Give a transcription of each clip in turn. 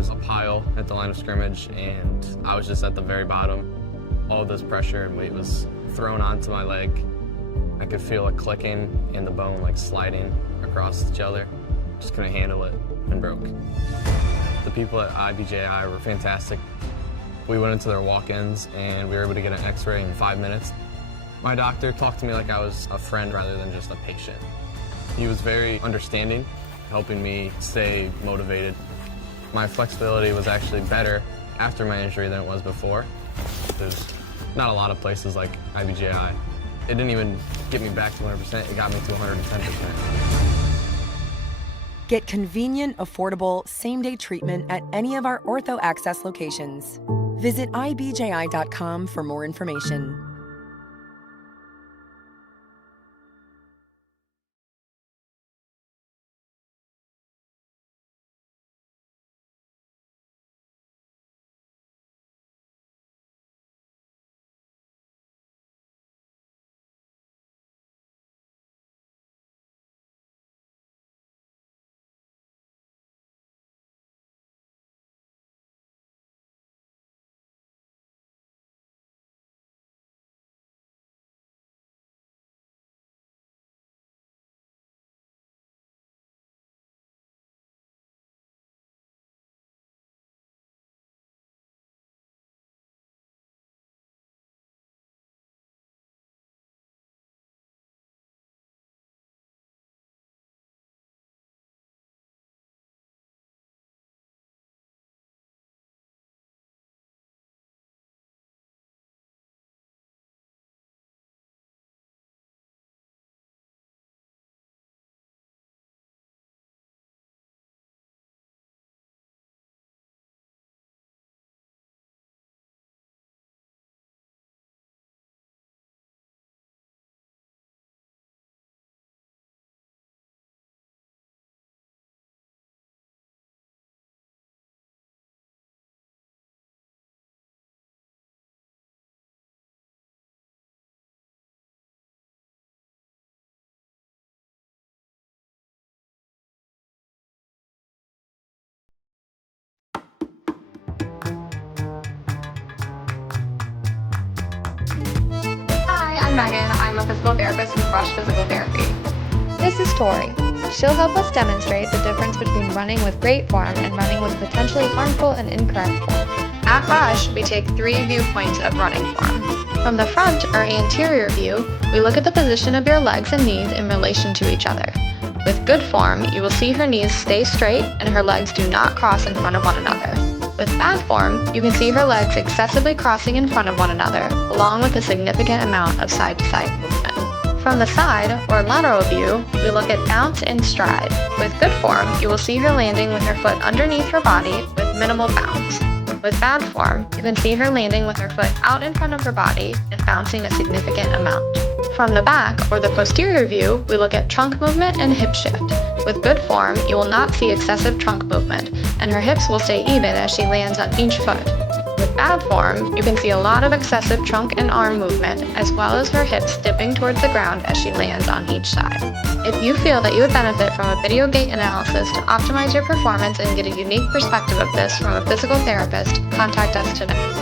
was a pile at the line of scrimmage, and I was just at the very bottom. All this pressure and weight was thrown onto my leg. I could feel it clicking and the bone like sliding across each other. Just couldn't handle it and broke. The people at IBJI were fantastic. We went into their walk-ins and we were able to get an x-ray in 5 minutes. My doctor talked to me like I was a friend rather than just a patient. He was very understanding, helping me stay motivated. My flexibility was actually better after my injury than it was before. There's not a lot of places like IBJI. It didn't even get me back to 100%, it got me to 110%. Get convenient, affordable, same-day treatment at any of our Ortho Access locations. Visit ibji.com for more information. I'm Megan. I'm a physical therapist in Rush Physical Therapy. This is Tori. She'll help us demonstrate the difference between running with great form and running with potentially harmful and incorrect form. At Rush, we take 3 viewpoints of running form. From the front, or anterior view, we look at the position of your legs and knees in relation to each other. With good form, you will see her knees stay straight and her legs do not cross in front of one another. With bad form, you can see her legs excessively crossing in front of one another, along with a significant amount of side-to-side movement. From the side, or lateral view, we look at bounce and stride. With good form, you will see her landing with her foot underneath her body with minimal bounce. With bad form, you can see her landing with her foot out in front of her body and bouncing a significant amount. From the back, or the posterior view, we look at trunk movement and hip shift. With good form, you will not see excessive trunk movement, and her hips will stay even as she lands on each foot. With bad form, you can see a lot of excessive trunk and arm movement, as well as her hips dipping towards the ground as she lands on each side. If you feel that you would benefit from a video gait analysis to optimize your performance and get a unique perspective of this from a physical therapist, contact us today.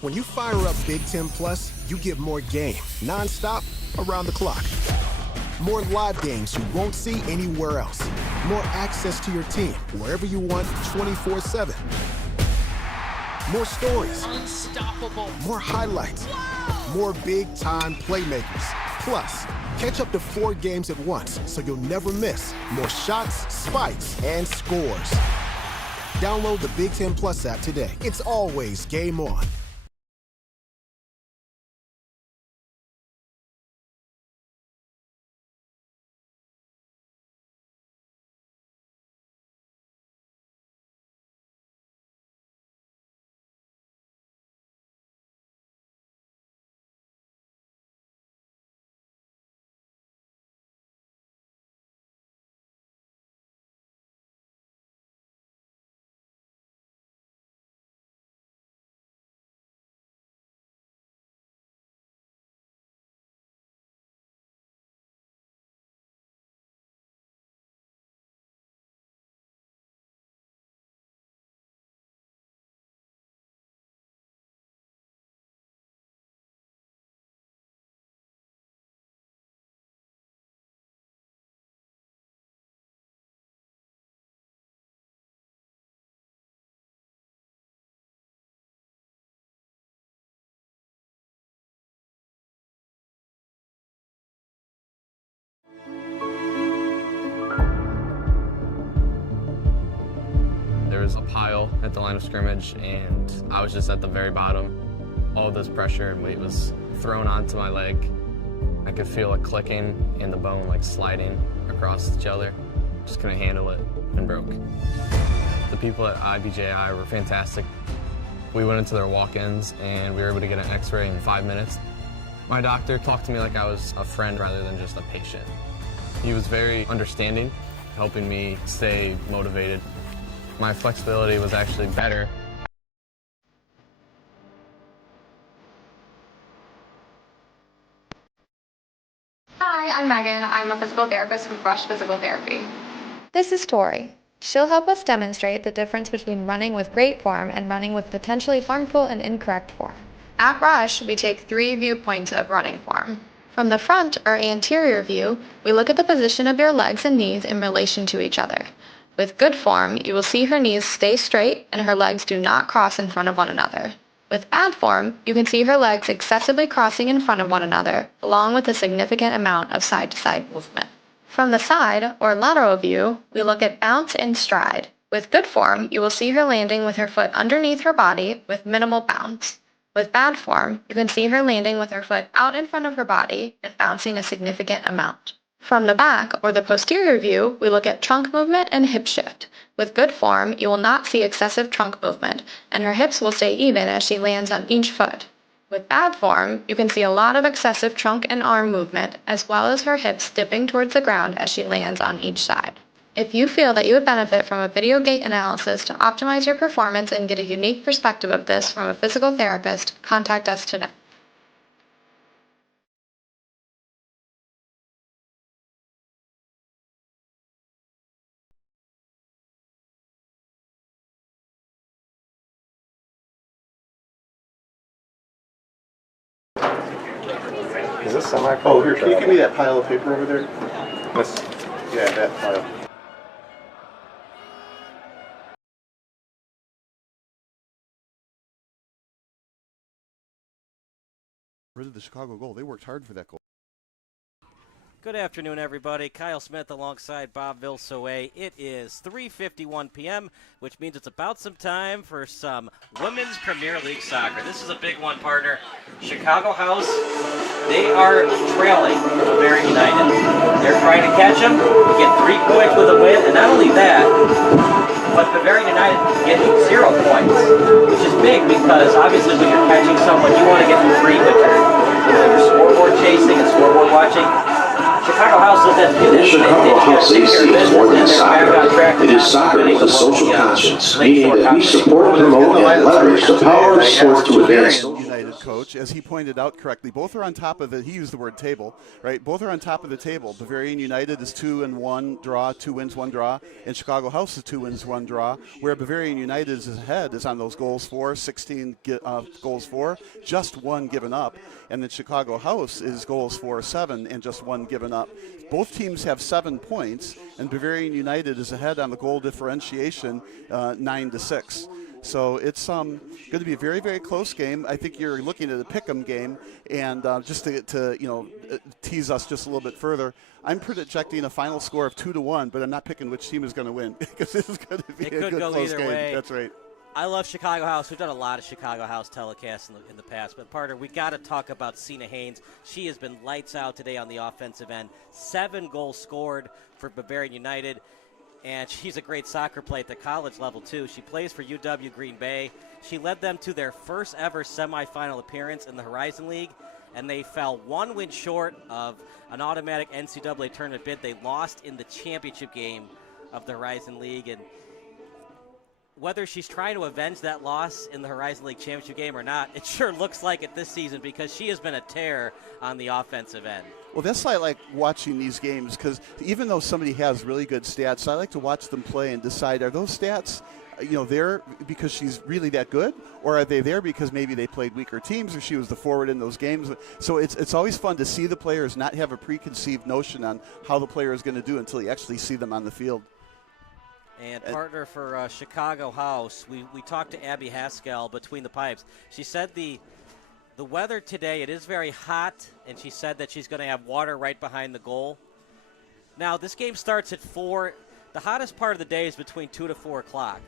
When you fire up Big Ten Plus, you get more game, nonstop, around the clock. More live games you won't see anywhere else. More access to your team, wherever you want, 24/7. More stories. Unstoppable. More highlights. Wow. More big-time playmakers. Plus, catch up to 4 games at once, so you'll never miss more shots, spikes, and scores. Download the Big Ten Plus app today. It's always game on. There was a pile at the line of scrimmage, and I was just at the very bottom. All this pressure and weight was thrown onto my leg. I could feel it clicking and the bone like sliding across each other. Just couldn't handle it and broke. The people at IBJI were fantastic. We went into their walk-ins and we were able to get an x-ray in 5 minutes. My doctor talked to me like I was a friend rather than just a patient. He was very understanding, helping me stay motivated. My flexibility was actually better. Hi, I'm Megan. I'm a physical therapist with Rush Physical Therapy. This is Tori. She'll help us demonstrate the difference between running with great form and running with potentially harmful and incorrect form. At Rush, we take 3 viewpoints of running form. From the front or anterior view, we look at the position of your legs and knees in relation to each other. With good form, you will see her knees stay straight and her legs do not cross in front of one another. With bad form, you can see her legs excessively crossing in front of one another, along with a significant amount of side-to-side movement. From the side, or lateral view, we look at bounce and stride. With good form, you will see her landing with her foot underneath her body with minimal bounce. With bad form, you can see her landing with her foot out in front of her body and bouncing a significant amount. From the back, or the posterior view, we look at trunk movement and hip shift. With good form, you will not see excessive trunk movement, and her hips will stay even as she lands on each foot. With bad form, you can see a lot of excessive trunk and arm movement, as well as her hips dipping towards the ground as she lands on each side. If you feel that you would benefit from a video gait analysis to optimize your performance and get a unique perspective of this from a physical therapist, contact us today. Is this semi? Oh, here, can you give me that pile of paper over there? This. Yeah, that pile. Rid the Chicago goal. They worked hard for that goal. Good afternoon, everybody. Kyle Smith alongside Bob Vilsoe. It is 3:51 p.m., which means it's about some time for some Women's Premier League soccer. This is a big one, partner. Chicago House, they are trailing Bavarian United. They're trying to catch them, get 3 points with a win, and not only that, but Bavarian United getting 0 points, which is big because obviously when you're catching someone, you want to get the 3 with your scoreboard chasing and scoreboard watching. Chicago House does that too. Chicago House AC is more than soccer. It is soccer with a social conscience, meaning that we support, promote, and leverage the power of sports to advance. United coach coach, as he pointed out correctly, both are on top of he used the word table, right? Both are on top of the table. Bavarian United is 2-1 draw, 2 wins, 1 draw, and Chicago House is 2 wins, 1 draw, where Bavarian United is ahead, is on those goals for, 16 goals for, just 1 given up, and then Chicago House is goals for 7 and just 1 given up. Both teams have 7 points, and Bavarian United is ahead on the goal differentiation 9-6. So it's going to be a very, very close game. I think you're looking at a pick'em game, and just to tease us just a little bit further, I'm projecting a final score of 2-1, but I'm not picking which team is going to win because this is going to be a good close game. Way. That's right. I love Chicago House. We've done a lot of Chicago House telecasts in the past. But, Parter, we got to talk about Cena Haynes. She has been lights out today on the offensive end. 7 goals scored for Bavarian United. And she's a great soccer player at the college level, too. She plays for UW Green Bay. She led them to their first ever semifinal appearance in the Horizon League. And they fell 1 win short of an automatic NCAA tournament bid. They lost in the championship game of the Horizon League. And whether she's trying to avenge that loss in the Horizon League championship game or not, it sure looks like it this season because she has been a terror on the offensive end. Well, that's why I like watching these games, because even though somebody has really good stats, I like to watch them play and decide, are those stats there because she's really that good, or are they there because maybe they played weaker teams or she was the forward in those games? So it's always fun to see the players not have a preconceived notion on how the player is going to do until you actually see them on the field. And partner for Chicago House, we talked to Abby Haskell between the pipes. She said the weather today, it is very hot, and she said that she's going to have water right behind the goal. Now, this game starts at 4. The hottest part of the day is between 2 to 4 o'clock.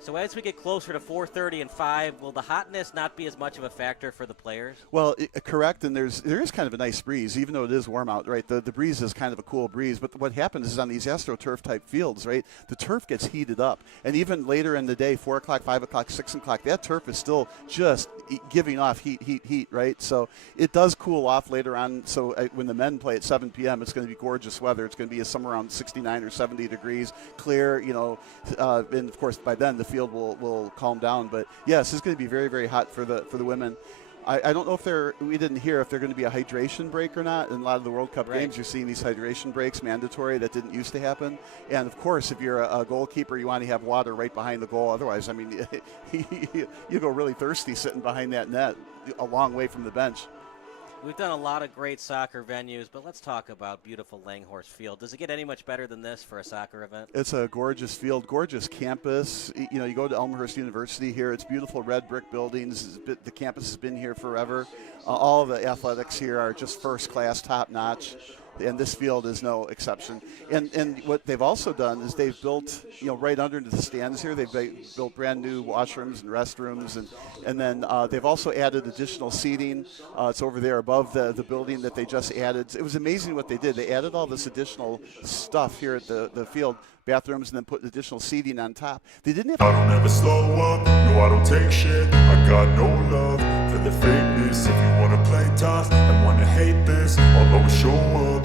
So as we get closer to 4:30 and 5, will the hotness not be as much of a factor for the players? Well, correct, and there is kind of a nice breeze, even though it is warm out, right? The breeze is kind of a cool breeze, but what happens is on these AstroTurf type fields, right, the turf gets heated up, and even later in the day, 4 o'clock, 5 o'clock, 6 o'clock, that turf is still just giving off heat, right? So it does cool off later on, so when the men play at 7 p.m., it's going to be gorgeous weather. It's going to be somewhere around 69 or 70 degrees, clear, and of course by then the field will calm down. But yes, it's going to be very, very hot for the women. I don't know if we didn't hear if they're going to be a hydration break or not. In a lot of the World Cup games, you're seeing these hydration breaks mandatory. That didn't used to happen. And of course, if you're a goalkeeper, you want to have water right behind the goal. Otherwise, I mean, you go really thirsty sitting behind that net a long way from the bench. We've done a lot of great soccer venues, but let's talk about beautiful Langhorse Field. Does it get any much better than this for a soccer event? It's a gorgeous field, gorgeous campus. You go to Elmhurst University here. It's beautiful red brick buildings. The campus has been here forever. All of the athletics here are just first class, top notch. And this field is no exception. And what they've also done is they've built, right under the stands here, they've built brand new washrooms and restrooms, and then they've also added additional seating. It's over there above the building that they just added. It was amazing what they did. They added all this additional stuff here at the field, bathrooms, and then put additional seating on top. They didn't have. I don't ever slow up, no I don't take shit. I got no love for the fakeness. If you wanna play tough and wanna hate this, I'll always show up.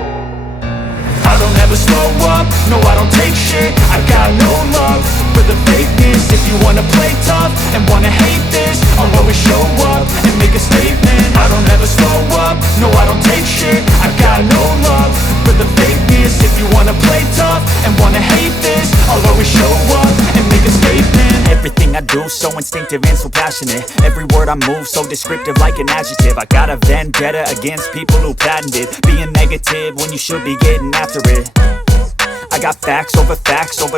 I don't ever slow up, no I don't take shit. I got no love for the fakeness. If you wanna play tough and wanna hate this, I'll always show up and make a statement. I don't ever slow up, no I don't take shit. I got no love for the fakeness. If you wanna play tough and wanna hate this, I'll always show up and make a statement. Everything I do so instinctive and so passionate. Every word I move so descriptive like an adjective. I got a vendetta against people who patented being negative when you should be getting after it. I got facts over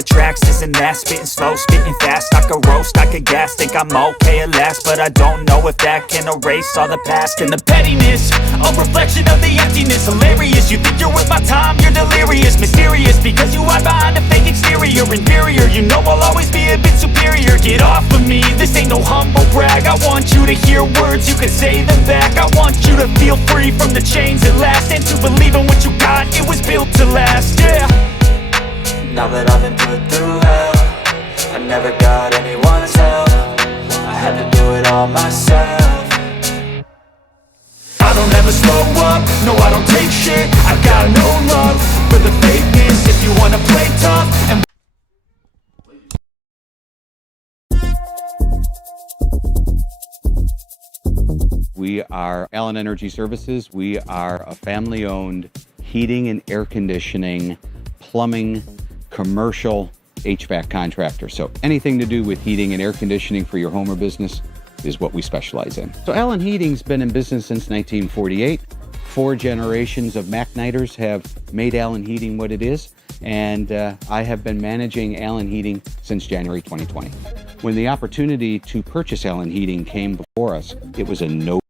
tracks, this and that. Spitting slow, spitting fast, I could roast, I could gas. Think I'm okay at last, but I don't know if that can erase all the past. And the pettiness, a reflection of the emptiness. Hilarious, you think you're worth my time, you're delirious. Mysterious, because you hide behind a fake exterior. Inferior, you know I'll always be a bit superior. Get off of me, this ain't no humble brag. I want you to hear words, you can say them back. I want you to feel free from the chains at last, and to believe in what you got, it was built to last, yeah. Now that I've been put through hell, I never got anyone's help. I had to do it all myself. I don't ever slow up, no I don't take shit. I got no love for the fakeness. If you wanna play tough and we We are Allen Energy Services. We are a family-owned heating and air conditioning, plumbing, commercial HVAC contractor. So anything to do with heating and air conditioning for your home or business is what we specialize in. So Allen Heating's been in business since 1948. 4 generations of Macknighters have made Allen Heating what it is, and I have been managing Allen Heating since January 2020. When the opportunity to purchase Allen Heating came before us, it was a no.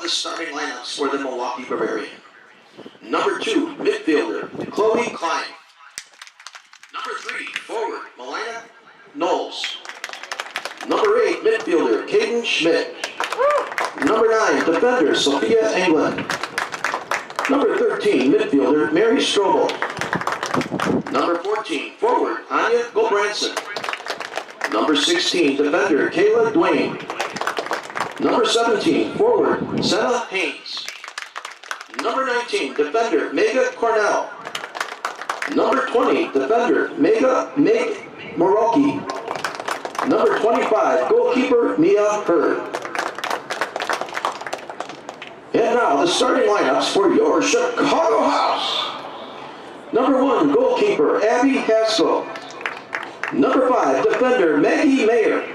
The starting lineups for the Milwaukee Bavarian. Number 2, midfielder, Chloe Klein. Number 3, forward, Melina Knowles. Number 8, midfielder, Caden Schmidt. Number 9, defender, Sophia England. Number 13, midfielder, Mary Strobel. Number 14, forward, Anya Gulbranson. Number 16, defender, Kayla Duane. Number 17, forward, Senna Haynes. Number 19, defender, Mega Cornell. Number 20, defender, Meg Moroki. Number 25, goalkeeper, Mia Hurd. And now the starting lineups for your Chicago House. Number 1, goalkeeper, Abby Haskell. Number 5, defender, Maggie Mayer.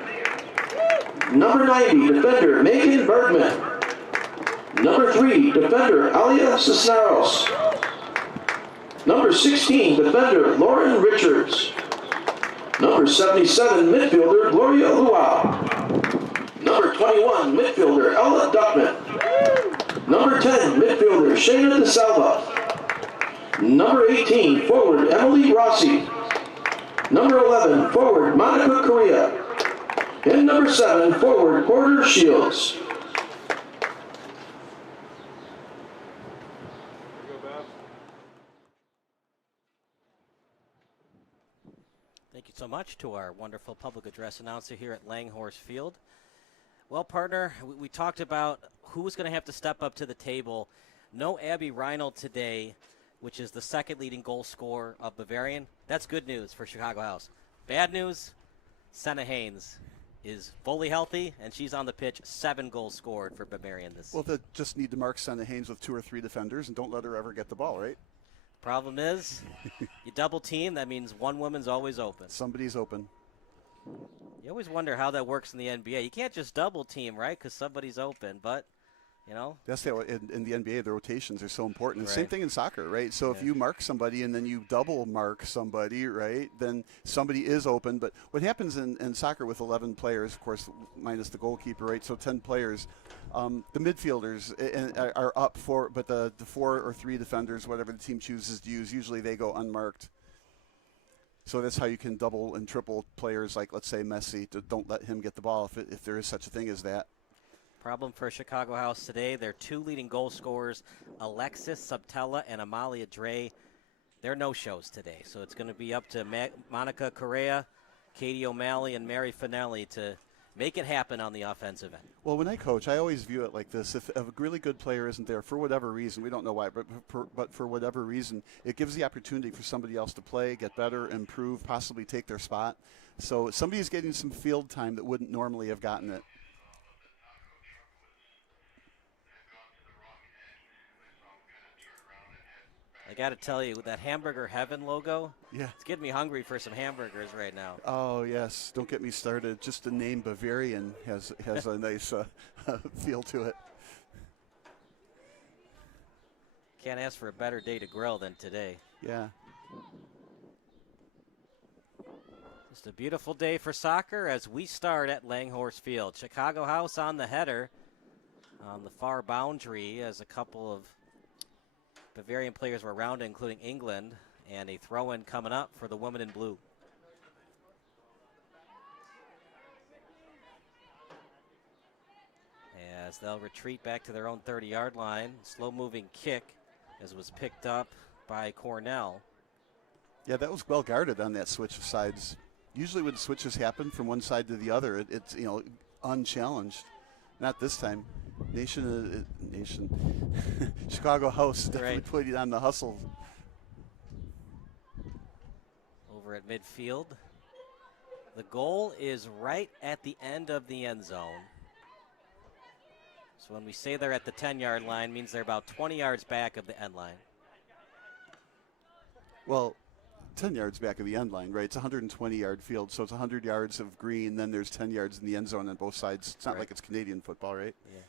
Number 90, defender, Megan Bergman. Number 3, defender, Alia Cisneros. Number 16, defender, Lauren Richards. Number 77, midfielder, Gloria Luau. Number 21, midfielder, Ella Duckman. Number 10, midfielder, Shayna DeSalva. Number 18, forward, Emily Rossi. Number 11, forward, Monica Correa. And number 7, forward, Porter Shields. Thank you so much to our wonderful public address announcer here at Langhorse Field. Well, partner, we talked about who was going to have to step up to the table. No Abby Reinald today, which is the second leading goal scorer of Bavarian. That's good news for Chicago House. Bad news, Senna Haynes is fully healthy, and she's on the pitch. 7 goals scored for Bavarian this season. Well, they just need to mark Senna Haynes with 2 or 3 defenders and don't let her ever get the ball, right? Problem is, you double team, that means one woman's always open. Somebody's open. You always wonder how that works in the NBA. You can't just double team, right, because somebody's open, but, you know. That's how in the NBA, the rotations are so important. Right. Same thing in soccer, right? So if you mark somebody and then you double mark somebody, right, then somebody is open. But what happens in soccer with 11 players, of course, minus the goalkeeper, right, so 10 players, the midfielders are up for, but the 4 or 3 defenders, whatever the team chooses to use, usually they go unmarked. So that's how you can double and triple players like, let's say, Messi. Don't let him get the ball if there is such a thing as that. Problem for Chicago House today, their 2 leading goal scorers, Alexis Subtella and Amalia Dre, they're no-shows today. So it's going to be up to Monica Correa, Katie O'Malley, and Mary Finelli to make it happen on the offensive end. Well, when I coach, I always view it like this. If a really good player isn't there for whatever reason, we don't know why, but for whatever reason, it gives the opportunity for somebody else to play, get better, improve, possibly take their spot. So somebody's getting some field time that wouldn't normally have gotten it. I got to tell you, with that Hamburger Heaven logo, yeah, it's getting me hungry for some hamburgers right now. Oh, yes. Don't get me started. Just the name Bavarian has a nice feel to it. Can't ask for a better day to grill than today. Yeah. Just a beautiful day for soccer as we start at Langhorse Field. Chicago House on the header on the far boundary as a couple of Bavarian players were around, including England, and a throw-in coming up for the women in blue. As they'll retreat back to their own 30-yard line. Slow-moving kick as it was picked up by Cornell. Yeah, that was well guarded on that switch of sides. Usually when switches happen from one side to the other, it's unchallenged. Not this time. Nation. Chicago House definitely putting on the hustle. Over at midfield. The goal is right at the end of the end zone. So when we say they're at the 10-yard line, means they're about 20 yards back of the end line. Well, 10 yards back of the end line, right? It's a 120-yard field, so it's 100 yards of green, then there's 10 yards in the end zone on both sides. It's not like it's Canadian football, right? Yeah.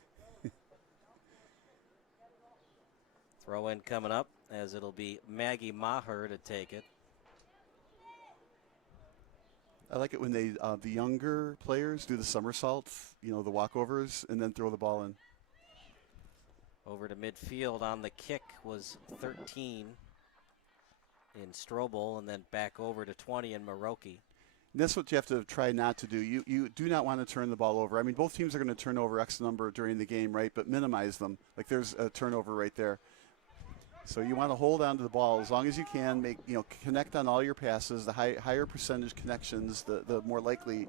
Throw in coming up as it'll be Maggie Maher to take it. I like it when they the younger players do the somersaults, the walkovers, and then throw the ball in. Over to midfield on the kick was 13 in Strobel, and then back over to 20 in Maroki. And that's what you have to try not to do. You do not want to turn the ball over. I mean, both teams are going to turn over X number during the game, right? But minimize them. Like there's a turnover right there. So you want to hold on to the ball as long as you can. Connect on all your passes. The higher percentage connections, the more likely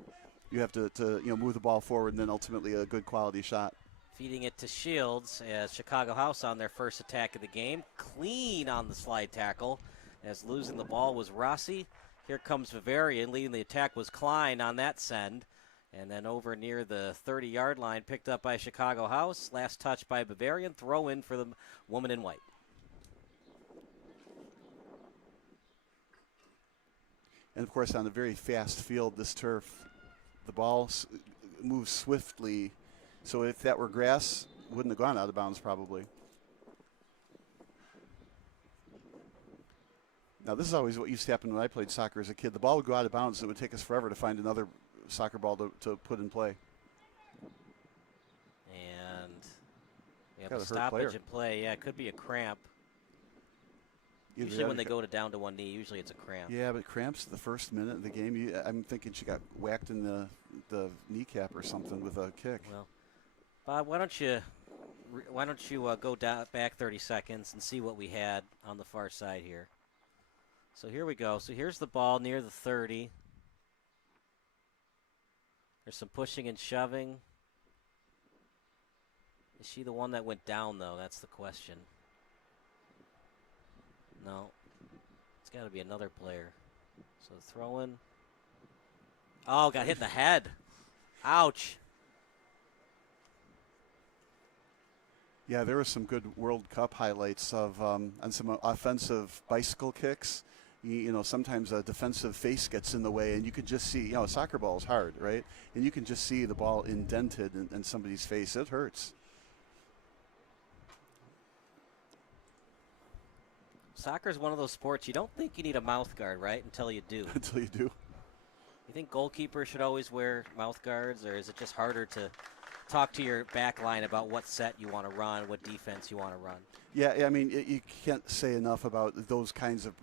you have to move the ball forward, and then ultimately a good quality shot. Feeding it to Shields as Chicago House on their first attack of the game. Clean on the slide tackle as losing the ball was Rossi. Here comes Bavarian. Leading the attack was Klein on that send. And then over near the 30-yard line, picked up by Chicago House. Last touch by Bavarian. Throw in for the woman in white. And, of course, on a very fast field, this turf, the ball moves swiftly. So if that were grass, wouldn't have gone out of bounds probably. Now, this is always what used to happen when I played soccer as a kid. The ball would go out of bounds, and it would take us forever to find another soccer ball to put in play. And we have a stoppage in play. Yeah, it could be a cramp. Usually when they go down to one knee, usually it's a cramp. Yeah, but cramps the first minute of the game. I'm thinking she got whacked in the kneecap or something with a kick. Well, Bob, why don't you go back 30 seconds and see what we had on the far side here. So here we go. So here's the ball near the 30. There's some pushing and shoving. Is she the one that went down, though? That's the question. No. It's got to be another player. So throw in. Oh, got hit in the head. Ouch. Yeah, there were some good World Cup highlights of on some offensive bicycle kicks. Sometimes a defensive face gets in the way, and you can just see, a soccer ball is hard, right? And you can just see the ball indented in somebody's face. It hurts. Soccer is one of those sports you don't think you need a mouth guard, right? Until you do. Until you do. You think goalkeepers should always wear mouth guards, or is it just harder to talk to your back line about what set you want to run, what defense you want to run? Yeah, I mean, you can't say enough about those kinds of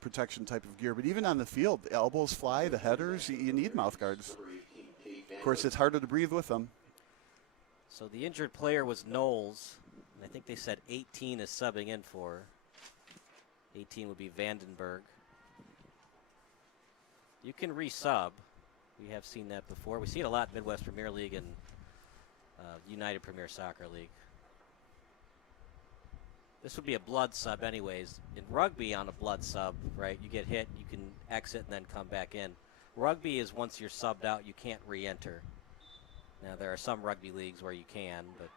protection type of gear. But even on the field, the elbows fly, the headers, you need mouth guards. Of course, it's harder to breathe with them. So the injured player was Knowles, and I think they said 18 is subbing in for her. 18 would be Vandenberg. You can resub. We have seen that before. We see it a lot in Midwest Premier League and United Premier Soccer League. This would be a blood sub anyways. In rugby, on a blood sub, right, you get hit, you can exit and then come back in. Rugby is once you're subbed out, you can't re-enter. Now, there are some rugby leagues where you can, but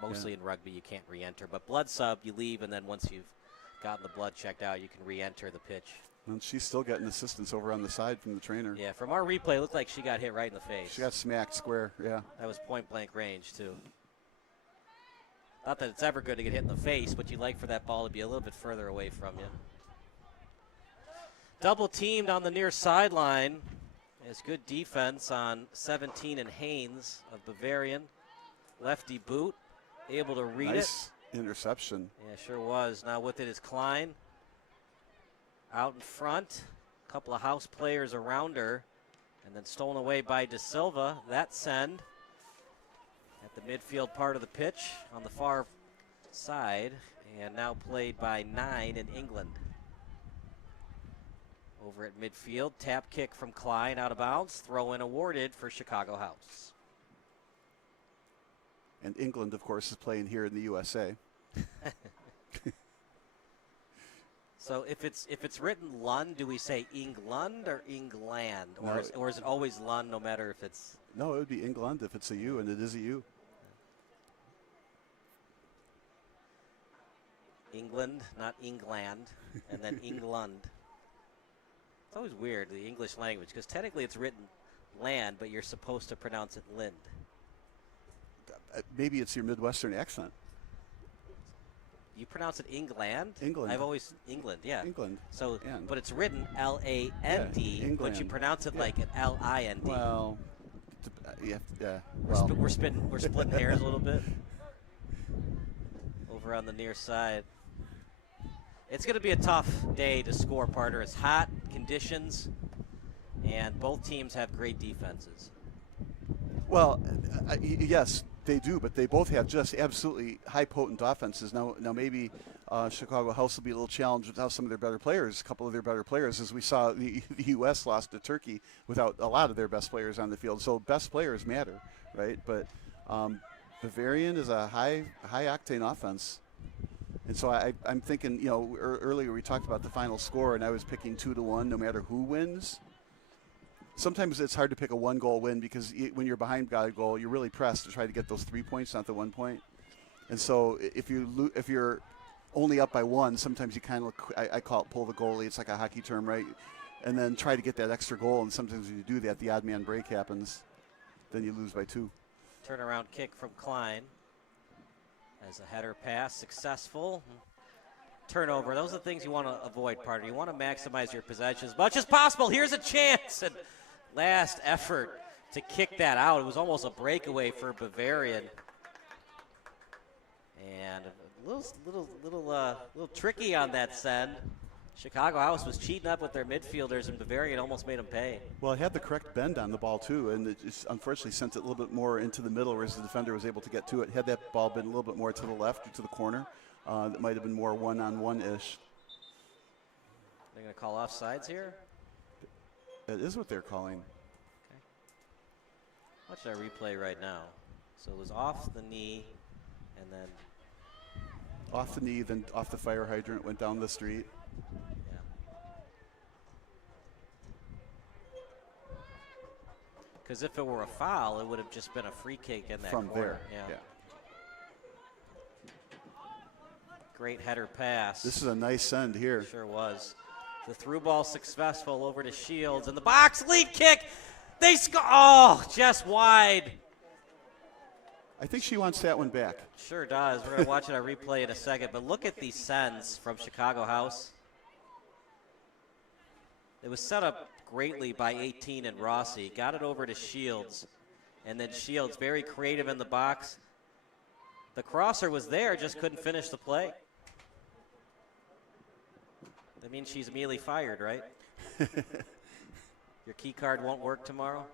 mostly in rugby you can't re-enter. But blood sub, you leave, and then once you've gotten the blood checked out, you can re-enter the pitch. And she's still getting assistance over on the side from the trainer. Yeah, from our replay, it looked like she got hit right in the face. She got smacked square, yeah. That was point-blank range, too. Not that it's ever good to get hit in the face, but you like for that ball to be a little bit further away from you. Double teamed on the near sideline. There's good defense on 17 and Haynes of Bavarian. Lefty boot, able to read it. Nice interception. Yeah, sure was. Now with it is Klein. Out in front, a couple of house players around her, and then stolen away by De Silva. That send at the midfield part of the pitch on the far side, and now played by 9 in England. Over at midfield, tap kick from Klein out of bounds, throw in awarded for Chicago House. And England, of course, is playing here in the USA. So if it's written Lund, do we say England or England? Or, No. or is it always Lund no matter if it's... No, it would be England if it's a U, and it is a U. England, not England, and then England. It's always weird, the English language, because technically it's written land, but you're supposed to pronounce it Lind. Maybe it's your Midwestern accent. You pronounce it England? England. I've always, England, yeah. England. So, And. but it's written L-A-N-D, Yeah, but you England. pronounce it like an L-I-N-D. Well, well. We're splitting hairs a little bit. Over on the near side. It's going to be a tough day to score, partner. It's hot conditions, and both teams have great defenses. Well, yes, they do, but they both have just absolutely high potent offenses. Now maybe Chicago House will be a little challenged without some of their better players, a couple of their better players, as we saw the U.S. lost to Turkey without a lot of their best players on the field. So best players matter, right? But Bavarian is a high octane offense. And so I'm thinking, earlier we talked about the final score, and I was picking 2-1 no matter who wins. Sometimes it's hard to pick a one-goal win because when you're behind by a goal, you're really pressed to try to get those 3 points, not the 1 point. And so if you're only up by one, sometimes you kind of I call it pull the goalie. It's like a hockey term, right? And then try to get that extra goal. And sometimes when you do that, the odd man break happens. Then you lose by 2. Turnaround kick from Klein. As a header pass, successful. Turnover, those are the things you want to avoid, partner. You want to maximize your possession as much as possible. Here's a chance, and last effort to kick that out. It was almost a breakaway for Bavarian. And a little tricky on that send. Chicago House was cheating up with their midfielders, and Bavarian almost made them pay. Well, it had the correct bend on the ball, too, and it just unfortunately sent it a little bit more into the middle, whereas the defender was able to get to it. Had that ball been a little bit more to the left or to the corner, that might have been more one-on-one-ish. They're going to call offsides here? That is what they're calling. Okay. Watch our replay right now. So it was off the knee, and then... Off the knee, then off the fire hydrant, went down the street. Because if it were a foul, it would have just been a free kick in that From corner. there, yeah. Great header pass. This is a nice send here. Sure was. The through ball successful over to Shields. In the box, lead kick. They score. Oh, just wide. I think she wants that one back. Sure does. We're going to watch it on replay in a second. But look at these sends from Chicago House. It was set up greatly by 18 and Rossi. Got it over to Shields. And then Shields, very creative in the box. The crosser was there, just couldn't finish the play. That means she's immediately fired, right? Your key card won't work tomorrow?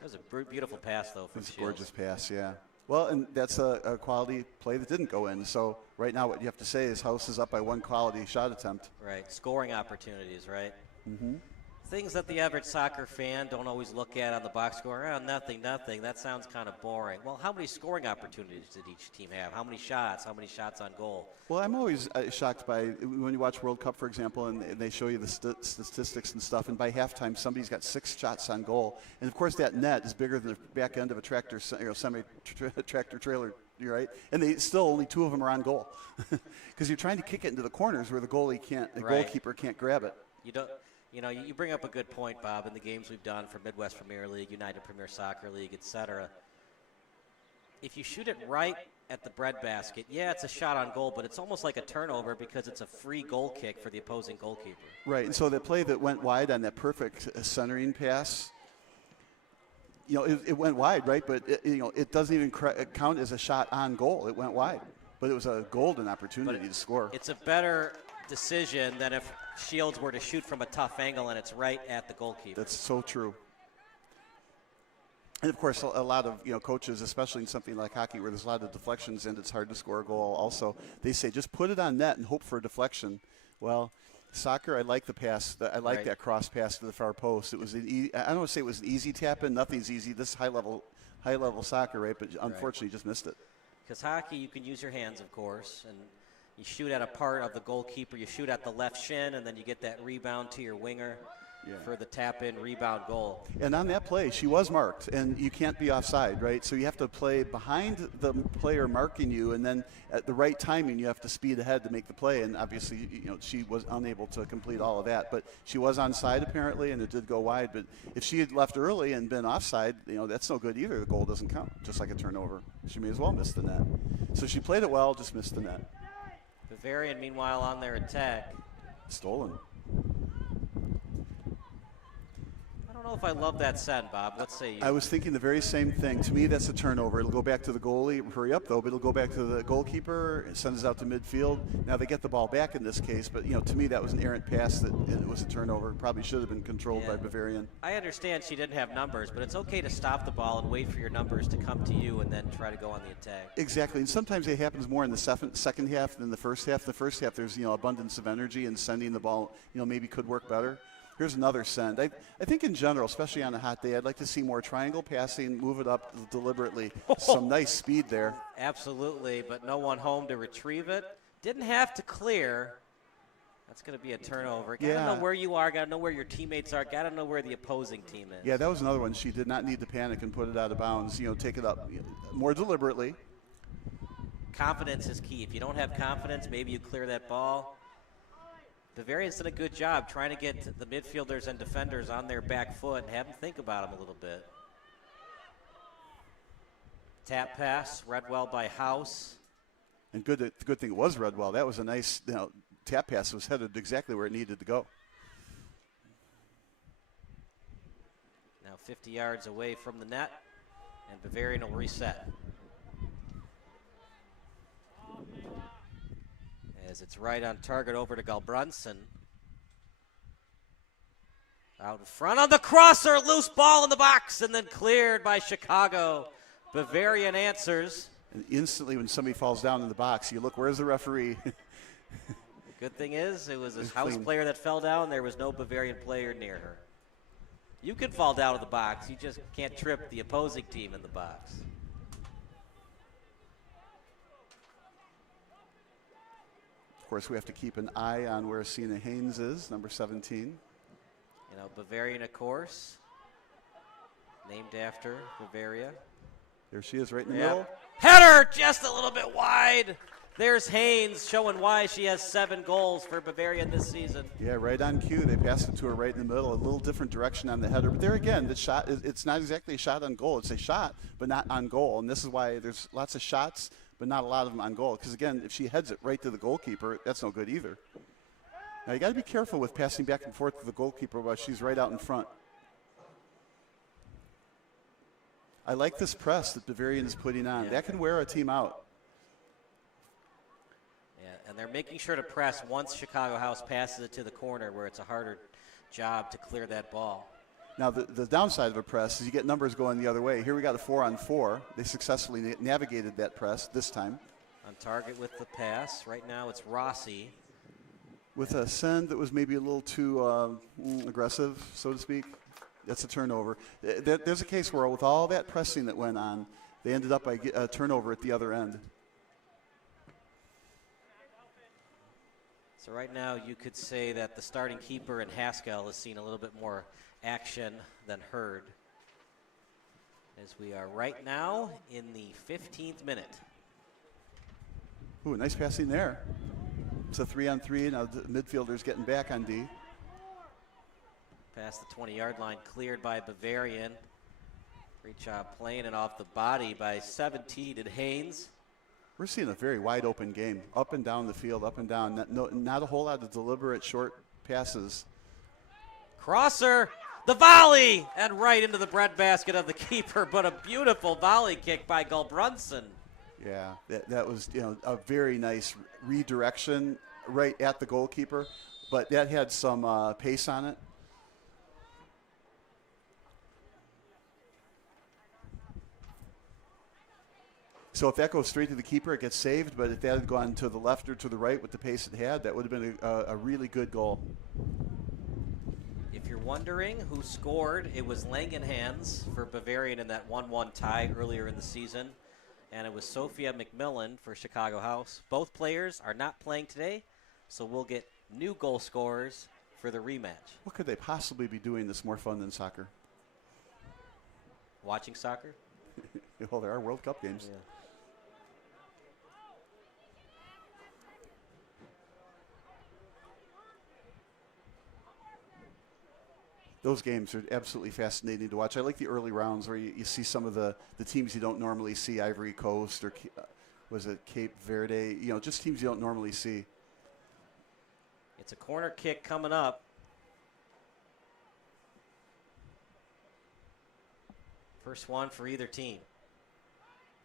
That was a beautiful pass, though, from It's a Shields. gorgeous pass, yeah. Well, and that's a quality play that didn't go in. So right now what you have to say is House is up by one quality shot attempt. Right, scoring opportunities, right? Mm-hmm. Things that the average soccer fan don't always look at on the box score. Oh, nothing. That sounds kind of boring. Well, how many scoring opportunities did each team have? How many shots? How many shots on goal? Well, I'm always shocked by when you watch World Cup, for example, and they show you the statistics and stuff, and by halftime somebody's got 6 shots on goal. And, of course, that net is bigger than the back end of a tractor, semi-tractor trailer. You're right, and they still only 2 of them are on goal, because you're trying to kick it into the corners where the goalkeeper can't grab it. You bring up a good point, Bob. In the games we've done for Midwest Premier League, United Premier Soccer League, etc., if you shoot it right at the breadbasket, yeah, it's a shot on goal, but it's almost like a turnover because it's a free goal kick for the opposing goalkeeper. Right, and so the play that went wide on that perfect centering pass, it went wide, right? But it doesn't even count as a shot on goal. It went wide, but it was a golden opportunity to score. It's a better decision than if Shields were to shoot from a tough angle and it's right at the goalkeeper. That's so true. And of course, a lot of coaches, especially in something like hockey where there's a lot of deflections and it's hard to score a goal. Also, they say just put it on net and hope for a deflection. Well, soccer, I like the pass. I like that cross pass to the far post. It was I don't want to say it was an easy tap in. Nothing's easy. This is high level soccer, right? But unfortunately, just missed it. Because hockey, you can use your hands, of course, and you shoot at a part of the goalkeeper. You shoot at the left shin, and then you get that rebound to your winger for the tap-in rebound goal. And on that play, she was marked, and you can't be offside, right? So you have to play behind the player marking you, and then at the right timing, you have to speed ahead to make the play. And obviously, she was unable to complete all of that. But she was onside, apparently, and it did go wide. But if she had left early and been offside, that's no good either. The goal doesn't count, just like a turnover. She may as well miss the net. So she played it well, just missed the net. Bavarian, meanwhile, on their attack. Stolen. I don't know if I love that send, Bob. What say you? I was thinking the very same thing. To me, that's a turnover. It'll go back to the goalie. Hurry up, though, but it'll go back to the goalkeeper. It sends it out to midfield. Now they get the ball back in this case, but to me that was an errant pass. It was a turnover. Probably should have been controlled by Bavarian. I understand she didn't have numbers, but it's okay to stop the ball and wait for your numbers to come to you and then try to go on the attack. Exactly, and sometimes it happens more in the second half than the first half. The first half, there's abundance of energy, and sending the ball maybe could work better. Here's another send. I think in general, especially on a hot day, I'd like to see more triangle passing, move it up deliberately. Some nice speed there. Absolutely, but no one home to retrieve it. Didn't have to clear. That's going to be a turnover. Got to know where you are, got to know where your teammates are, got to know where the opposing team is. Yeah, that was another one. She did not need to panic and put it out of bounds. Take it up more deliberately. Confidence is key. If you don't have confidence, maybe you clear that ball. Bavarian's done a good job trying to get the midfielders and defenders on their back foot and have them think about them a little bit. Tap pass, read well by House. And the good thing it was read well. That was a nice tap pass. It was headed exactly where it needed to go. Now 50 yards away from the net, and Bavarian will reset. As it's right on target over to Galbrunson. Out in front on the crosser, loose ball in the box, and then cleared by Chicago. Bavarian answers. And instantly when somebody falls down in the box, you look, where's the referee? Good thing is, it was a House player that fell down. There was no Bavarian player near her. You can fall down in the box. You just can't trip the opposing team in the box. Of course, we have to keep an eye on where Sina Haynes is, number 17. Bavarian, of course, named after Bavaria. There she is right in the middle. Header just a little bit wide. There's Haynes showing why she has 7 goals for Bavarian this season. Yeah, right on cue. They passed it to her right in the middle, a little different direction on the header. But there again, the shot, it's not exactly a shot on goal. It's a shot, but not on goal. And this is why there's lots of shots, but not a lot of them on goal. Because, again, if she heads it right to the goalkeeper, that's no good either. Now, you got to be careful with passing back and forth to the goalkeeper while she's right out in front. I like this press that Bavarian is putting on. That can wear a team out. Yeah, and they're making sure to press once Chicago House passes it to the corner where it's a harder job to clear that ball. Now, the downside of a press is you get numbers going the other way. Here we got a 4-on-4. They successfully navigated that press this time. On target with the pass. Right now it's Rossi. with a send that was maybe a little too aggressive, so to speak. That's a turnover. There's a case where with all that pressing that went on, they ended up by a turnover at the other end. So right now you could say that the starting keeper in Haskell has seen a little bit more action than Hurd, as we are right now in the 15th minute. Ooh, nice passing there. It's a 3-on-3. Now the midfielder's getting back on D. Past the 20-yard line, cleared by Bavarian. Great job playing it off the body by 17 and Haynes. We're seeing a very wide open game, up and down the field, up and down. Not a whole lot of deliberate short passes. Crosser, the volley, and right into the breadbasket of the keeper, but a beautiful volley kick by Gulbrunson. Yeah, that was a very nice redirection right at the goalkeeper, but that had some pace on it. So if that goes straight to the keeper, it gets saved. But if that had gone to the left or to the right with the pace it had, that would have been a really good goal. If you're wondering who scored, it was Langenhans for Bavarian in that 1-1 tie earlier in the season. And it was Sophia McMillan for Chicago House. Both players are not playing today, so we'll get new goal scorers for the rematch. What could they possibly be doing that's more fun than soccer? Watching soccer? Well, there are World Cup games. Yeah. Those games are absolutely fascinating to watch. I like the early rounds where you see some of the teams you don't normally see, Ivory Coast or was it Cape Verde, just teams you don't normally see. It's a corner kick coming up. First one for either team.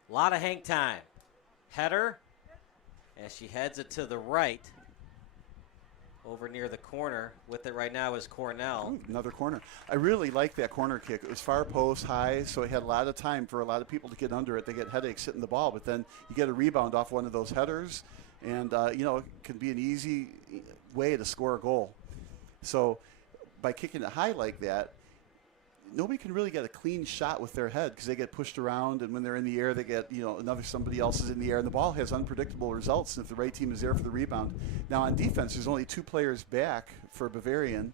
A lot of hang time. Header, as she heads it to the right. Over near the corner. With it right now is Cornell. Ooh, another corner. I really like that corner kick. It was far post high, so it had a lot of time for a lot of people to get under it. They get headaches hitting the ball, but then you get a rebound off one of those headers, and it can be an easy way to score a goal. So by kicking it high like that, nobody can really get a clean shot with their head because they get pushed around, and when they're in the air, they get, somebody else is in the air, and the ball has unpredictable results if the right team is there for the rebound. Now on defense, there's only 2 players back for Bavarian.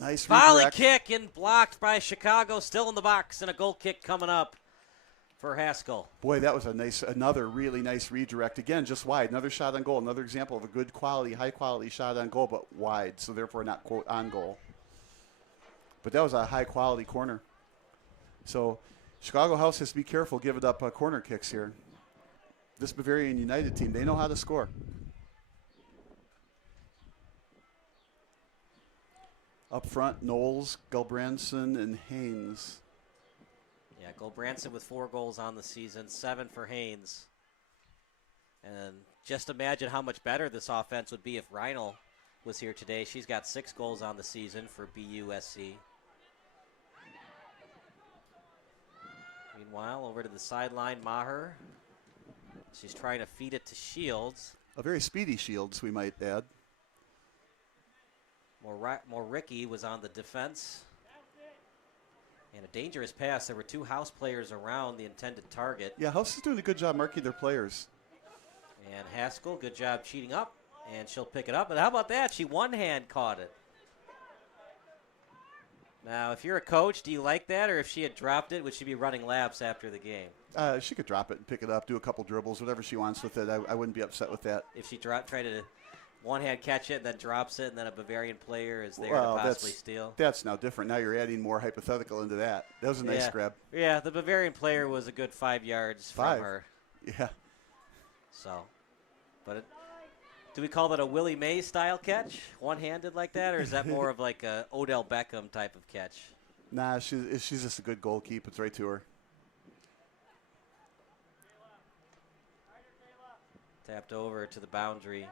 Nice volley redirect. kick and blocked by Chicago, still in the box, and a goal kick coming up for Haskell. Boy, that was another really nice redirect. Again, just wide. Another shot on goal. Another example of a good quality, high quality shot on goal, but wide, so therefore not, quote, on goal. But that was a high quality corner. So Chicago House has to be careful giving up corner kicks here. This Bavarian United team, they know how to score. Up front, Knowles, Gulbrandson, and Haynes. Yeah, Gulbrandson with 4 goals on the season, 7 for Haynes. And just imagine how much better this offense would be if Reinl was here today. She's got 6 goals on the season for BUSC. Meanwhile, over to the sideline, Maher. She's trying to feed it to Shields. A very speedy Shields, we might add. More Ricky was on the defense. And a dangerous pass. There were 2 House players around the intended target. Yeah, House is doing a good job marking their players. And Haskell, good job cheating up. And she'll pick it up. And how about that? She one-hand caught it. Now, if you're a coach, do you like that? Or if she had dropped it, would she be running laps after the game? She could drop it and pick it up, do a couple dribbles, whatever she wants with it. I wouldn't be upset with that. If she tried to one-hand catch it and then drops it, and then a Bavarian player is there well, to possibly steal. That's now different. Now you're adding more hypothetical into that. That was a nice grab. Yeah, the Bavarian player was a good 5 yards from her. Yeah. So, but do we call that a Willie Mays style catch, one-handed like that, or is that more of like a Odell Beckham type of catch? Nah, she's just a good goalkeeper. It's right to her. Tapped over to the boundary.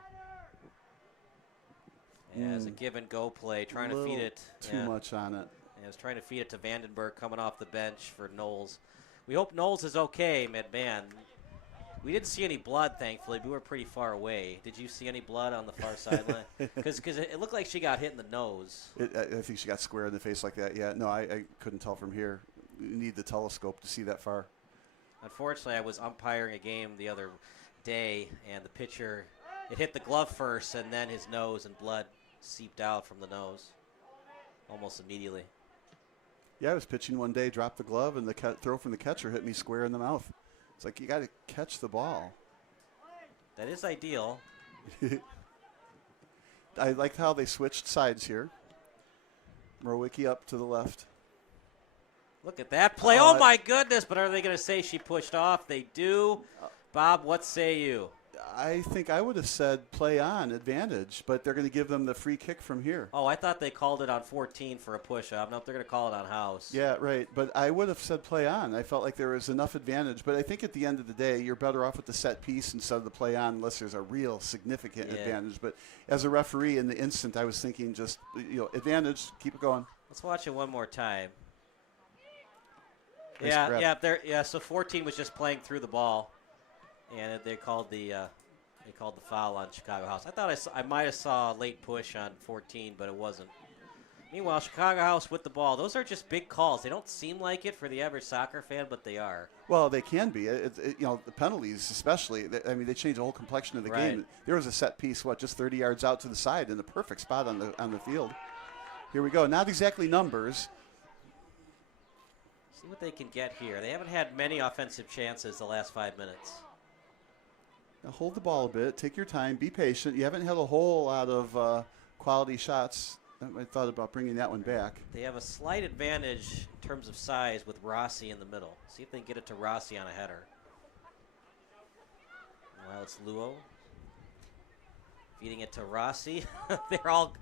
As a give-and-go play, trying to feed it. Too much on it. Yeah, I was trying to feed it to Vandenberg coming off the bench for Knowles. We hope Knowles is okay, man. We didn't see any blood, thankfully. We were pretty far away. Did you see any blood on the far sideline? Because it looked like she got hit in the nose. I think she got square in the face like that. Yeah, no, I couldn't tell from here. You need the telescope to see that far. Unfortunately, I was umpiring a game the other day, and the pitcher, it hit the glove first, and then his nose and blood seeped out from the nose almost immediately. Yeah, I was pitching one day, dropped the glove, and the throw from the catcher hit me square in the mouth. It's like, you got to catch the ball. That is ideal. I liked how they switched sides here. Mrowicki up to the left. Look at that play. Oh, my goodness. But are they going to say she pushed off? They do. Bob, what say you? I think I would have said play on, advantage, but they're going to give them the free kick from here. Oh, I thought they called it on 14 for a push-off. Nope, they're going to call it on House. Yeah, right. But I would have said play on. I felt like there was enough advantage. But I think at the end of the day, you're better off with the set piece instead of the play on unless there's a real significant advantage. But as a referee in the instant, I was thinking just, advantage, keep it going. Let's watch it one more time. Nice Yeah, so 14 was just playing through the ball. And they called the foul on Chicago House. I thought I might have saw a late push on 14, but it wasn't. Meanwhile, Chicago House with the ball. Those are just big calls. They don't seem like it for the average soccer fan, but they are. Well, they can be. The penalties especially. They change the whole complexion of the game. There was a set piece, just 30 yards out to the side in the perfect spot on the field. Here we go. Not exactly numbers. See what they can get here. They haven't had many offensive chances the last 5 minutes. Now hold the ball a bit. Take your time. Be patient. You haven't had a whole lot of quality shots. I thought about bringing that one back. They have a slight advantage in terms of size with Rossi in the middle. See if they can get it to Rossi on a header. Well, it's Luo. Feeding it to Rossi. They're all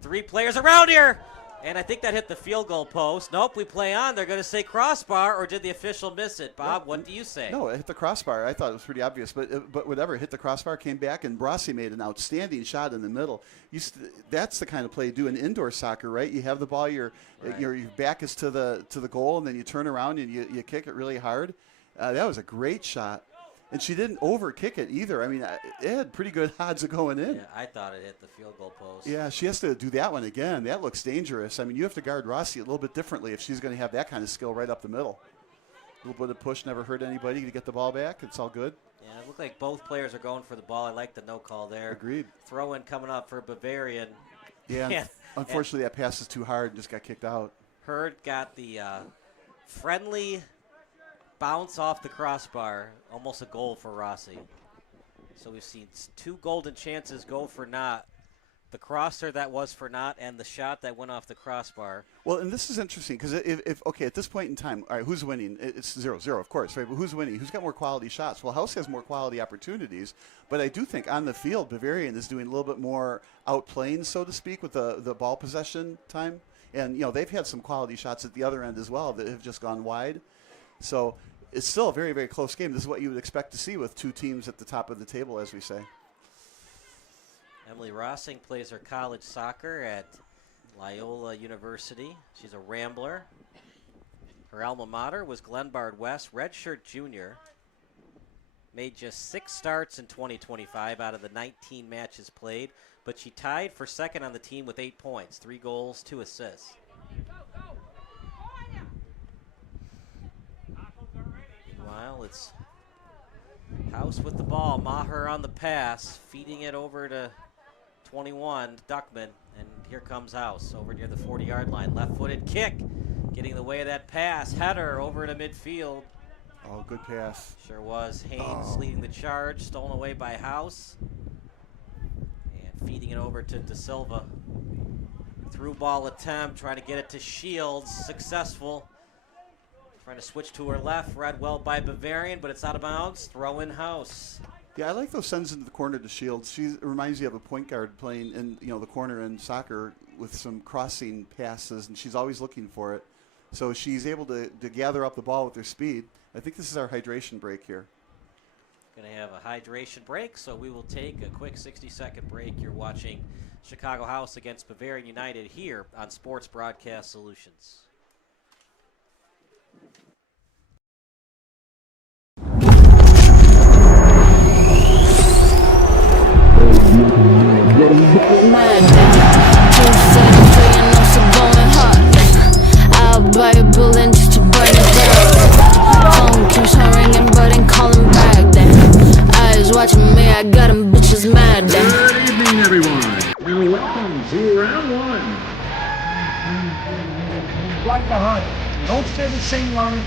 three players around here. And I think that hit the field goal post. Nope, we play on. They're going to say crossbar, or did the official miss it? Bob, what do you say? No, it hit the crossbar. I thought it was pretty obvious, but whatever. It hit the crossbar, came back, and Rossi made an outstanding shot in the middle. That's the kind of play you do in indoor soccer, right? You have the ball, your back is to the goal, and then you turn around and you kick it really hard. That was a great shot. And she didn't over-kick it either. It had pretty good odds of going in. Yeah, I thought it hit the field goal post. Yeah, she has to do that one again. That looks dangerous. You have to guard Rossi a little bit differently if she's going to have that kind of skill right up the middle. A little bit of push never hurt anybody to get the ball back. It's all good. Yeah, it looked like both players are going for the ball. I like the no call there. Agreed. Throw-in coming up for Bavarian. Yeah, unfortunately that pass is too hard and just got kicked out. Hurd got the friendly bounce off the crossbar, almost a goal for Rossi. So we've seen two golden chances go for naught. The crosser that was for naught and the shot that went off the crossbar. Well, and this is interesting because if at this point in time, all right, who's winning? It's 0-0, of course, right? But who's winning? Who's got more quality shots? Well, House has more quality opportunities, but I do think on the field, Bavarian is doing a little bit more outplaying, so to speak, with the ball possession time. And, they've had some quality shots at the other end as well that have just gone wide. So it's still a very, very close game. This is what you would expect to see with two teams at the top of the table, as we say. Emily Rossing plays her college soccer at Loyola University. She's a Rambler. Her alma mater was Glenbard West, redshirt junior. Made just 6 starts in 2025 out of the 19 matches played, but she tied for second on the team with 8 points, 3 goals, 2 assists. Meanwhile, it's House with the ball. Maher on the pass, feeding it over to 21, Duckman, and here comes House over near the 40-yard line. Left-footed kick, getting in the way of that pass. Header over to midfield. Oh, good pass. Sure was. Haynes leading the charge, stolen away by House. And feeding it over to De Silva. Through ball attempt, trying to get it to Shields. Successful. Trying to switch to her left, read well by Bavarian, but it's out of bounds. Throw in House. Yeah, I like those sends into the corner to Shields. She reminds me of a point guard playing in the corner in soccer with some crossing passes, and she's always looking for it. So she's able to gather up the ball with her speed. I think this is our hydration break here. Going to have a hydration break, so we will take a quick 60-second break. You're watching Chicago House against Bavarian United here on Sports Broadcast Solutions. watching me, I got them bitches mad. Good evening, everyone, and welcome to round one. Like the hunt, don't say the same line.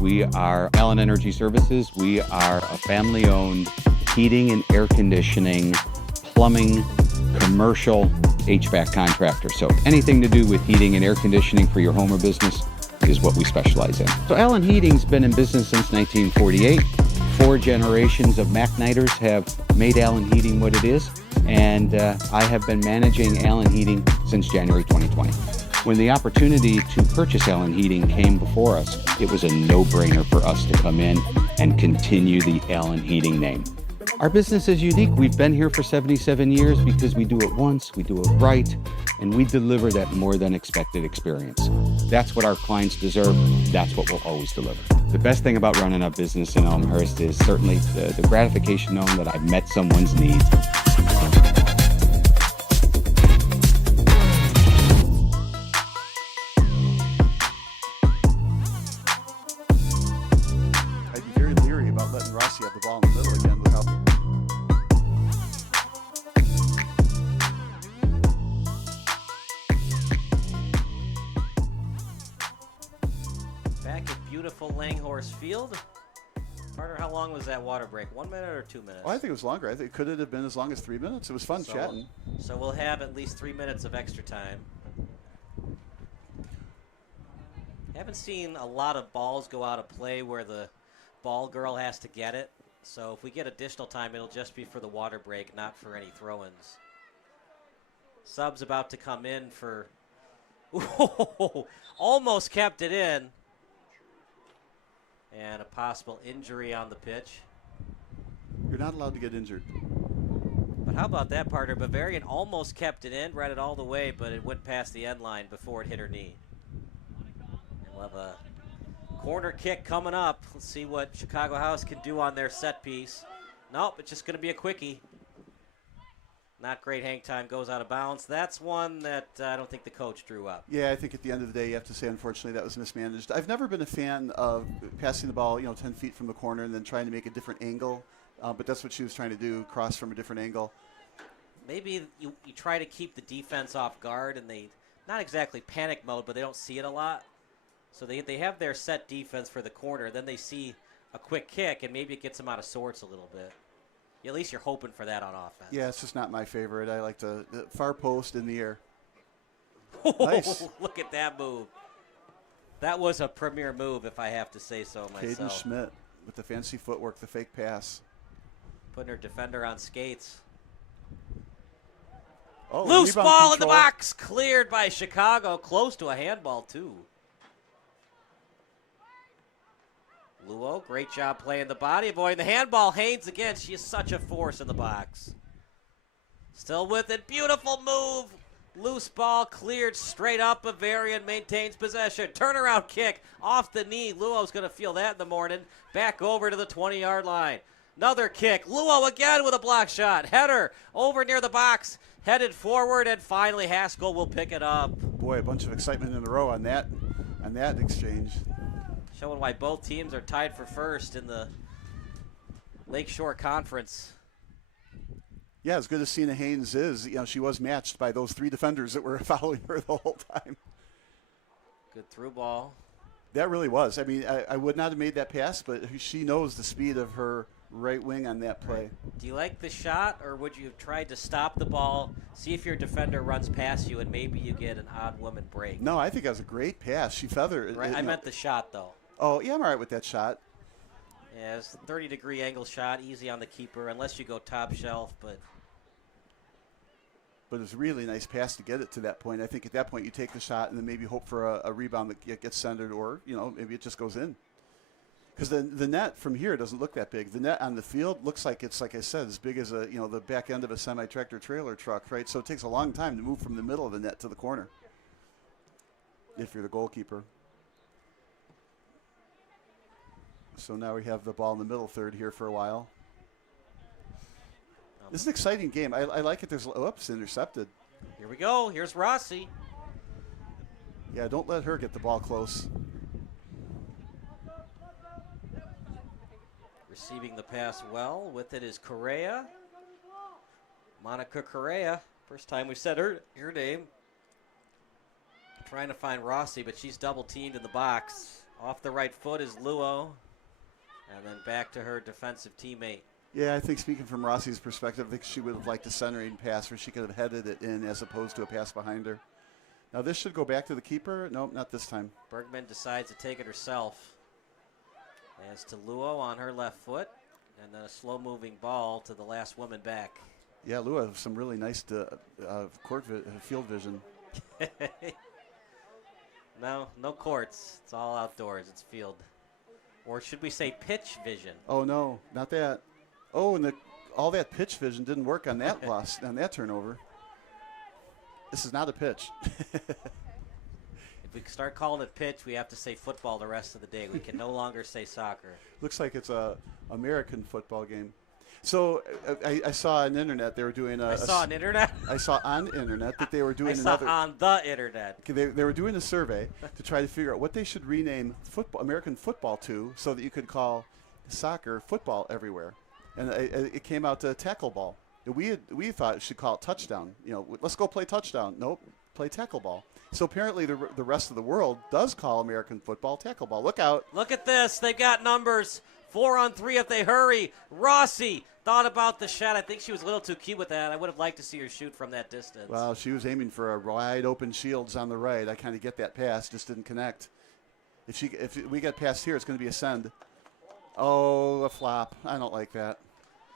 We are Allen Energy Services. We are a family-owned heating and air conditioning, plumbing, commercial HVAC contractor. So anything to do with heating and air conditioning for your home or business is what we specialize in. So Allen Heating's been in business since 1948. 4 generations of Macknighters have made Allen Heating what it is, and I have been managing Allen Heating since January 2020. When the opportunity to purchase Allen Heating came before us, it was a no-brainer for us to come in and continue the Allen Heating name. Our business is unique. We've been here for 77 years because we do it once, we do it right, and we deliver that more than expected experience. That's what our clients deserve. That's what we'll always deliver. The best thing about running a business in Elmhurst is certainly the gratification knowing that I've met someone's needs. I'd be very leery about letting Rossi have the ball in the middle again without. Back at beautiful Langhorse Field. Carter, how long was that water break? 1 minute or 2 minutes? Oh, I think it was longer. I think could it have been as long as 3 minutes? It was fun chatting. So we'll have at least 3 minutes of extra time. Haven't seen a lot of balls go out of play where the ball girl has to get it. So if we get additional time, it'll just be for the water break, not for any throw-ins. Sub's about to come in for... Ooh, almost kept it in. And a possible injury on the pitch. You're not allowed to get injured. But how about that, partner? Bavarian almost kept it in, read it all the way, but it went past the end line before it hit her knee. And we'll have a corner kick coming up. Let's see what Chicago House can do on their set piece. Nope, it's just going to be a quickie. Not great hang time, goes out of bounds. That's one that I don't think the coach drew up. Yeah, I think at the end of the day, you have to say, unfortunately, that was mismanaged. I've never been a fan of passing the ball, 10 feet from the corner and then trying to make a different angle. But that's what she was trying to do, cross from a different angle. Maybe you try to keep the defense off guard, and they, not exactly panic mode, but they don't see it a lot. So they have their set defense for the corner. Then they see a quick kick, and maybe it gets them out of sorts a little bit. At least you're hoping for that on offense. Yeah, it's just not my favorite. I like the far post in the air. Oh, nice. Look at that move. That was a premier move, if I have to say so myself. Caden Schmidt with the fancy footwork, the fake pass. Putting her defender on skates. Oh, loose rebound ball in the control. box. Cleared by Chicago. Close to a handball, too. Luo, great job playing the body, avoiding the handball. Haynes again. She is such a force in the box. Still with it. Beautiful move. Loose ball cleared straight up. Bavarian maintains possession. Turnaround kick off the knee. Luo's going to feel that in the morning. Back over to the 20-yard line. Another kick. Luo again with a block shot. Header over near the box. Headed forward, and finally Haskell will pick it up. Boy, a bunch of excitement in a row on that exchange. Showing why both teams are tied for first in the Lakeshore Conference. Yeah, as good as Cena Haynes is, she was matched by those 3 defenders that were following her the whole time. Good through ball. That really was. I mean, I would not have made that pass, but she knows the speed of her right wing on that play. Do you like the shot, or would you have tried to stop the ball, see if your defender runs past you, and maybe you get an odd woman break? No, I think that was a great pass. She feathered. Right, I meant the shot, though. Oh, yeah, I'm all right with that shot. Yeah, it's a 30-degree angle shot, easy on the keeper, unless you go top shelf, but But it's a really nice pass to get it to that point. I think at that point you take the shot and then maybe hope for a rebound that gets centered, or maybe it just goes in. Because the net from here doesn't look that big. The net on the field looks like it's, like I said, as big as the back end of a semi-tractor trailer truck, right? So it takes a long time to move from the middle of the net to the corner if you're the goalkeeper. So now we have the ball in the middle third here for a while. This is an exciting game. I like it. Oops, intercepted. Here we go. Here's Rossi. Yeah, don't let her get the ball close. Receiving the pass well. With it is Correa. Monica Correa. First time we've said her name. Trying to find Rossi, but she's double teamed in the box. Off the right foot is Luo. And then back to her defensive teammate. Yeah, I think speaking from Rossi's perspective, I think she would have liked a centering pass where she could have headed it in as opposed to a pass behind her. Now this should go back to the keeper. Nope, not this time. Bergman decides to take it herself. As to Luo on her left foot. And then a slow-moving ball to the last woman back. Yeah, Luo has some really nice field vision. No courts. It's all outdoors. It's field. Or should we say pitch vision? Oh, no, not that. Oh, and all that pitch vision didn't work on that loss, on that turnover. This is not a pitch. If we start calling it pitch, we have to say football the rest of the day. We can no longer say soccer. Looks like it's a American football game. So I saw on the internet they were doing I saw on internet that they were doing on the internet. They were doing a survey to try to figure out what they should rename American football to, so that you could call soccer football everywhere. And it came out to tackle ball. We thought it should call it touchdown. Let's go play touchdown. Nope, play tackle ball. So apparently the rest of the world does call American football tackle ball. Look out. Look at this. They've got numbers. 4-on-3 if they hurry. Rossi thought about the shot. I think she was a little too cute with that. I would have liked to see her shoot from that distance. Well, she was aiming for a wide open Shields on the right. I kind of get that pass, just didn't connect. If we get past here, it's going to be a send. Oh, a flop. I don't like that.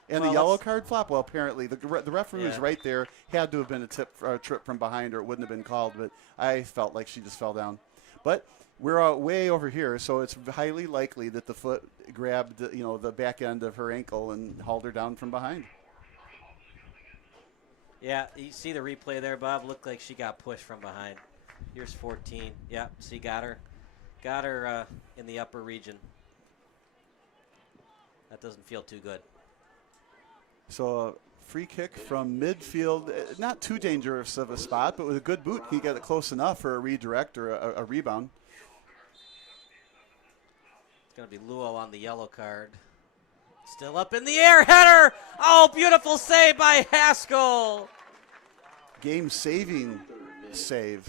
And the yellow card flop? Well, apparently the referee was right there. Had to have been a trip from behind, or it wouldn't have been called. But I felt like she just fell down. But we're way over here, so it's highly likely that the foot grabbed, the back end of her ankle and hauled her down from behind. Yeah, you see the replay there, Bob. Looked like she got pushed from behind. Here's 14. Yeah, see, got her in the upper region. That doesn't feel too good. So a free kick from midfield, not too dangerous of a spot, but with a good boot, he got it close enough for a redirect or a rebound. It's going to be Luo on the yellow card. Still up in the air, header! Oh, beautiful save by Haskell! Game-saving save.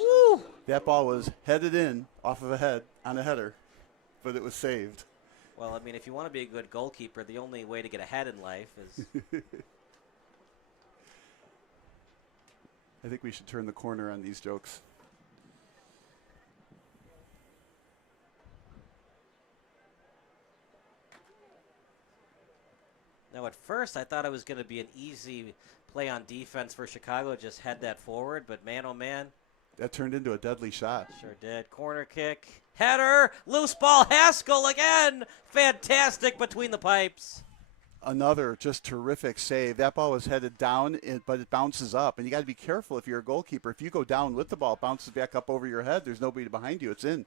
Woo! That ball was headed in off of a head on a header, but it was saved. Well, I mean, if you want to be a good goalkeeper, the only way to get ahead in life is... I think we should turn the corner on these jokes. Now, at first, I thought it was going to be an easy play on defense for Chicago, just head that forward, but man, oh man. That turned into a deadly shot. Sure did. Corner kick. Header. Loose ball. Haskell again. Fantastic between the pipes. Another just terrific save. That ball was headed down, but it bounces up. And you got to be careful if you're a goalkeeper. If you go down with the ball, it bounces back up over your head. There's nobody behind you. It's in.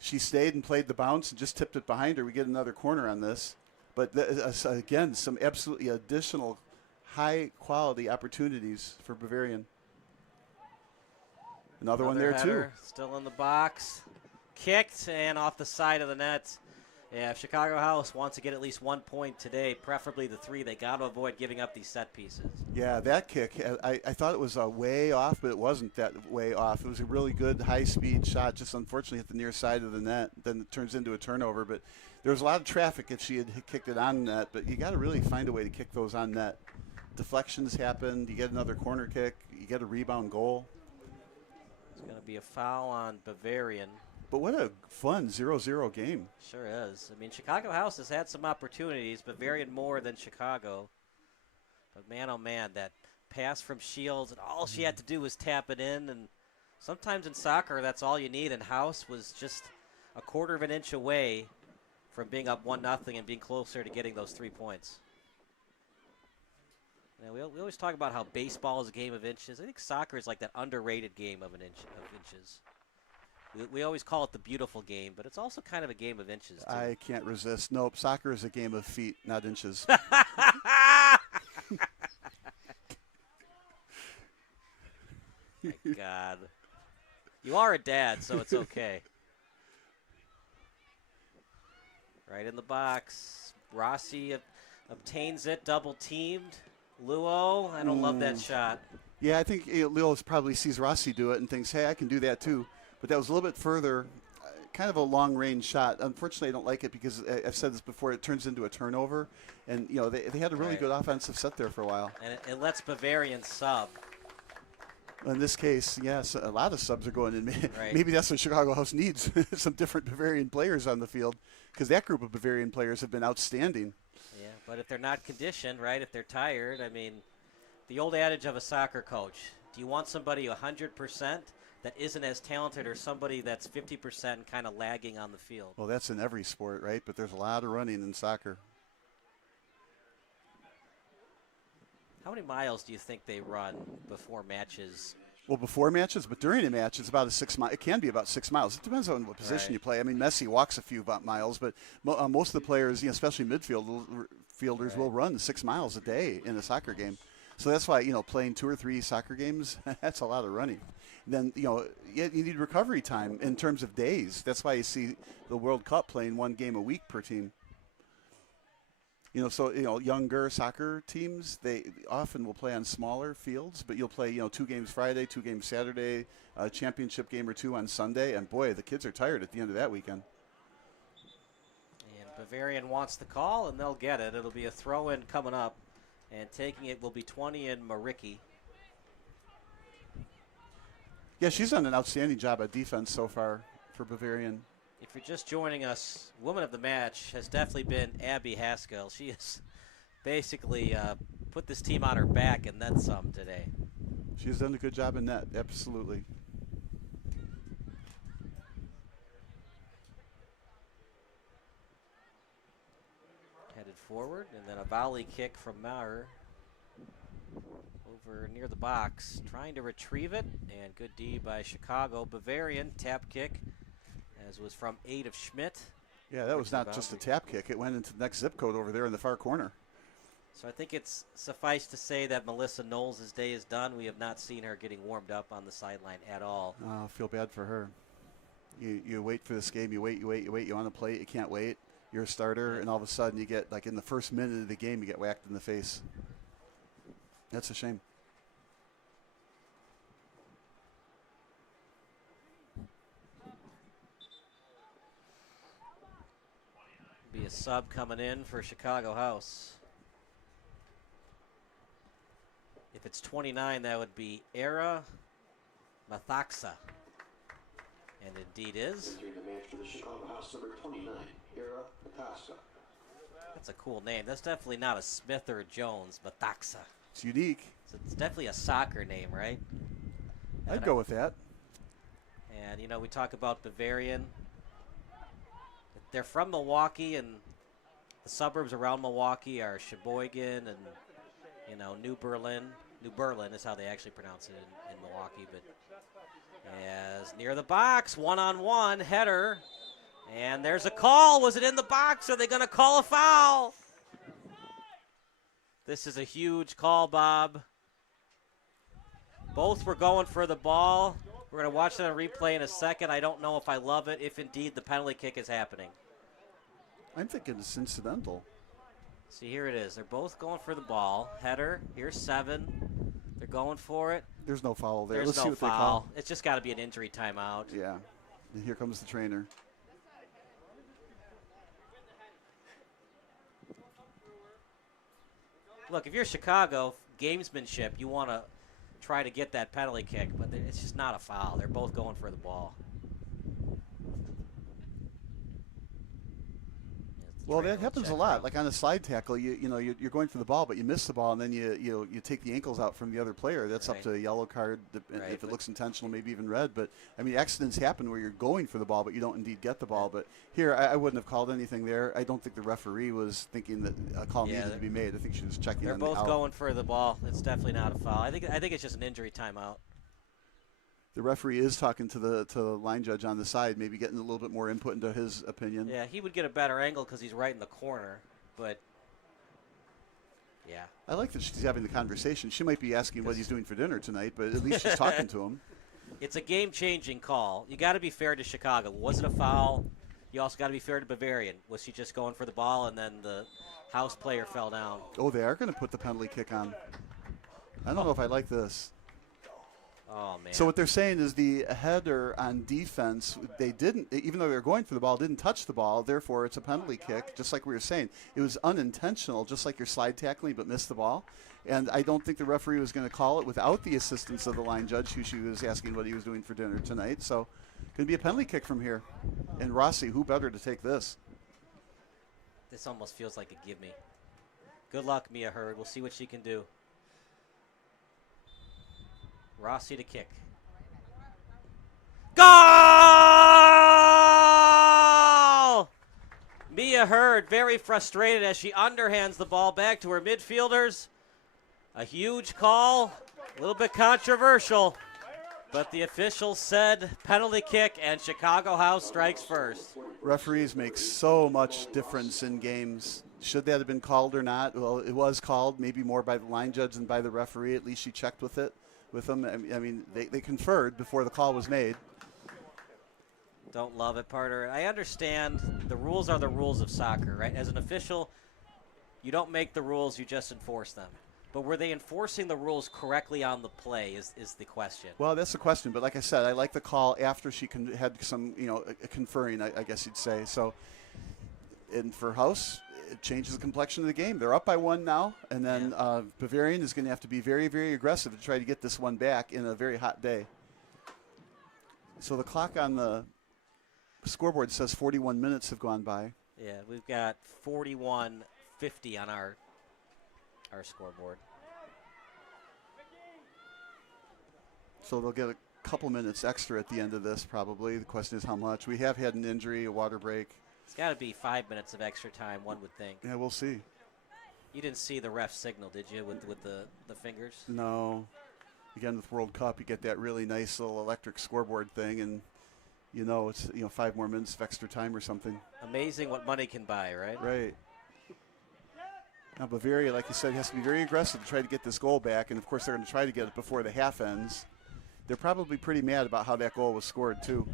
She stayed and played the bounce and just tipped it behind her. We get another corner on this. But again, some absolutely additional high-quality opportunities for Bavarian. Another one there, header, too. Still in the box. Kicked and off the side of the net. Yeah, if Chicago House wants to get at least 1 point today, preferably the 3, they got to avoid giving up these set pieces. Yeah, that kick, I thought it was way off, but it wasn't that way off. It was a really good high-speed shot, just unfortunately at the near side of the net. Then it turns into a turnover. But there was a lot of traffic if she had kicked it on net, but you got to really find a way to kick those on net. Deflections happened. You get another corner kick. You get a rebound goal. It's going to be a foul on Bavarian. But what a fun 0-0 game. Sure is. I mean, Chicago House has had some opportunities, Bavarian more than Chicago. But man, oh man, that pass from Shields, and all she had to do was tap it in. And sometimes in soccer, that's all you need. And House was just a quarter of an inch away from being up 1-0 and being closer to getting those 3 points. Now, we always talk about how baseball is a game of inches. I think soccer is like that underrated game of inches. We always call it the beautiful game, but it's also kind of a game of inches, too. I can't resist. Nope, soccer is a game of feet, not inches. My God. You are a dad, so it's okay. Right in the box. Rossi obtains it, double teamed. Luo, I don't love that shot. Yeah, I think Luo probably sees Rossi do it and thinks, hey, I can do that too. But that was a little bit further, kind of a long-range shot. Unfortunately, I don't like it because I've said this before, it turns into a turnover. And, you know, they had a really good offensive set there for a while. And it lets Bavarian sub. In this case, yes, a lot of subs are going in. Right. Maybe that's what Chicago House needs, some different Bavarian players on the field, because that group of Bavarian players have been outstanding. Yeah, but if they're not conditioned, right, if they're tired, I mean, the old adage of a soccer coach, do you want somebody 100% that isn't as talented or somebody that's 50% and kind of lagging on the field? Well, that's in every sport, right? But there's a lot of running in soccer. How many miles do you think they run before matches? Well, before matches, but during a match, it's about a 6 mile. It can be about 6 miles. It depends on what position you play. I mean, Messi walks a few miles, but most of the players, especially midfielders, will run 6 miles a day in a soccer game. So that's why, playing 2 or 3 soccer games, that's a lot of running. Then, you need recovery time in terms of days. That's why you see the World Cup playing 1 game a week per team. Younger soccer teams, they often will play on smaller fields, but you'll play, 2 games Friday, 2 games Saturday, a championship game or 2 on Sunday, and boy, the kids are tired at the end of that weekend. And Bavarian wants the call, and they'll get it. It'll be a throw-in coming up, and taking it will be 20 in Maricki. Yeah, she's done an outstanding job at defense so far for Bavarian. If you're just joining us, woman of the match has definitely been Abby Haskell. She has basically put this team on her back and then some today. She's done a good job in that, absolutely. Headed forward, and then a volley kick from Maurer over near the box, trying to retrieve it, and good D by Chicago. Bavarian tap kick, as was from 8 of Schmidt. Yeah, that was not just a tap kick. It went into the next zip code over there in the far corner. So I think it's suffice to say that Melissa Knowles' day is done. We have not seen her getting warmed up on the sideline at all. Oh, I feel bad for her. You wait for this game. You wait. You want to play it. You can't wait. You're a starter, and all of a sudden you get, like in the first minute of the game, you get whacked in the face. That's a shame. Be a sub coming in for Chicago House. If it's 29, that would be Era Mathaxa. And indeed is. That's a cool name. That's definitely not a Smith or a Jones, Mathaxa. It's unique. So it's definitely a soccer name, right? I'd go with that. And, we talk about Bavarian. They're from Milwaukee, and the suburbs around Milwaukee are Sheboygan and, New Berlin. New Berlin is how they actually pronounce it in Milwaukee. But as near the box, one-on-one, header. And there's a call. Was it in the box? Are they going to call a foul? This is a huge call, Bob. Both were going for the ball. We're going to watch that on replay in a second. I don't know if I love it, if indeed the penalty kick is happening. I'm thinking it's incidental. See, here it is. They're both going for the ball. Header. Here's 7. They're going for it. There's no foul there. There's Let's no see what foul. they call. It's just got to be an injury timeout. Yeah. And here comes the trainer. Look, if you're Chicago, gamesmanship, you want to try to get that penalty kick, but it's just not a foul. They're both going for the ball. Well, that happens a lot. Like on a slide tackle, you're going for the ball, but you miss the ball, and then you take the ankles out from the other player. That's up to a yellow card if it looks intentional, maybe even red. But I mean, accidents happen where you're going for the ball, but you don't indeed get the ball. But here, I wouldn't have called anything there. I don't think the referee was thinking that a call needed to be made. I think she was checking. They're on both the out. going for the ball. It's definitely not a foul. I think it's just an injury timeout. The referee is talking to the line judge on the side, maybe getting a little bit more input into his opinion. Yeah, he would get a better angle because he's right in the corner, but yeah. I like that she's having the conversation. She might be asking what he's doing for dinner tonight, but at least she's talking to him. It's a game-changing call. You got to be fair to Chicago. Was it a foul? You also got to be fair to Bavarian. Was she just going for the ball and then the house player fell down? Oh, they are going to put the penalty kick on. I don't know if I like this. Oh, man. So what they're saying is the header on defense, they didn't, even though they were going for the ball, didn't touch the ball. Therefore, it's a penalty kick, just like we were saying. It was unintentional, just like your slide tackling, but missed the ball. And I don't think the referee was going to call it without the assistance of the line judge, who she was asking what he was doing for dinner tonight. So going to be a penalty kick from here. And Rossi, who better to take this? This almost feels like a give me. Good luck, Mia Hurd. We'll see what she can do. Rossi to kick. Goal! Mia Hurd very frustrated as she underhands the ball back to her midfielders. A huge call, a little bit controversial, but the officials said penalty kick and Chicago House strikes first. Referees make so much difference in games. Should that have been called or not? Well, it was called, maybe more by the line judge than by the referee. At least she checked with them. I mean, they conferred before the call was made. Don't love it, Parter. I understand the rules are the rules of soccer, right? As an official, you don't make the rules, you just enforce them. But were they enforcing the rules correctly on the play is the question. Well, that's the question. But like I said, I like the call after she had some, conferring, I guess you'd say. So, and for House, it changes the complexion of the game. They're up by 1 now, and then Bavarian is going to have to be very, very aggressive to try to get this one back in a very hot day. So the clock on the scoreboard says 41 minutes have gone by. Yeah, we've got 41:50 on our scoreboard. So they'll get a couple minutes extra at the end of this probably. The question is how much. We have had an injury, a water break. It's got to be 5 minutes of extra time, one would think. Yeah, we'll see. You didn't see the ref signal, did you, with the fingers? No. Again, with World Cup, you get that really nice little electric scoreboard thing, and it's 5 more minutes of extra time or something. Amazing what money can buy, right? Right. Now Bavaria, like you said, has to be very aggressive to try to get this goal back, and of course they're going to try to get it before the half ends. They're probably pretty mad about how that goal was scored too.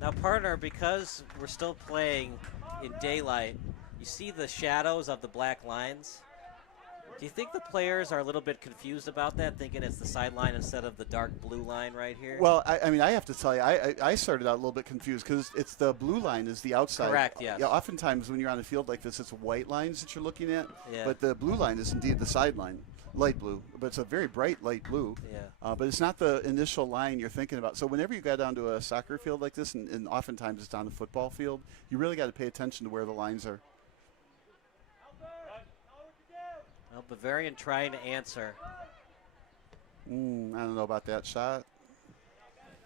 Now, partner, because we're still playing in daylight, you see the shadows of the black lines. Do you think the players are a little bit confused about that, thinking it's the sideline instead of the dark blue line right here? Well, I mean, I have to tell you, I started out a little bit confused because it's the blue line is the outside. Correct, yes. Yeah, oftentimes when you're on a field like this, it's white lines that you're looking at, yeah. But the blue line is indeed the sideline, light blue, but it's a very bright light blue. Yeah. But it's not the initial line you're thinking about. So whenever you go down to a soccer field like this, and oftentimes it's on a football field, you really got to pay attention to where the lines are. Well, Bavarian trying to answer. I don't know about that shot.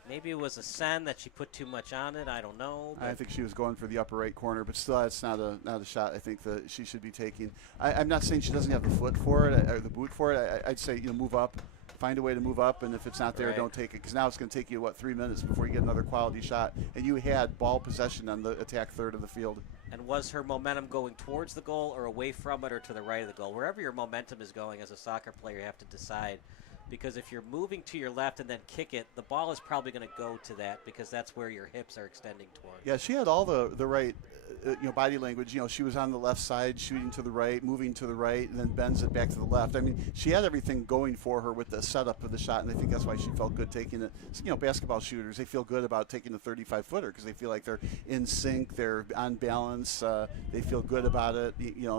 Maybe it was a send that she put too much on it. I don't know. I think she was going for the upper right corner, but still, it's not a shot I think that she should be taking. I'm not saying she doesn't have the foot for it or the boot for it. I'd say move up, find a way to move up, and if it's not there, don't take it, because now it's going to take you 3 minutes before you get another quality shot, and you had ball possession on the attack third of the field. And was her momentum going towards the goal or away from it or to the right of the goal? Wherever your momentum is going as a soccer player, you have to decide. Because if you're moving to your left and then kick it, the ball is probably going to go to that because that's where your hips are extending toward. Yeah, she had all the right body language. She was on the left side, shooting to the right, moving to the right, and then bends it back to the left. I mean, she had everything going for her with the setup of the shot, and I think that's why she felt good taking it. So, basketball shooters, they feel good about taking the 35-footer because they feel like they're in sync, they're on balance, they feel good about it.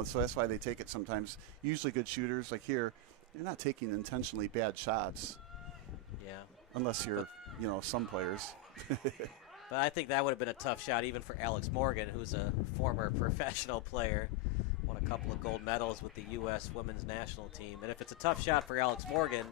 So that's why they take it sometimes. Usually good shooters, like here, they're not taking intentionally bad shots. Yeah. Unless you're, some players. But I think that would have been a tough shot even for Alex Morgan, who's a former professional player, won a couple of gold medals with the U.S. women's national team. And if it's a tough shot for Alex Morgan,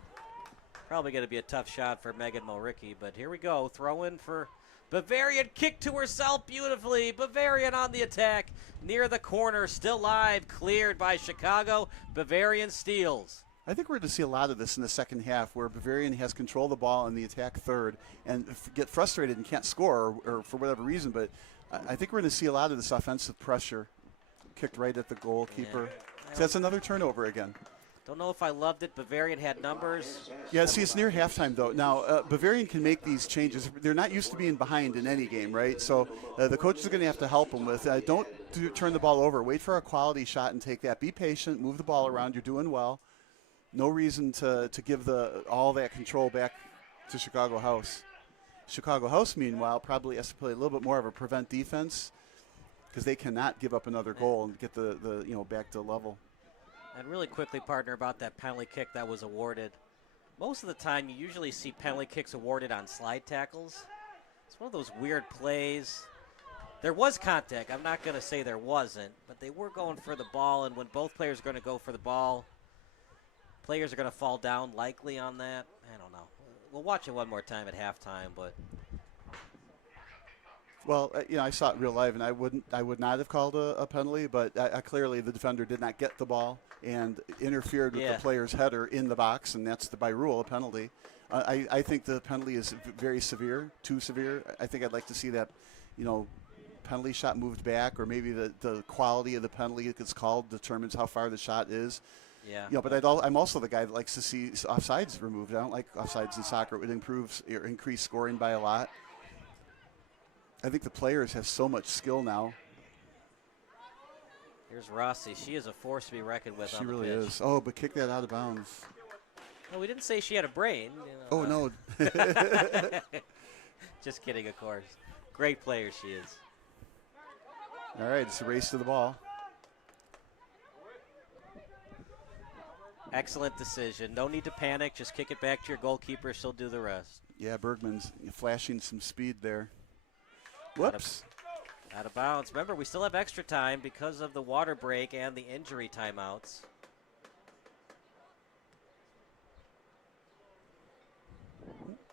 probably going to be a tough shot for Megan Mulricky. But here we go, throw in for Bavarian, kick to herself beautifully. Bavarian on the attack, near the corner, still live, cleared by Chicago. Bavarian steals. I think we're going to see a lot of this in the second half, where Bavarian has control of the ball in the attack third and get frustrated and can't score or for whatever reason. But I think we're going to see a lot of this offensive pressure kicked right at the goalkeeper. Yeah. So that's another turnover again. Don't know if I loved it. Bavarian had numbers. Yeah, see, it's near halftime, though. Now, Bavarian can make these changes. They're not used to being behind in any game, right? So the coaches are going to have to help them with, don't turn the ball over. Wait for a quality shot and take that. Be patient. Move the ball around. You're doing well. No reason to give all that control back to Chicago House. Chicago House, meanwhile, probably has to play a little bit more of a prevent defense because they cannot give up another goal and get the back to level. And really quickly, partner, about that penalty kick that was awarded. Most of the time, you usually see penalty kicks awarded on slide tackles. It's one of those weird plays. There was contact. I'm not going to say there wasn't, but they were going for the ball, and when both players are going to go for the ball, players are going to fall down likely on that. I don't know. We'll watch it one more time at halftime, but. Well, I saw it real live, and I would not have called a penalty, but clearly the defender did not get the ball and interfered with the player's header in the box, and that's by rule a penalty. I think the penalty is very severe, too severe. I think I'd like to see that, penalty shot moved back, or maybe the quality of the penalty that's called determines how far the shot is. Yeah. But I'm also the guy that likes to see offsides removed. I don't like offsides in soccer. It would increase scoring by a lot. I think the players have so much skill now. Here's Rossi. She is a force to be reckoned with. She on the really pitch. is. Oh, but kick that out of bounds. No, we didn't say she had a brain. Oh, no. Just kidding, of course. Great player she is. All right, it's a race to the ball. Excellent decision. No need to panic. Just kick it back to your goalkeeper. She'll do the rest. Yeah, Bergman's flashing some speed there. Whoops. Out of bounds. Remember, we still have extra time because of the water break and the injury timeouts.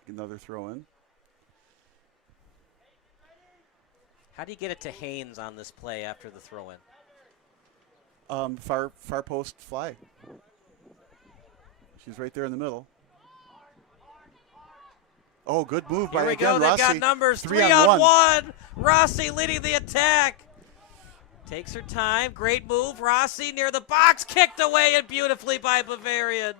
Another throw in. How do you get it to Haynes on this play after the throw in? Far post fly. She's right there in the middle. Oh, good move by Here we again, go. They've Rossi. got numbers. 3 on 1. 1. Rossi leading the attack. Takes her time. Great move. Rossi near the box. Kicked away and beautifully by Bavarian.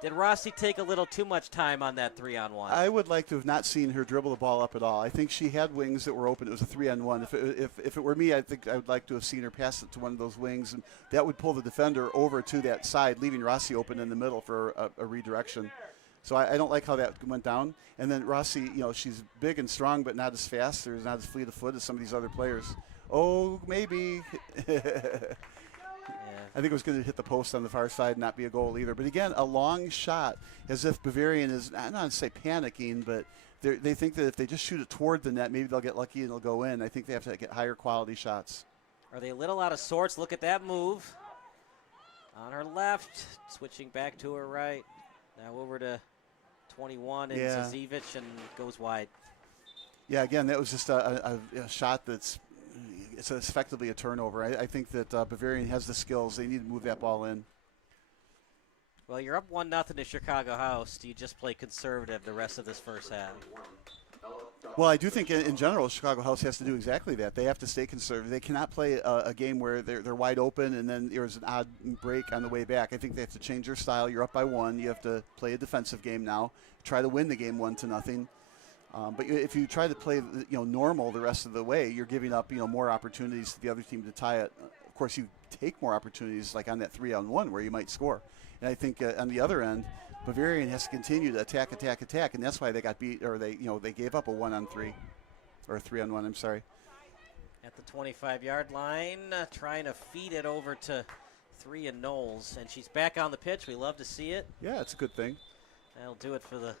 Did Rossi take a little too much time on that 3 on 1? I would like to have not seen her dribble the ball up at all. I think she had wings that were open. It was a 3 on 1. If it were me, I think I would like to have seen her pass it to one of those wings, and that would pull the defender over to that side, leaving Rossi open in the middle for a redirection. So I don't like how that went down. And then Rossi, she's big and strong, but not as fast or not as fleet of foot as some of these other players. Oh, maybe. I think it was going to hit the post on the far side and not be a goal either. But again, a long shot, as if Bavarian is, I'm not going to say panicking, but they think that if they just shoot it toward the net, maybe they'll get lucky and it'll go in. I think they have to get higher quality shots. Are they a little out of sorts? Look at that move. On her left, switching back to her right. Now over to 21 and Zazevic, and goes wide. Yeah, again, that was just a shot that's it's effectively a turnover. I think that Bavarian has the skills. They need to move that ball in. Well, you're up 1-0 to Chicago House. Do you just play conservative the rest of this first half? Well, I do think in general Chicago House has to do exactly that. They have to stay conservative. They cannot play a game where they're wide open and then there's an odd break on the way back. I think they have to change their style. You're up by 1. You have to play a defensive game now. Try to win the game 1-0. But if you try to play normal the rest of the way, you're giving up more opportunities to the other team to tie it. Of course, you take more opportunities like on that 3 on 1 where you might score. And I think on the other end, Bavarian has to continue to attack, and that's why they got beat, or they gave up a 1 on 3, or a 3 on 1. I'm sorry. At the 25-yard line, trying to feed it over to 3 and Knowles, and she's back on the pitch. We love to see it. Yeah, it's a good thing. That'll do it for the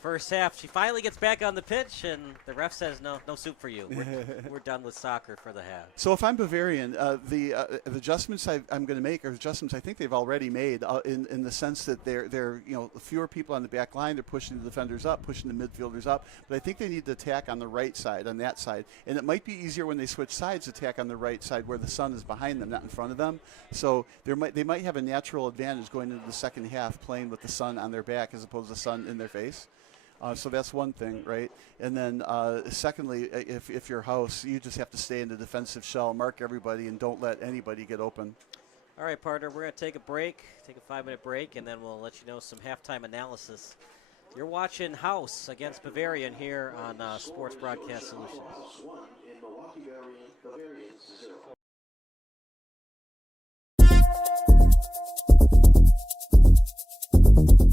First half, she finally gets back on the pitch, and the ref says, no soup for you. We're done with soccer for the half. So if I'm Bavarian, the adjustments I'm going to make are adjustments I think they've already made in the sense that they're fewer people on the back line. They're pushing the defenders up, pushing the midfielders up. But I think they need to attack on the right side, on that side. And it might be easier when they switch sides to attack on the right side where the sun is behind them, not in front of them. So they might have a natural advantage going into the second half playing with the sun on their back as opposed to the sun in their face. So that's one thing, right? And then secondly, if you're House, you just have to stay in the defensive shell, mark everybody, and don't let anybody get open. All right, partner, we're going to take a break, take a 5-minute break, and then we'll let you know some halftime analysis. You're watching House against Bavarian here on Sports Broadcast Solutions.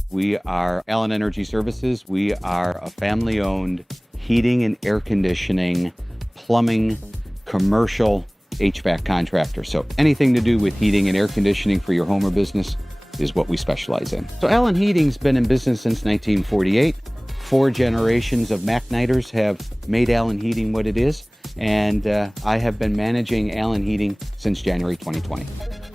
We are Allen Energy Services. We are a family-owned heating and air conditioning, plumbing, commercial HVAC contractor. So anything to do with heating and air conditioning for your home or business is what we specialize in. So Allen Heating's been in business since 1948. 4 generations of MacNighters have made Allen Heating what it is, and I have been managing Allen Heating since January 2020.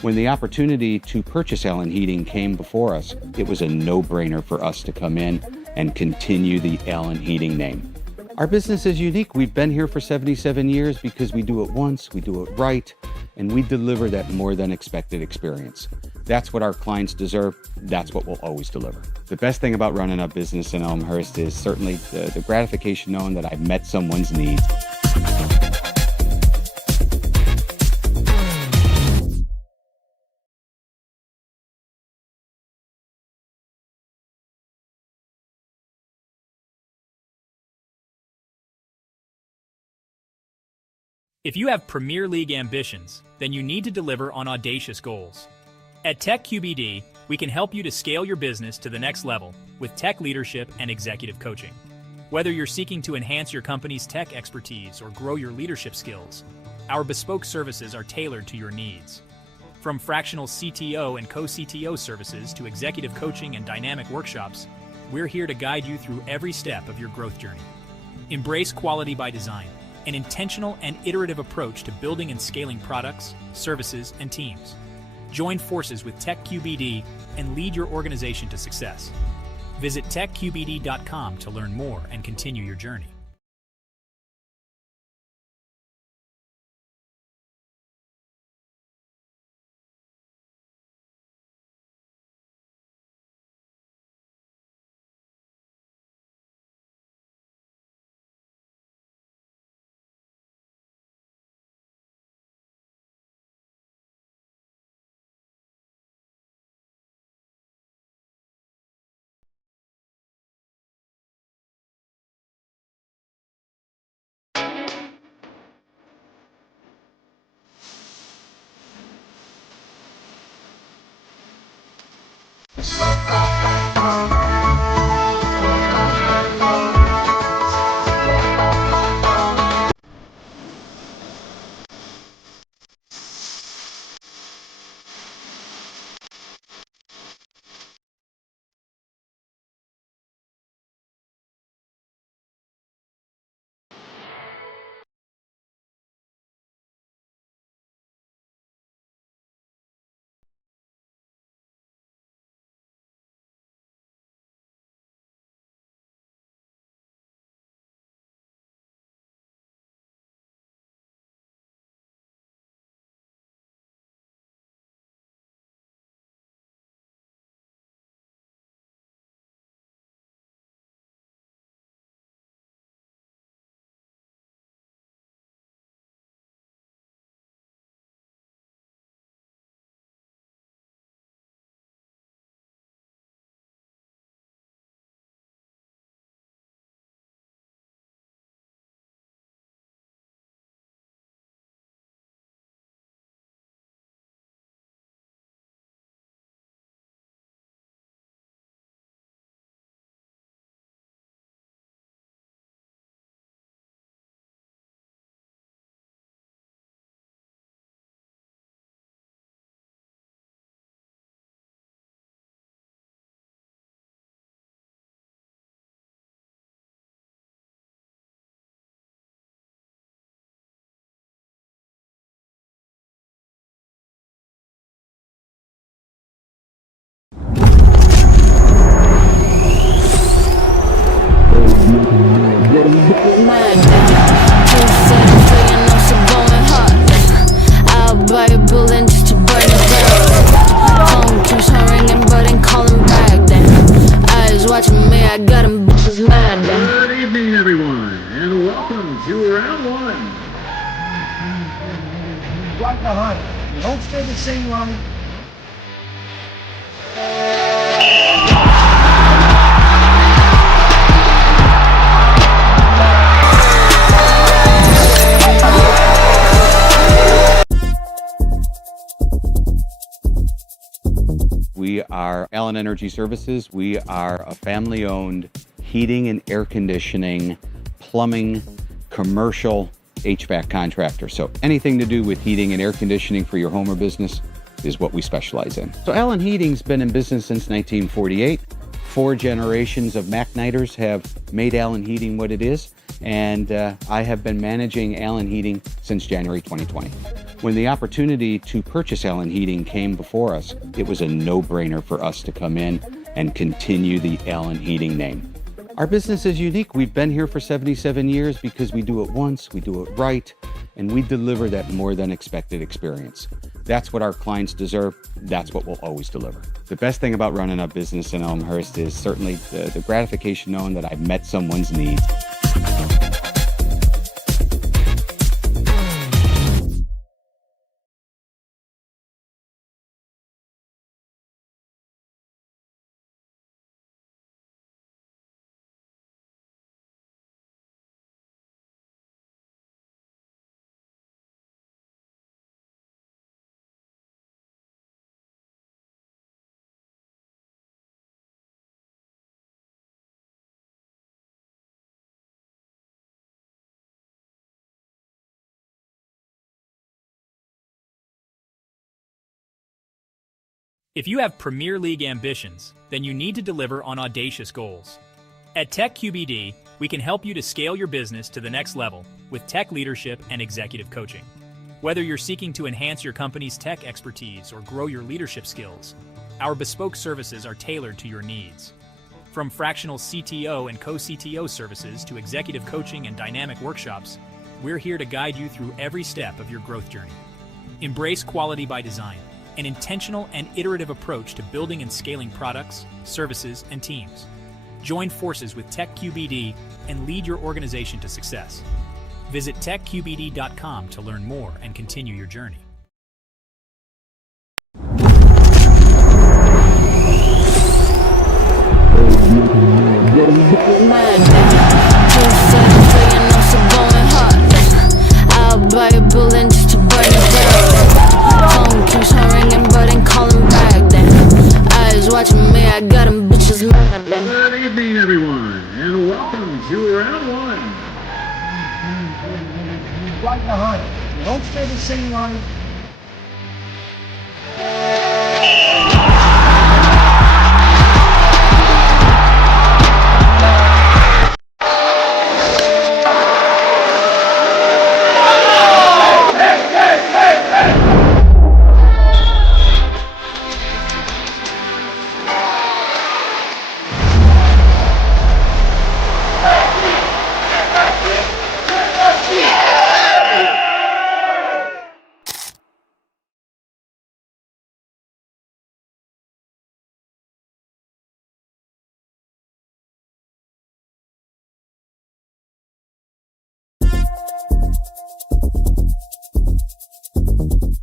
When the opportunity to purchase Allen Heating came before us, it was a no-brainer for us to come in and continue the Allen Heating name. Our business is unique. We've been here for 77 years because we do it once, we do it right, and we deliver that more than expected experience. That's what our clients deserve. That's what we'll always deliver. The best thing about running a business in Elmhurst is certainly the gratification knowing that I've met someone's needs. If you have Premier League ambitions, then you need to deliver on audacious goals. At Tech QBD, we can help you to scale your business to the next level with tech leadership and executive coaching. Whether you're seeking to enhance your company's tech expertise or grow your leadership skills, our bespoke services are tailored to your needs. From fractional CTO and co-CTO services to executive coaching and dynamic workshops, we're here to guide you through every step of your growth journey. Embrace quality by design, an intentional and iterative approach to building and scaling products, services, and teams. Join forces with Tech QBD and lead your organization to success. Visit techqbd.com to learn more and continue your journey. the same line. We are Allen Energy Services. We are a family-owned heating and air conditioning, plumbing, commercial HVAC contractor. So anything to do with heating and air conditioning for your home or business is what we specialize in. So Allen Heating's been in business since 1948. 4 generations of Macknighters have made Allen Heating what it is, and I have been managing Allen Heating since January 2020. When the opportunity to purchase Allen Heating came before us, it was a no-brainer for us to come in and continue the Allen Heating name. Our business is unique. We've been here for 77 years because we do it once, we do it right, and we deliver that more than expected experience. That's what our clients deserve. That's what we'll always deliver. The best thing about running a business in Elmhurst is certainly the gratification knowing that I've met someone's needs. If you have Premier League ambitions, then you need to deliver on audacious goals. At Tech QBD, we can help you to scale your business to the next level with tech leadership and executive coaching. Whether you're seeking to enhance your company's tech expertise or grow your leadership skills, our bespoke services are tailored to your needs. From fractional CTO and co-CTO services to executive coaching and dynamic workshops, we're here to guide you through every step of your growth journey. Embrace quality by design, an intentional and iterative approach to building and scaling products, services, and teams. Join forces with Tech QBD and lead your organization to success. Visit techqbd.com to learn more and continue your journey. I'll buy a building just to burn it down. Phone keeps on ringing, but ain't calling back. Then eyes watching me, I got them bitches mad. Good evening, everyone, and welcome to round one. Right behind. You don't stay the same line.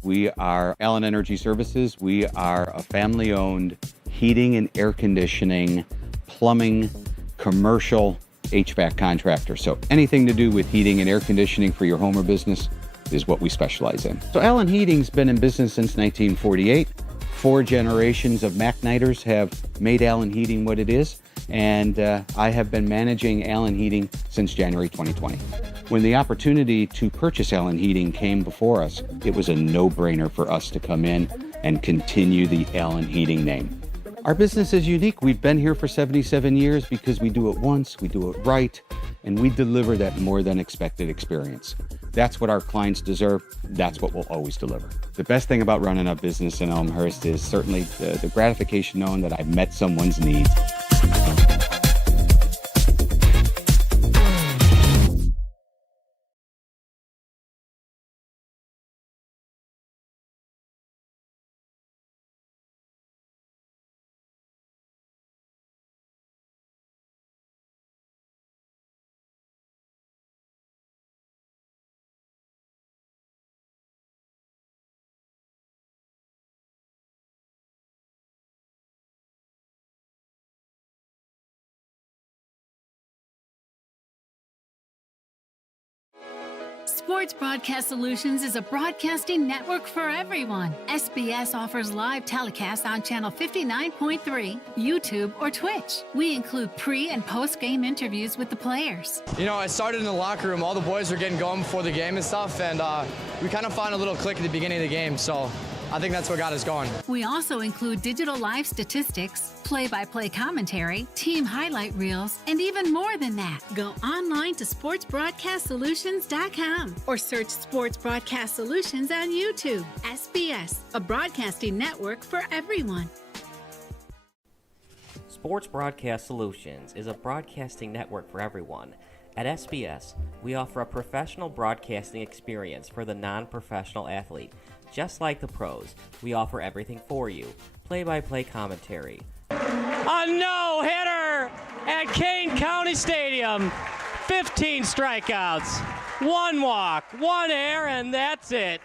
We are Allen Energy Services. We are a family-owned heating and air conditioning, plumbing, commercial HVAC contractor. So anything to do with heating and air conditioning for your home or business is what we specialize in. So Allen Heating's been in business since 1948. 4 generations of Macknighters have made Allen Heating what it is, and I have been managing Allen Heating since January 2020. When the opportunity to purchase Allen Heating came before us, it was a no-brainer for us to come in and continue the Allen Heating name. Our business is unique. We've been here for 77 years because we do it once, we do it right, and we deliver that more than expected experience. That's what our clients deserve. That's what we'll always deliver. The best thing about running a business in Elmhurst is certainly the gratification knowing that I've met someone's needs. Sports Broadcast Solutions is a broadcasting network for everyone. SBS offers live telecasts on Channel 59.3, YouTube, or Twitch. We include pre- and post-game interviews with the players. You know, I started in the locker room. All the boys were getting going before the game and stuff, and we kind of found a little click at the beginning of the game, so I think that's what got us going. We also include digital live statistics, play-by-play commentary, team highlight reels, and even more than that. Go online to sportsbroadcastsolutions.com or search Sports Broadcast Solutions on YouTube. SBS, a broadcasting network for everyone. Sports Broadcast Solutions is a broadcasting network for everyone. At SBS, we offer a professional broadcasting experience for the non-professional athlete. Just like the pros, we offer everything for you. Play-by-play commentary. A no-hitter at Kane County Stadium. 15 strikeouts, 1 walk, 1 error, and that's it.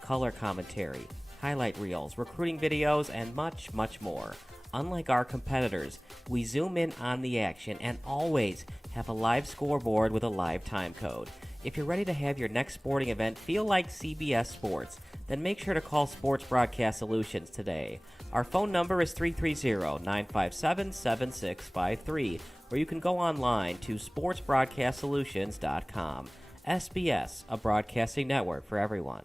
Color commentary, highlight reels, recruiting videos, and much, much more. Unlike our competitors, we zoom in on the action and always have a live scoreboard with a live time code. If you're ready to have your next sporting event feel like CBS Sports, then make sure to call Sports Broadcast Solutions today. Our phone number is 330-957-7653, or you can go online to sportsbroadcastsolutions.com. SBS, a broadcasting network for everyone.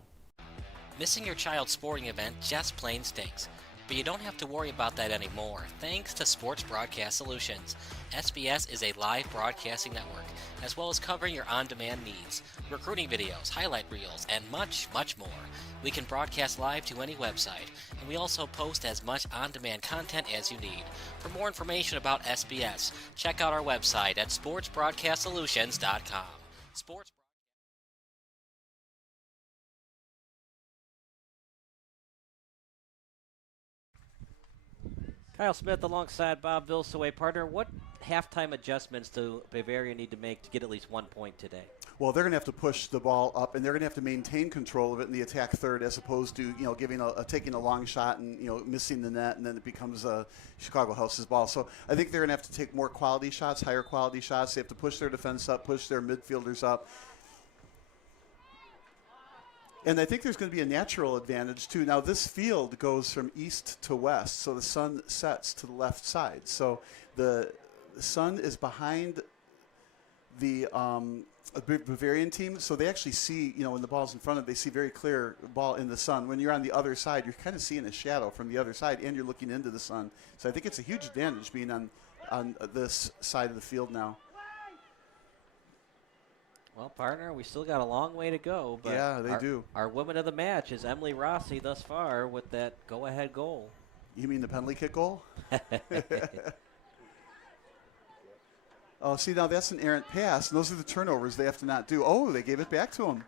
Missing your child's sporting event just plain stinks. But you don't have to worry about that anymore, thanks to Sports Broadcast Solutions. SBS is a live broadcasting network, as well as covering your on-demand needs, recruiting videos, highlight reels, and much, much more. We can broadcast live to any website, and we also post as much on-demand content as you need. For more information about SBS, check out our website at sportsbroadcastsolutions.com. Sports Kyle Smith alongside Bob Vilsaway. Partner, what halftime adjustments do Bavarian need to make to get at least 1 point today? Well, they're going to have to push the ball up, and they're going to have to maintain control of it in the attack third, as opposed to giving taking a long shot and missing the net, and then it becomes a Chicago House's ball. So I think they're going to have to take more quality shots, higher quality shots. They have to push their defense up, push their midfielders up. And I think there's going to be a natural advantage, too. Now, this field goes from east to west, so the sun sets to the left side. So the sun is behind the Bavarian team, so they actually see, when the ball's in front of them, they see very clear ball in the sun. When you're on the other side, you're kind of seeing a shadow from the other side, and you're looking into the sun. So I think it's a huge advantage being on this side of the field now. Well, partner, we still got a long way to go. But yeah, they do. Our woman of the match is Emily Rossi thus far with that go-ahead goal. You mean the penalty kick goal? Oh, see, now that's an errant pass. And those are the turnovers they have to not do. Oh, they gave it back to him.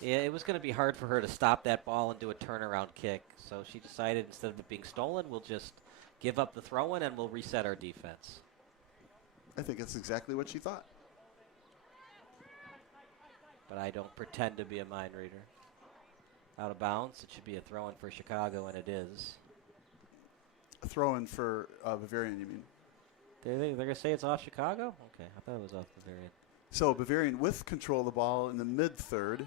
Yeah, it was going to be hard for her to stop that ball and do a turnaround kick. So she decided instead of it being stolen, we'll just give up the throw-in and we'll reset our defense. I think that's exactly what she thought. But I don't pretend to be a mind reader. Out of bounds, it should be a throw-in for Chicago, and it is. A throw-in for Bavarian, you mean? They're going to say it's off Chicago? Okay, I thought it was off Bavarian. So Bavarian with control of the ball in the mid-third.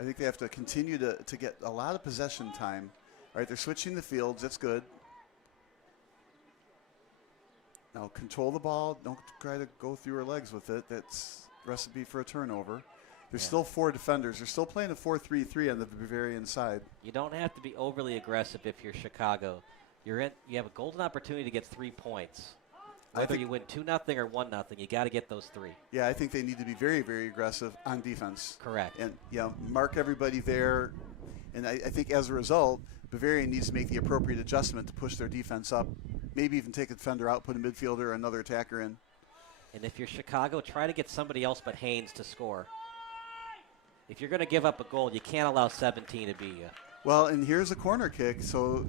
I think they have to continue to get a lot of possession time. All right, they're switching the fields. That's good. Now control the ball. Don't try to go through her legs with it. That's recipe for a turnover. There's still 4 defenders. They're still playing a 4-3-3 on the Bavarian side. You don't have to be overly aggressive if you're Chicago. You have a golden opportunity to get 3 points. Whether you win 2-0 or 1-0, you got to get those 3. Yeah, I think they need to be very, very aggressive on defense. Correct. And mark everybody there. And I think as a result, Bavarian needs to make the appropriate adjustment to push their defense up. Maybe even take a defender out, put a midfielder or another attacker in. And if you're Chicago, try to get somebody else but Haynes to score. If you're going to give up a goal, you can't allow 17 to beat you. Well, and here's a corner kick, so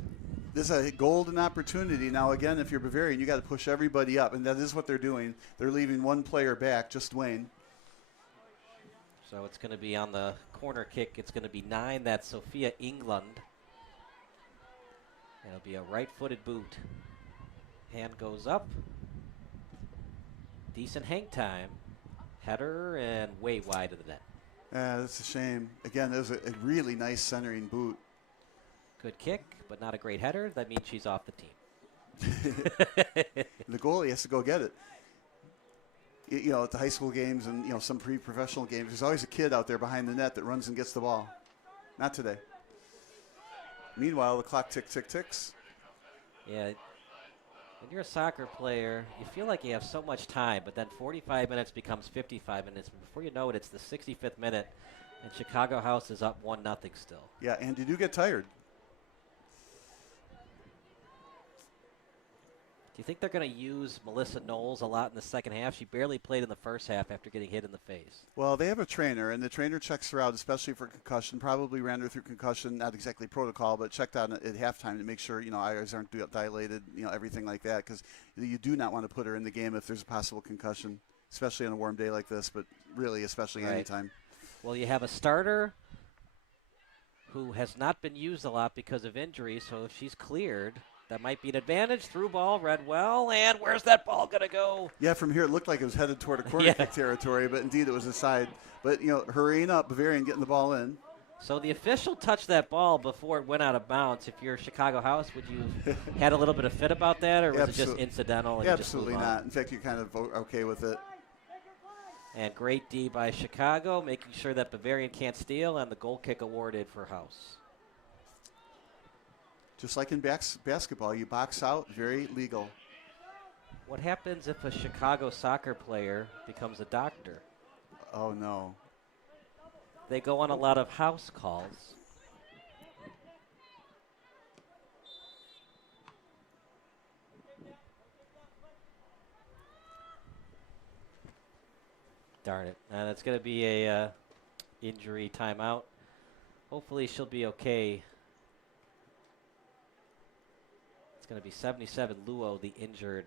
this is a golden opportunity. Now, again, if you're Bavarian, you got to push everybody up, and that is what they're doing. They're leaving one player back, just Wayne. So it's going to be on the corner kick. It's going to be 9. That's Sophia England. It'll be a right-footed boot. Hand goes up. Decent hang time. Header and way wide of the net. Yeah, that's a shame. Again, there's a really nice centering boot. Good kick, but not a great header. That means she's off the team. The goalie has to go get it. You know, at the high school games and, you know, some pre-professional games, there's always a kid out there behind the net that runs and gets the ball. Not today. Meanwhile, the clock ticks. Yeah. When you're a soccer player, you feel like you have so much time, but then 45 minutes becomes 55 minutes. Before you know it, it's the 65th minute, and Chicago House is up 1-0 still. Yeah, and you do get tired. Do you think they're going to use Melissa Knowles a lot in the second half? She barely played in the first half after getting hit in the face. Well, they have a trainer, and the trainer checks her out, especially for concussion. Probably ran her through concussion, not exactly protocol, but checked out at halftime to make sure, you know, eyes aren't dilated, you know, everything like that, because you do not want to put her in the game if there's a possible concussion, especially on a warm day like this, but really especially anytime. Well, you have a starter who has not been used a lot because of injury, so if she's cleared, that might be an advantage. Through ball, read well, and where's that ball going to go? Yeah, from here it looked like it was headed toward a corner kick territory, but indeed it was a side. But, you know, hurrying up, Bavarian getting the ball in. So the official touched that ball before it went out of bounds. If you're Chicago House, would you had a little bit of fit about that, or was it just incidental? And Absolutely not. In fact, you're kind of okay with it. And great D by Chicago, making sure that Bavarian can't steal, and the goal kick awarded for House. Just like in basketball, you box out, very legal. What happens if a Chicago soccer player becomes a doctor? Oh, no. They go on a lot of house calls. Darn it. And it's going to be a injury timeout. Hopefully she'll be okay. It's going to be 77 Luo, the injured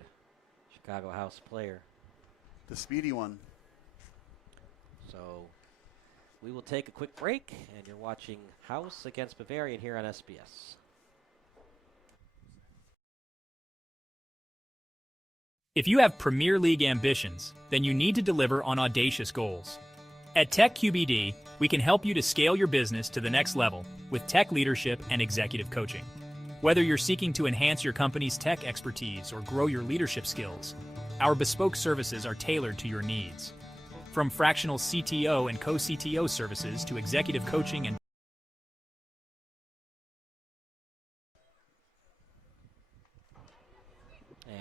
Chicago House player. The speedy one. So we will take a quick break, and you're watching House against Bavarian here on SBS. If you have Premier League ambitions, then you need to deliver on audacious goals. At Tech QBD, we can help you to scale your business to the next level with tech leadership and executive coaching. Whether you're seeking to enhance your company's tech expertise or grow your leadership skills, our bespoke services are tailored to your needs. From fractional CTO and co-CTO services to executive coaching and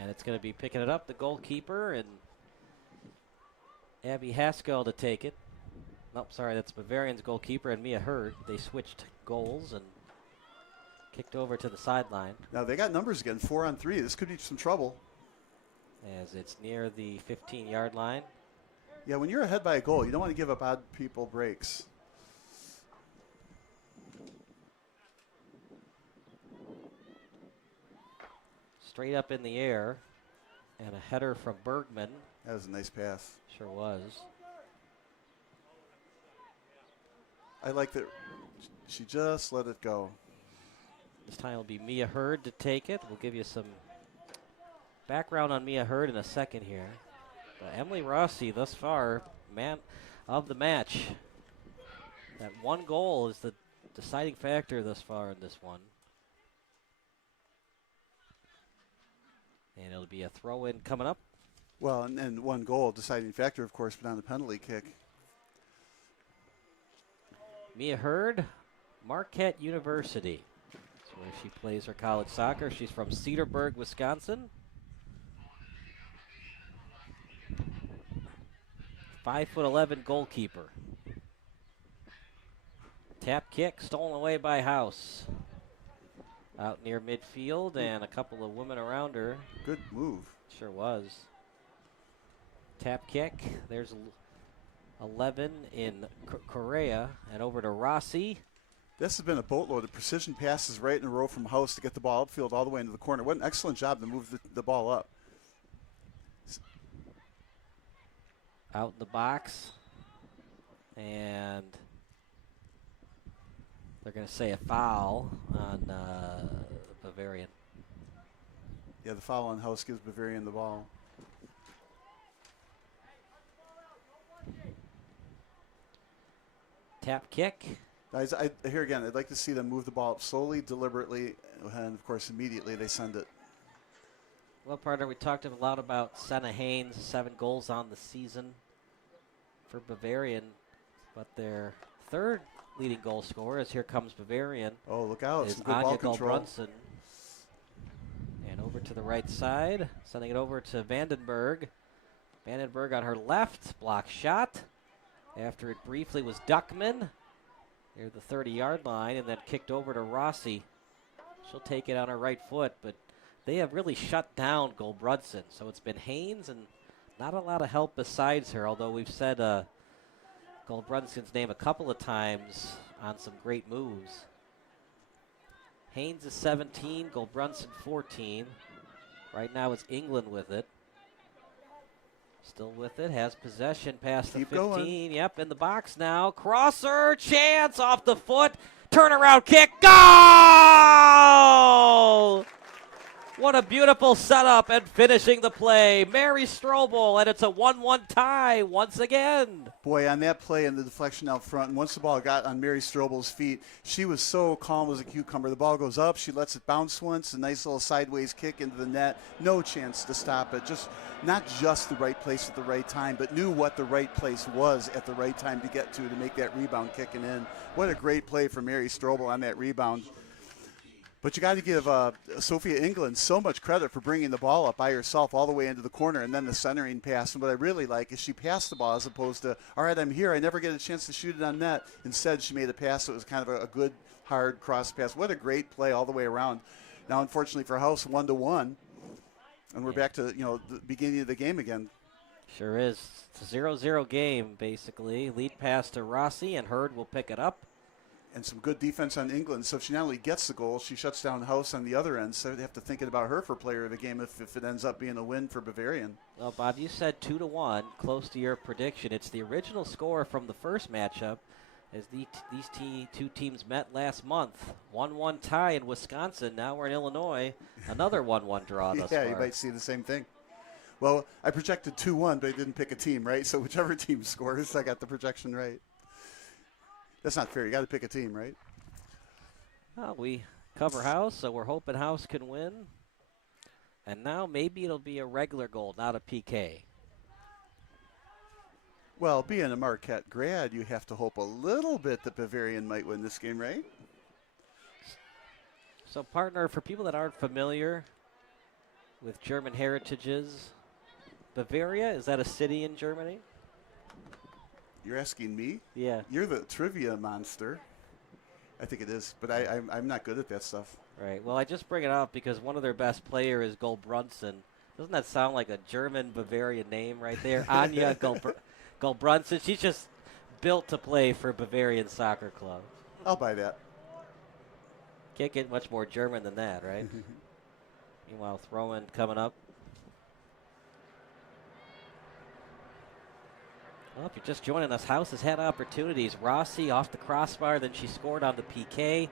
it's going to be picking it up, the goalkeeper, and Abby Haskell to take it. Nope, sorry, that's Bavarian's goalkeeper and Mia Hurd. They switched goals and kicked over to the sideline. Now they got numbers again, 4-on-3. This could be some trouble. As it's near the 15-yard line. Yeah, when you're ahead by a goal, you don't want to give up odd people breaks. Straight up in the air, and a header from Bergman. That was a nice pass. Sure was. I like that she just let it go. This time it'll be Mia Hurd to take it. We'll give you some background on Mia Hurd in a second here. But Emily Rossi, thus far, man of the match. That one goal is the deciding factor thus far in this one. And it'll be a throw-in coming up. Well, and one goal, deciding factor, of course, but on the penalty kick. Mia Hurd, Marquette University. That's where she plays her college soccer. She's from Cedarburg, Wisconsin. 5'11" goalkeeper. Tap kick stolen away by House. Out near midfield, and a couple of women around her. Good move. Sure was. Tap kick. There's 11 in Correa, and over to Rossi. This has been a boatload of precision passes right in a row from House to get the ball upfield all the way into the corner. What an excellent job to move the ball up. Out in the box. And they're going to say a foul on Bavarian. Yeah, the foul on House gives Bavarian the ball. tap kick. Guys, here again, I'd like to see them move the ball up slowly, deliberately, and of course immediately they send it. Well, partner, we talked a lot about Senna Haynes, 7 goals on the season for Bavarian, but their third leading goal scorer, as here comes Bavarian. Oh, look out. Is Some good Anya ball control. Gulbrunson. And over to the right side, sending it over to Vandenberg. Vandenberg on her left, block shot. After it briefly was Duckman near the 30-yard line, and then kicked over to Rossi. She'll take it on her right foot, but they have really shut down Gulbrunson. So it's been Haynes and not a lot of help besides her, although we've said Gulbrunson's name a couple of times on some great moves. Haynes is 17, Gulbrunson 14. Right now it's England with it. Still with it, has possession past the 15. Going. Yep, in the box now. Crosser, chance off the foot. Turnaround kick, goal! What a beautiful setup and finishing the play. Mary Strobel, and it's a 1-1 tie once again. Boy, on that play and the deflection out front, and once the ball got on Mary Strobel's feet, she was so calm as a cucumber. The ball goes up, she lets it bounce once, a nice little sideways kick into the net. No chance to stop it. Just not just the right place at the right time, but knew what the right place was at the right time to get to make that rebound kicking in. What a great play for Mary Strobel on that rebound. But you got to give Sophia England so much credit for bringing the ball up by herself all the way into the corner and then the centering pass. And what I really like is she passed the ball as opposed to, all right, I'm here, I never get a chance to shoot it on net. Instead, she made a pass that was kind of a good, hard cross pass. What a great play all the way around. Now, unfortunately for House, 1-1. And we're back to, the beginning of the game again. Sure is. It's a 0-0 game, basically. Lead pass to Rossi, and Hurd will pick it up. And some good defense on England. So if she not only gets the goal, she shuts down House on the other end. So they have to think about her for player of the game if it ends up being a win for Bavarian. Well, Bob, you said 2-1, close to your prediction. It's the original score from the first matchup as these two teams met last month. 1-1 tie in Wisconsin. Now we're in Illinois. Another 1-1 draw thus far. Yeah, you might see the same thing. Well, I projected 2-1, but I didn't pick a team, right? So whichever team scores, I got the projection right. That's not fair. You got to pick a team, right? Well, we cover House, so we're hoping House can win. And now maybe it'll be a regular goal, not a PK. Well, being a Marquette grad, you have to hope a little bit that Bavarian might win this game, right? So, partner, for people that aren't familiar with German heritages, Bavaria, is that a city in Germany? You're asking me? Yeah. You're the trivia monster. I think it is, but I'm not good at that stuff. Right. Well, I just bring it up because one of their best players is Gulbrunson. Doesn't that sound like a German Bavarian name right there? Anya Gulbrunson. She's just built to play for Bavarian Soccer Club. I'll buy that. Can't get much more German than that, right? Meanwhile, throw-in coming up. Well, if you're just joining us, House has had opportunities. Rossi off the crossbar, then she scored on the PK. It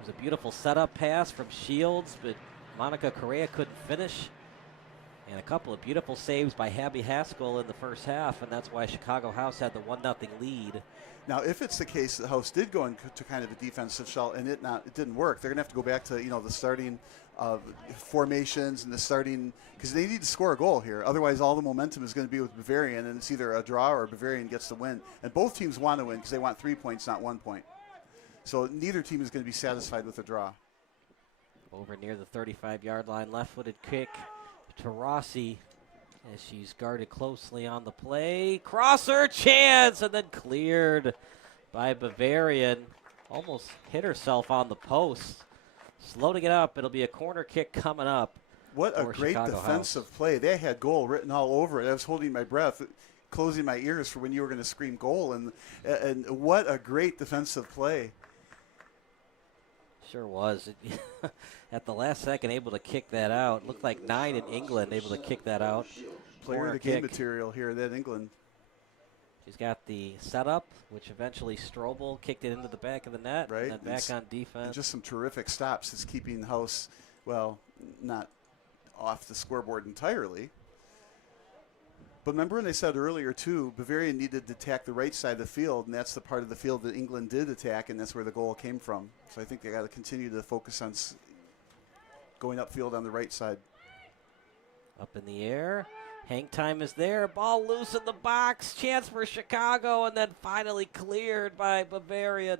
was a beautiful setup pass from Shields, but Monica Correa couldn't finish. And a couple of beautiful saves by Abby Haskell in the first half, and that's why Chicago House had the 1-0 lead. Now, if it's the case that House did go into kind of a defensive shell and it didn't work, they're going to have to go back to the starting formations and the starting, because they need to score a goal here. Otherwise, all the momentum is going to be with Bavarian, and it's either a draw or Bavarian gets the win. And both teams want to win because they want 3 points, not 1 point. So neither team is going to be satisfied with a draw. Over near the 35-yard line, left-footed kick to Rossi as she's guarded closely on the play. Crosser, chance, and then cleared by Bavarian. Almost hit herself on the post. Slow to get up. It'll be a corner kick coming up. What a great Chicago defensive House. play. They had goal written all over it. I was holding my breath, closing my ears for when you were going to scream goal. And what a great defensive play. Sure was. At the last second, able to kick that out. Looked like 9 in England able to kick that out. Player of the game material here at England. She's got the setup, which eventually Strobel kicked it into the back of the net. Right. And then back on defense. And just some terrific stops. It's keeping House, well, not off the scoreboard entirely. But remember when they said earlier, too, Bavarian needed to attack the right side of the field, and that's the part of the field that England did attack, and that's where the goal came from. So I think they got to continue to focus on going upfield on the right side. Up in the air. Hang time is there. Ball loose in the box. Chance for Chicago, and then finally cleared by Bavarian.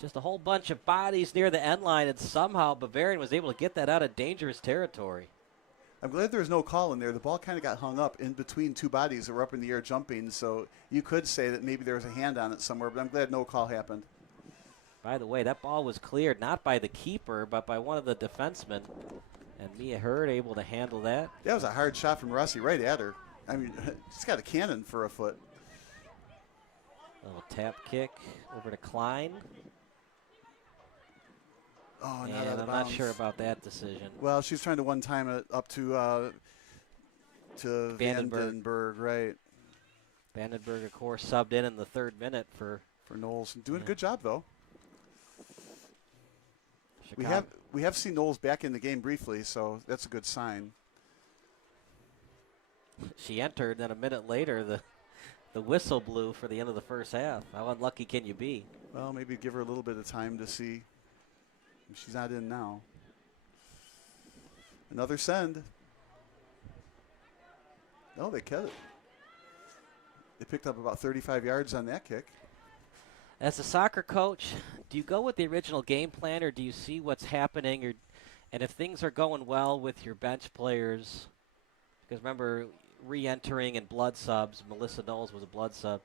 Just a whole bunch of bodies near the end line, and somehow Bavarian was able to get that out of dangerous territory. I'm glad there was no call in there. The ball kind of got hung up in between two bodies that were up in the air jumping, so you could say that maybe there was a hand on it somewhere, but I'm glad no call happened. By the way, that ball was cleared not by the keeper, but by one of the defensemen, and Mia Hurd able to handle that. That was a hard shot from Rossi right at her. I mean, she's got a cannon for a foot. Little tap kick over to Klein. Oh, and I'm not sure about that decision. Well, she's trying to one-time it up to Vandenberg, right. Vandenberg, of course, subbed in the 3rd minute for Knowles. Doing a good job, though. Chicago. We have seen Knowles back in the game briefly, so that's a good sign. She entered, then a minute later, the whistle blew for the end of the first half. How unlucky can you be? Well, maybe give her a little bit of time to see. She's not in now. Another send. No, they cut it. They picked up about 35 yards on that kick. As a soccer coach, do you go with the original game plan, or do you see what's happening? And if things are going well with your bench players, because remember, re-entering and blood subs, Melissa Knowles was a blood sub.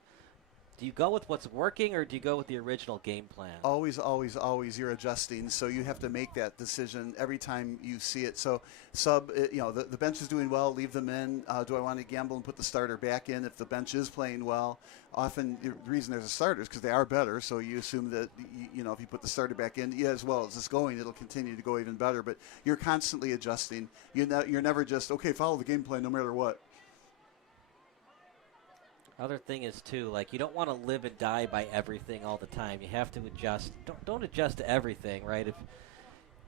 Do you go with what's working, or do you go with the original game plan? Always, always, always you're adjusting, so you have to make that decision every time you see it. So the bench is doing well, leave them in. Do I want to gamble and put the starter back in if the bench is playing well? Often the reason there's a starter is because they are better, so you assume that, if you put the starter back in, as well as it's going, it'll continue to go even better. But you're constantly adjusting. You're never just, okay, follow the game plan no matter what. Other thing is, too, you don't want to live and die by everything all the time. You have to adjust. Don't adjust to everything, right?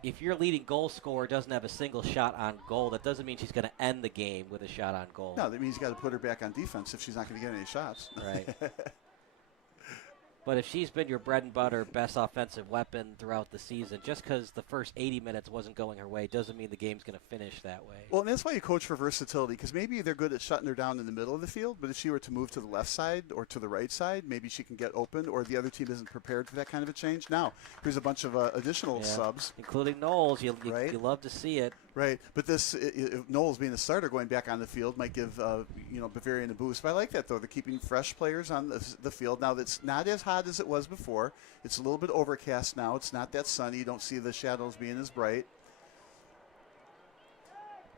If your leading goal scorer doesn't have a single shot on goal, that doesn't mean she's going to end the game with a shot on goal. No, that means you got to put her back on defense if she's not going to get any shots. Right. But if she's been your bread and butter, best offensive weapon throughout the season, just because the first 80 minutes wasn't going her way doesn't mean the game's going to finish that way. Well, and that's why you coach for versatility, because maybe they're good at shutting her down in the middle of the field, but if she were to move to the left side or to the right side, maybe she can get open, or the other team isn't prepared for that kind of a change. Now, here's a bunch of additional subs. Including Knowles. You love to see it. Right, but Knowles being a starter going back on the field might give Bavarian a boost. But I like that, though. They're keeping fresh players on the field. Now, that's not as hot as it was before. It's a little bit overcast now. It's not that sunny. You don't see the shadows being as bright.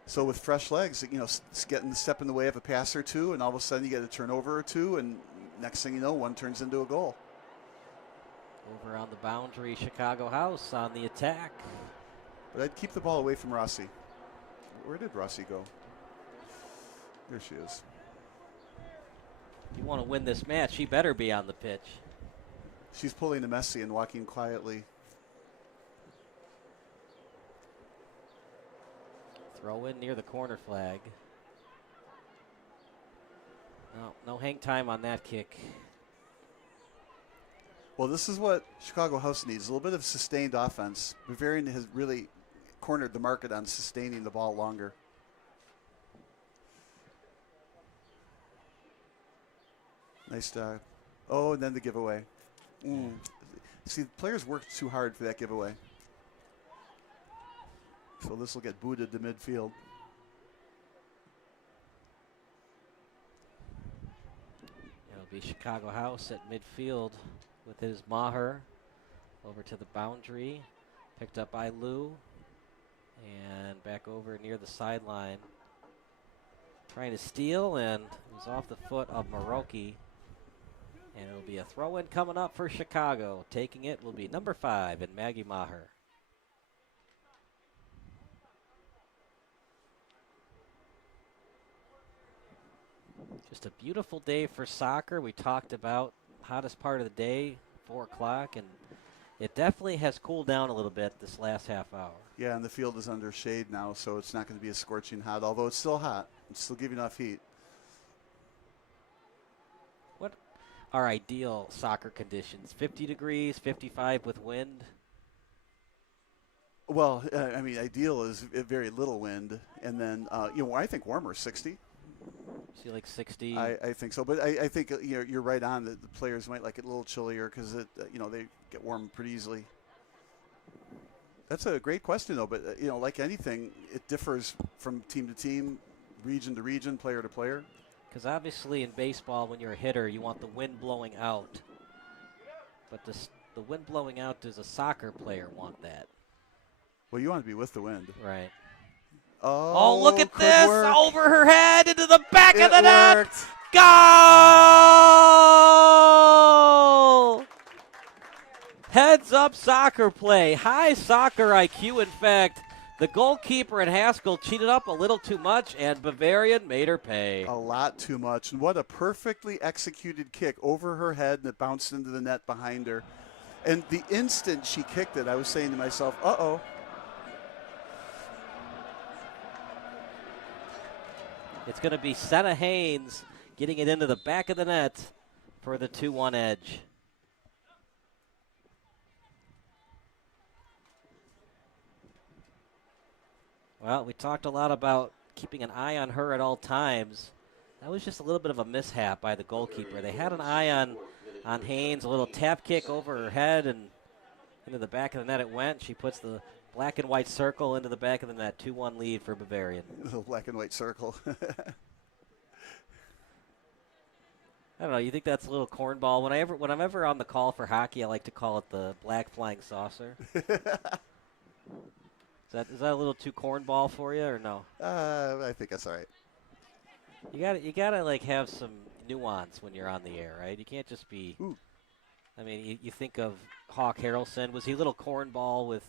So with fresh legs, it's getting the step in the way of a pass or two, and all of a sudden you get a turnover or two, and next thing you know, one turns into a goal. Over on the boundary, Chicago House on the attack. But I'd keep the ball away from Rossi. Where did Rossi go? There she is. If you want to win this match, she better be on the pitch. She's pulling a Messi and walking quietly. Throw in near the corner flag. No hang time on that kick. Well, this is what Chicago House needs, a little bit of sustained offense. Bavarian has really cornered the market on sustaining the ball longer. Nice. And then the giveaway. See, the players worked too hard for that giveaway. So this will get booted to midfield. It'll be Chicago House at midfield with his Maher over to the boundary. Picked up by Lou. And back over near the sideline. Trying to steal, and it was off the foot of Maroki. And it'll be a throw-in coming up for Chicago. Taking it will be number 5 and Maggie Maher. Just a beautiful day for soccer. We talked about hottest part of the day, 4 o'clock, and It definitely has cooled down a little bit this last half hour. Yeah, and the field is under shade now, so it's not going to be as scorching hot, although it's still hot. It's still giving off heat. What are ideal soccer conditions? 50 degrees, 55 with wind? Well, I mean, ideal is very little wind, and then, I think warmer, 60. See, like 60? I think so, but I think you're right on. The players might like it a little chillier because they get warm pretty easily. That's a great question, though. But like anything, it differs from team to team, region to region, player to player. Because obviously in baseball, when you're a hitter, you want the wind blowing out. But the wind blowing out, does a soccer player want that? Well, you want to be with the wind, right? Oh, look at this! Work. Over her head into the back of the net. Worked. Goal! Heads up soccer play. High soccer IQ, in fact. The goalkeeper and Haskell cheated up a little too much, and Bavarian made her pay. A lot too much. And what a perfectly executed kick over her head, and it bounced into the net behind her. And the instant she kicked it, I was saying to myself, uh-oh. It's going to be Senna Haynes getting it into the back of the net for the 2-1 edge. Well, we talked a lot about keeping an eye on her at all times. That was just a little bit of a mishap by the goalkeeper. They had an eye on Haynes, a little tap kick over her head, and into the back of the net it went. She puts the black and white circle into the back of the net. 2-1 lead for Bavarian. The black and white circle. I don't know. You think that's a little cornball? When I'm ever on the call for hockey, I like to call it the black flying saucer. Is that a little too cornball for you, or no? I think that's all right. You gotta like have some nuance when you're on the air, right? You can't just be. Ooh. I mean, you think of Hawk Harrelson. Was he a little cornball with,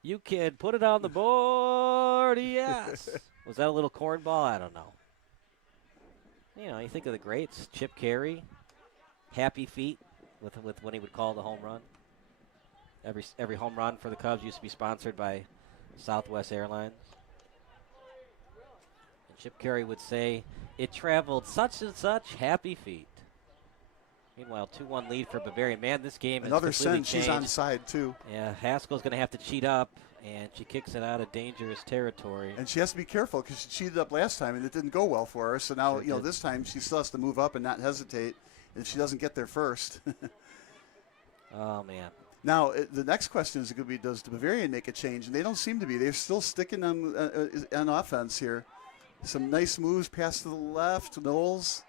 "You kid, put it on the board"? Yes. Was that a little cornball? I don't know. You think of the greats: Chip Carey, Happy Feet, with when he would call the home run. Every home run for the Cubs used to be sponsored by Southwest Airlines. And Chip Carey would say, "It traveled such and such happy feet." Meanwhile, 2-1 lead for Bavarian. Man, this game is another completely sense. She's on side too. Yeah, Haskell's going to have to cheat up, and she kicks it out of dangerous territory. And she has to be careful because she cheated up last time, and it didn't go well for her. So now, Sure this time she still has to move up and not hesitate. And she doesn't get there first. Oh man. Now, the next question is going to be, does the Bavarian make a change? And they don't seem to be. They're still sticking on offense here. Some nice moves, pass to the left. Knowles.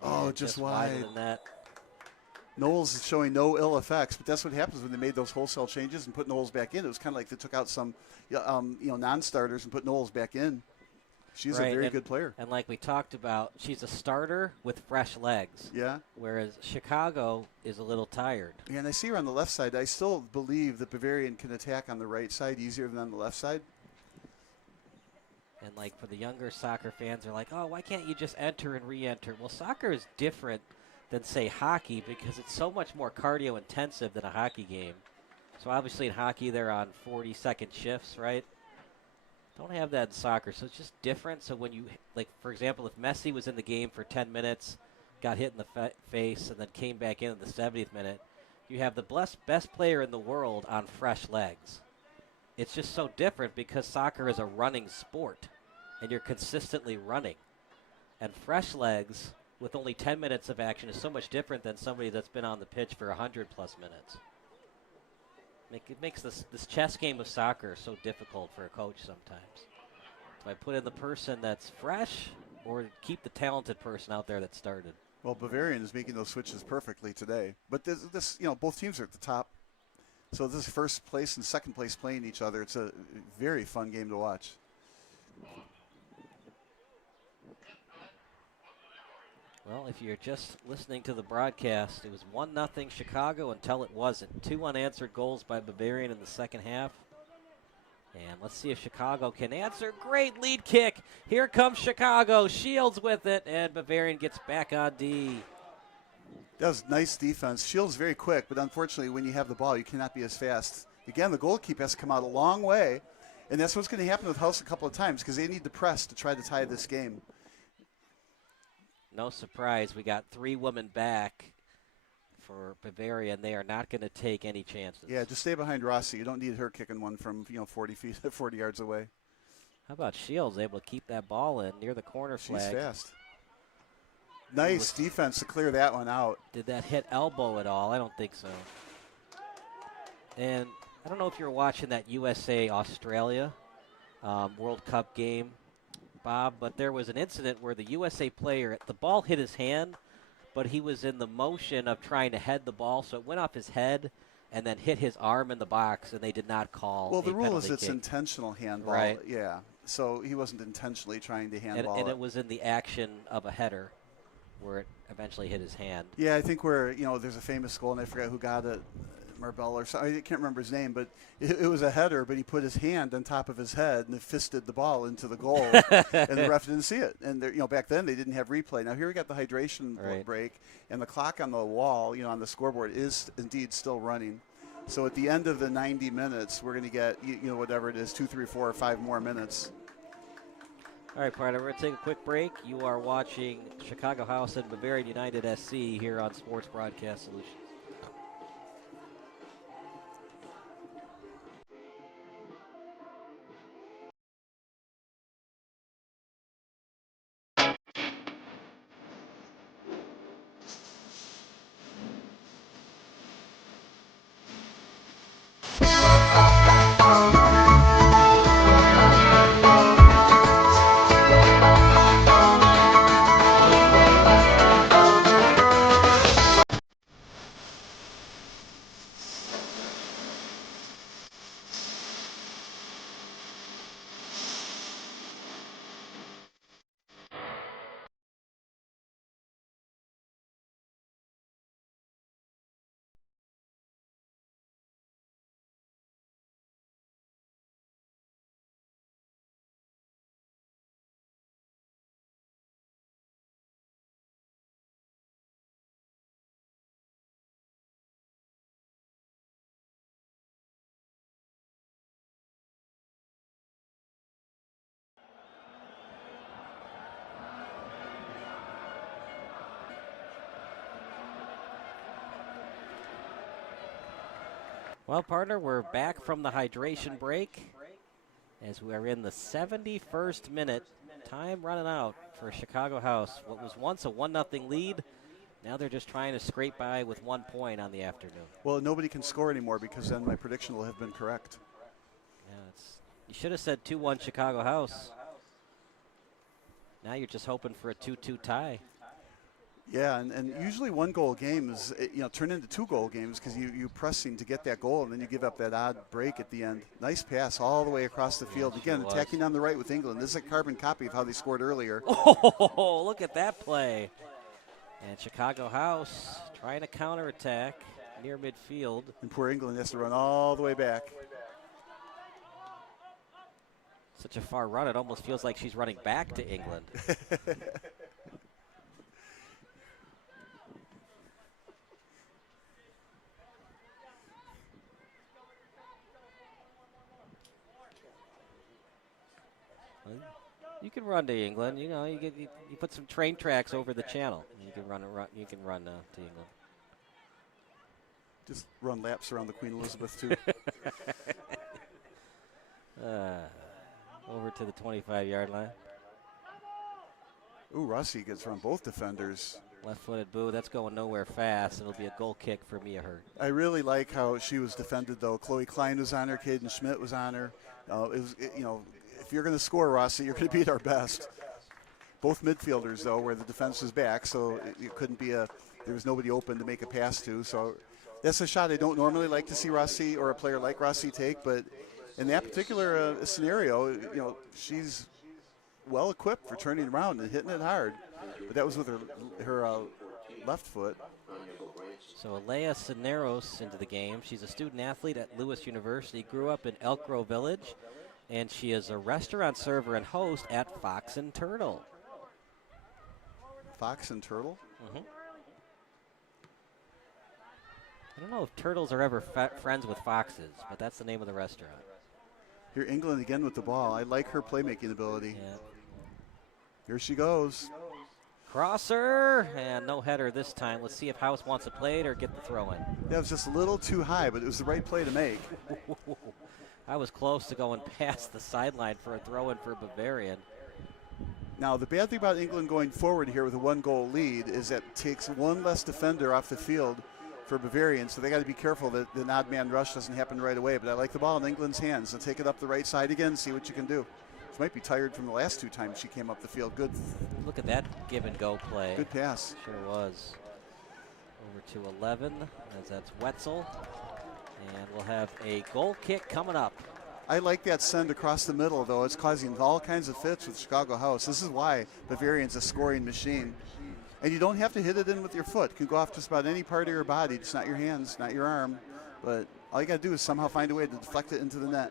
Oh, just wide. Than that. Knowles is showing no ill effects, but that's what happens when they made those wholesale changes and put Knowles back in. It was kind of like they took out some non-starters and put Knowles back in. She's a very good player. And like we talked about, she's a starter with fresh legs. Yeah. Whereas Chicago is a little tired. Yeah, and I see her on the left side. I still believe that Bavarian can attack on the right side easier than on the left side. And like for the younger soccer fans, they're like, oh, why can't you just enter and re-enter? Well, soccer is different than, say, hockey because it's so much more cardio intensive than a hockey game. So obviously in hockey, they're on 40-second shifts, right? Don't have that in soccer, so it's just different. So when you, like, for example, if Messi was in the game for 10 minutes, got hit in the face, and then came back in the 70th minute, you have the best player in the world on fresh legs. It's just so different because soccer is a running sport, and you're consistently running. And fresh legs with only 10 minutes of action is so much different than somebody that's been on the pitch for 100+ minutes. It makes this chess game of soccer so difficult for a coach sometimes. Do I put in the person that's fresh or keep the talented person out there that started? Well, Bavarian is making those switches perfectly today. But this both teams are at the top. So this is first place and second place playing each other. It's a very fun game to watch. Well, if you're just listening to the broadcast, it was 1-0 Chicago until it wasn't. 2 unanswered goals by Bavarian in the second half. And let's see if Chicago can answer. Great lead kick. Here comes Chicago. Shields with it, and Bavarian gets back on D. That was nice defense. Shields very quick, but unfortunately, when you have the ball, you cannot be as fast. Again, the goalkeeper has to come out a long way, and that's what's going to happen with House a couple of times because they need to press to try to tie this game. No surprise, we got 3 women back for Bavarian. They are not going to take any chances. Yeah, just stay behind Rossi. You don't need her kicking one from 40 feet, 40 yards away. How about Shields able to keep that ball in near the corner flag? She's fast. Nice defense to clear that one out. Did that hit elbow at all? I don't think so. And I don't know if you're watching that USA-Australia World Cup game, Bob, but there was an incident where the USA player, the ball hit his hand, but he was in the motion of trying to head the ball, so it went off his head and then hit his arm in the box, and they did not call. Well, the rule is kick. It's intentional handball. Right. Yeah. So he wasn't intentionally trying to handball and it was in the action of a header where it eventually hit his hand. Yeah, I think where, there's a famous goal, and I forgot who got it, Marbella or something. I can't remember his name, but it was a header, but he put his hand on top of his head and fisted the ball into the goal, and the ref didn't see it. And back then they didn't have replay. Now here we got the hydration break, and the clock on the wall, on the scoreboard is indeed still running. So at the end of the 90 minutes, we're going to get, whatever it is, 2, 3, 4, or 5 more minutes. All right, partner, we're going to take a quick break. You are watching Chicago House and Bavarian United SC here on Sports Broadcast Solutions. Well, partner, we're back from the hydration break as we are in the 71st minute. Time running out for Chicago House. What was once a 1-0 lead, now they're just trying to scrape by with 1 point on the afternoon. Well, nobody can score anymore because then my prediction will have been correct. Yeah, you should have said 2-1 Chicago House. Now you're just hoping for a 2-2 tie. Yeah, and usually 1-goal games, turn into 2-goal games because you pressing to get that goal, and then you give up that odd break at the end. Nice pass all the way across the field. Again, attacking on the right with England. This is a carbon copy of how they scored earlier. Oh, look at that play. And Chicago House trying to counterattack near midfield. And poor England has to run all the way back. Such a far run, it almost feels like she's running back to England. You can run to England. You put some train tracks over the channel. You can run to England. Just run laps around the Queen Elizabeth too. Over to the 25-yard line. Ooh, Rossi gets around both defenders. Left-footed boo. That's going nowhere fast. It'll be a goal kick for Mia Hurt. I really like how she was defended, though. Chloe Klein was on her. Caden Schmidt was on her. If you're going to score, Rossi, you're going to beat our best. Both midfielders, though, where the defense was back, so it couldn't be there was nobody open to make a pass to. So that's a shot I don't normally like to see Rossi or a player like Rossi take, but in that particular scenario, she's well equipped for turning around and hitting it hard. But that was with her left foot. So Alea Cineros into the game. She's a student athlete at Lewis University, grew up in Elk Grove Village, and she is a restaurant server and host at Fox and Turtle. Fox and Turtle? Mm-hmm. I don't know if turtles are ever friends with foxes, but that's the name of the restaurant. Here, England again with the ball. I like her playmaking ability. Yeah. Here she goes. Crosser, and no header this time. Let's see if House wants to play it or get the throw in. That was just a little too high, but it was the right play to make. I was close to going past the sideline for a throw in for Bavarian. Now, the bad thing about England going forward here with a 1-goal lead is that it takes one less defender off the field for Bavarian, so they got to be careful that the odd man rush doesn't happen right away. But I like the ball in England's hands. So take it up the right side again, see what you can do. She might be tired from the last 2 times she came up the field. Good. Look at that give and go play. Good pass. Sure was. Over to 11, as that's Wetzel. And we'll have a goal kick coming up. I like that send across the middle, though. It's causing all kinds of fits with Chicago House. This is why Bavarian's a scoring machine. And you don't have to hit it in with your foot. It can go off just about any part of your body. It's not your hands, not your arm. But all you got to do is somehow find a way to deflect it into the net.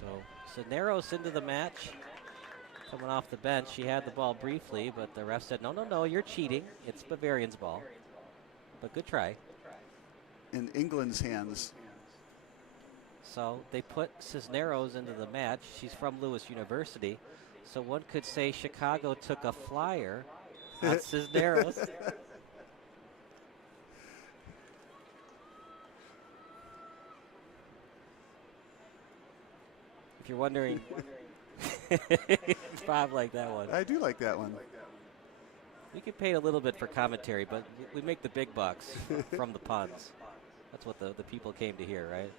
So Cisneros into the match. Coming off the bench. She had the ball briefly, but the ref said, no, you're cheating. It's Bavarian's ball. But good try. In England's hands. So they put Cisneros into the match. She's from Lewis University. So one could say Chicago took a flyer on Cisneros. If you're wondering, Bob liked that one. I do like that one. We get paid a little bit for commentary, but we make the big bucks from the puns. That's what the people came to hear, right?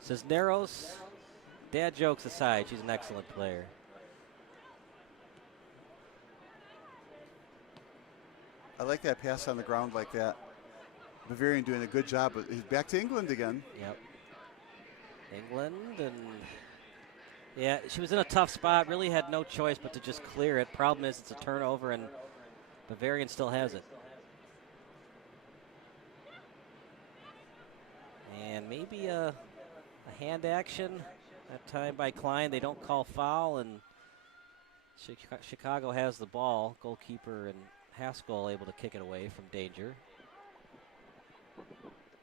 Cisneros, dad jokes aside, she's an excellent player. I like that pass on the ground like that. Bavarian doing a good job. But he's back to England again. Yep. England, and yeah, she was in a tough spot. Really had no choice but to just clear it. Problem is it's a turnover, and Bavarian still has it. And maybe a hand action that time by Klein. They don't call foul, and Chicago has the ball. Goalkeeper and Haskell able to kick it away from danger.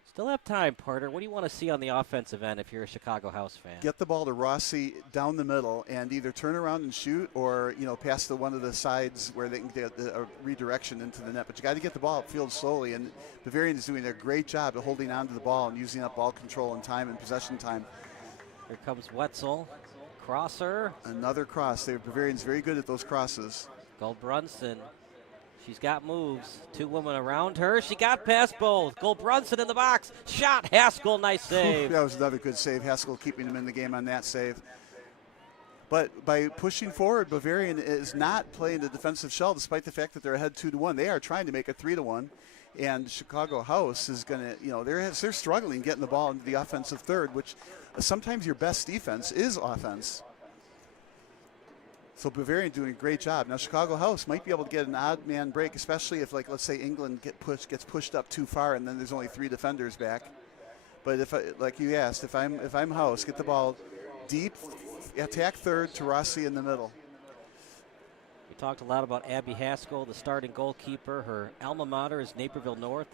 Still have time, Porter. What do you want to see on the offensive end if you're a Chicago House fan? Get the ball to Rossi down the middle and either turn around and shoot or, pass to one of the sides where they can get a redirection into the net. But you got to get the ball upfield slowly, and Bavarian is doing a great job of holding on to the ball and using up ball control and time and possession time. Here comes Wetzel. Crosser. Another cross. Bavarian's very good at those crosses. Goldbrunson. She's got moves. 2 women around her. She got past both. Goldbrunson in the box. Shot. Haskell, nice save. That was another good save. Haskell keeping him in the game on that save. But by pushing forward, Bavarian is not playing the defensive shell despite the fact that they're ahead 2-1. They are trying to make it 3-1. And Chicago House is going to, they're struggling getting the ball into the offensive third, which sometimes your best defense is offense. So Bavarian doing a great job. Now Chicago House might be able to get an odd man break, especially if, let's say England gets pushed up too far and then there's only 3 defenders back. But if, like you asked, if I'm House, get the ball deep, attack third to Rossi in the middle. We talked a lot about Abby Haskell, the starting goalkeeper. Her alma mater is Naperville North.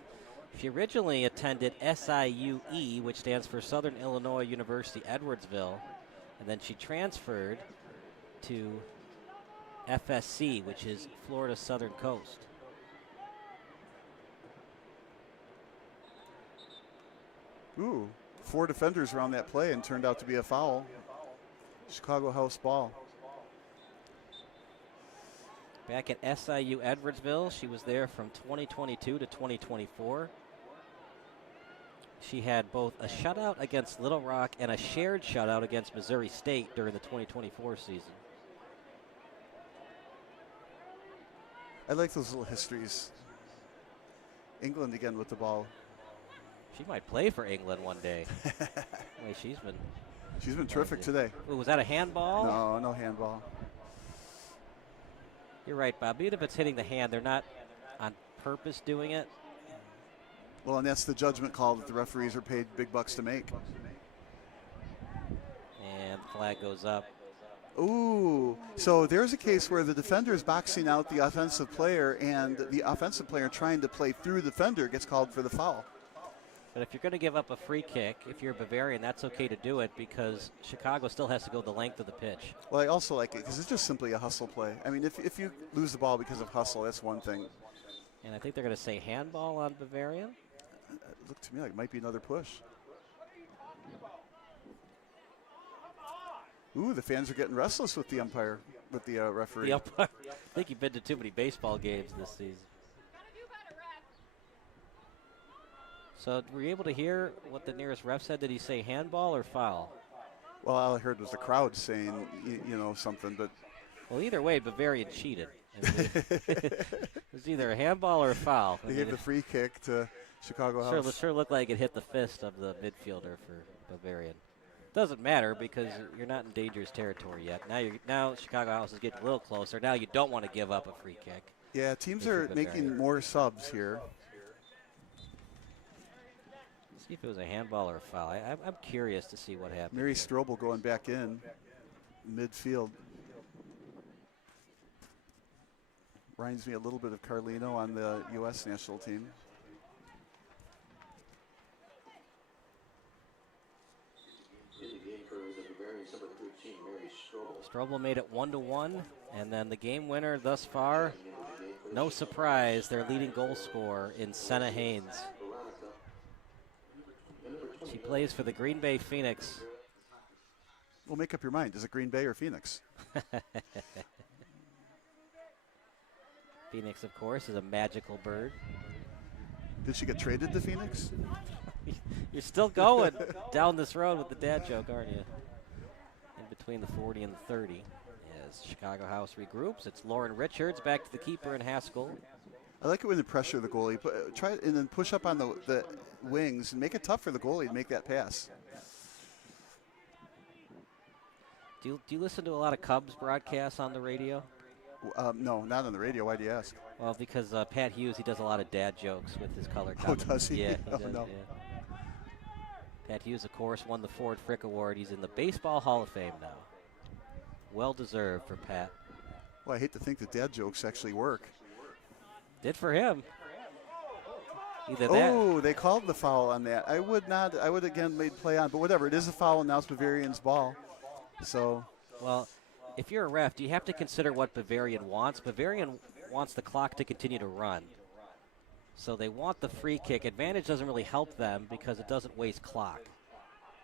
She originally attended SIUE, which stands for Southern Illinois University Edwardsville, and then she transferred to FSC, which is Florida Southern Coast. Ooh, 4 defenders around that play and turned out to be a foul. Chicago House ball. Back at SIU Edwardsville, she was there from 2022 to 2024. She had both a shutout against Little Rock and a shared shutout against Missouri State during the 2024 season. I like those little histories. England again with the ball. She might play for England one day. Wait, she's been terrific today. Ooh, was that a handball? No handball. You're right, Bob. Even if it's hitting the hand, they're not on purpose doing it. Well, and that's the judgment call that the referees are paid big bucks to make. And the flag goes up. Ooh, so there's a case where the defender is boxing out the offensive player, and the offensive player trying to play through the defender gets called for the foul. But if you're going to give up a free kick, if you're Bavarian, that's okay to do it because Chicago still has to go the length of the pitch. Well, I also like it because it's just simply a hustle play. I mean, if you lose the ball because of hustle, that's one thing. And I think they're going to say handball on Bavarian. It looked to me like it might be another push. Ooh, the fans are getting restless with the umpire, with the referee. The umpire. I think you've been to too many baseball games this season. So were you able to hear what the nearest ref said? Did he say handball or foul? Well, all I heard was the crowd saying, you know, something, but... Well, either way, Bavarian cheated. It was either a handball or a foul. They gave the free kick to Chicago House. Sure looked like it hit the fist of the midfielder for Bavarian. Doesn't matter because you're not in dangerous territory yet. Now Chicago House is getting a little closer. Now you don't want to give up a free kick. Yeah, teams are making more subs here. Let's see if it was a handball or a foul. I'm curious to see what happened. Mary Strobel going back in midfield. Reminds me a little bit of Carlino on the U.S. national team. Strobel made it 1-1, and then the game winner thus far, no surprise, their leading goal scorer in Senna Haynes. She plays for the Green Bay Phoenix. Well, make up your mind. Is it Green Bay or Phoenix? Phoenix, of course, is a magical bird. Did she get traded to Phoenix? You're still going down this road with the dad joke, aren't you? In between the 40 and the 30 as Chicago House regroups. It's Lauren Richards back to the keeper in Haskell. I like it when they pressure the goalie. Try it and then push up on the wings and make it tough for the goalie to make that pass. Do you listen to a lot of Cubs broadcasts on the radio? No, not on the radio. Why do you ask? Well, because Pat Hughes, he does a lot of dad jokes with his color comments. Oh, does he? Yeah, he does, no. Yeah. Pat Hughes, of course, won the Ford Frick Award. He's in the Baseball Hall of Fame now. Well deserved for Pat. Well, I hate to think that dad jokes actually work. Did for him. Either that. They called the foul on that. I would again made play on, but whatever. It is a foul, and now it's Bavarian's ball. So. Well, if you're a ref, do you have to consider what Bavarian wants? Bavarian wants the clock to continue to run. So they want the free kick. Advantage doesn't really help them because it doesn't waste clock.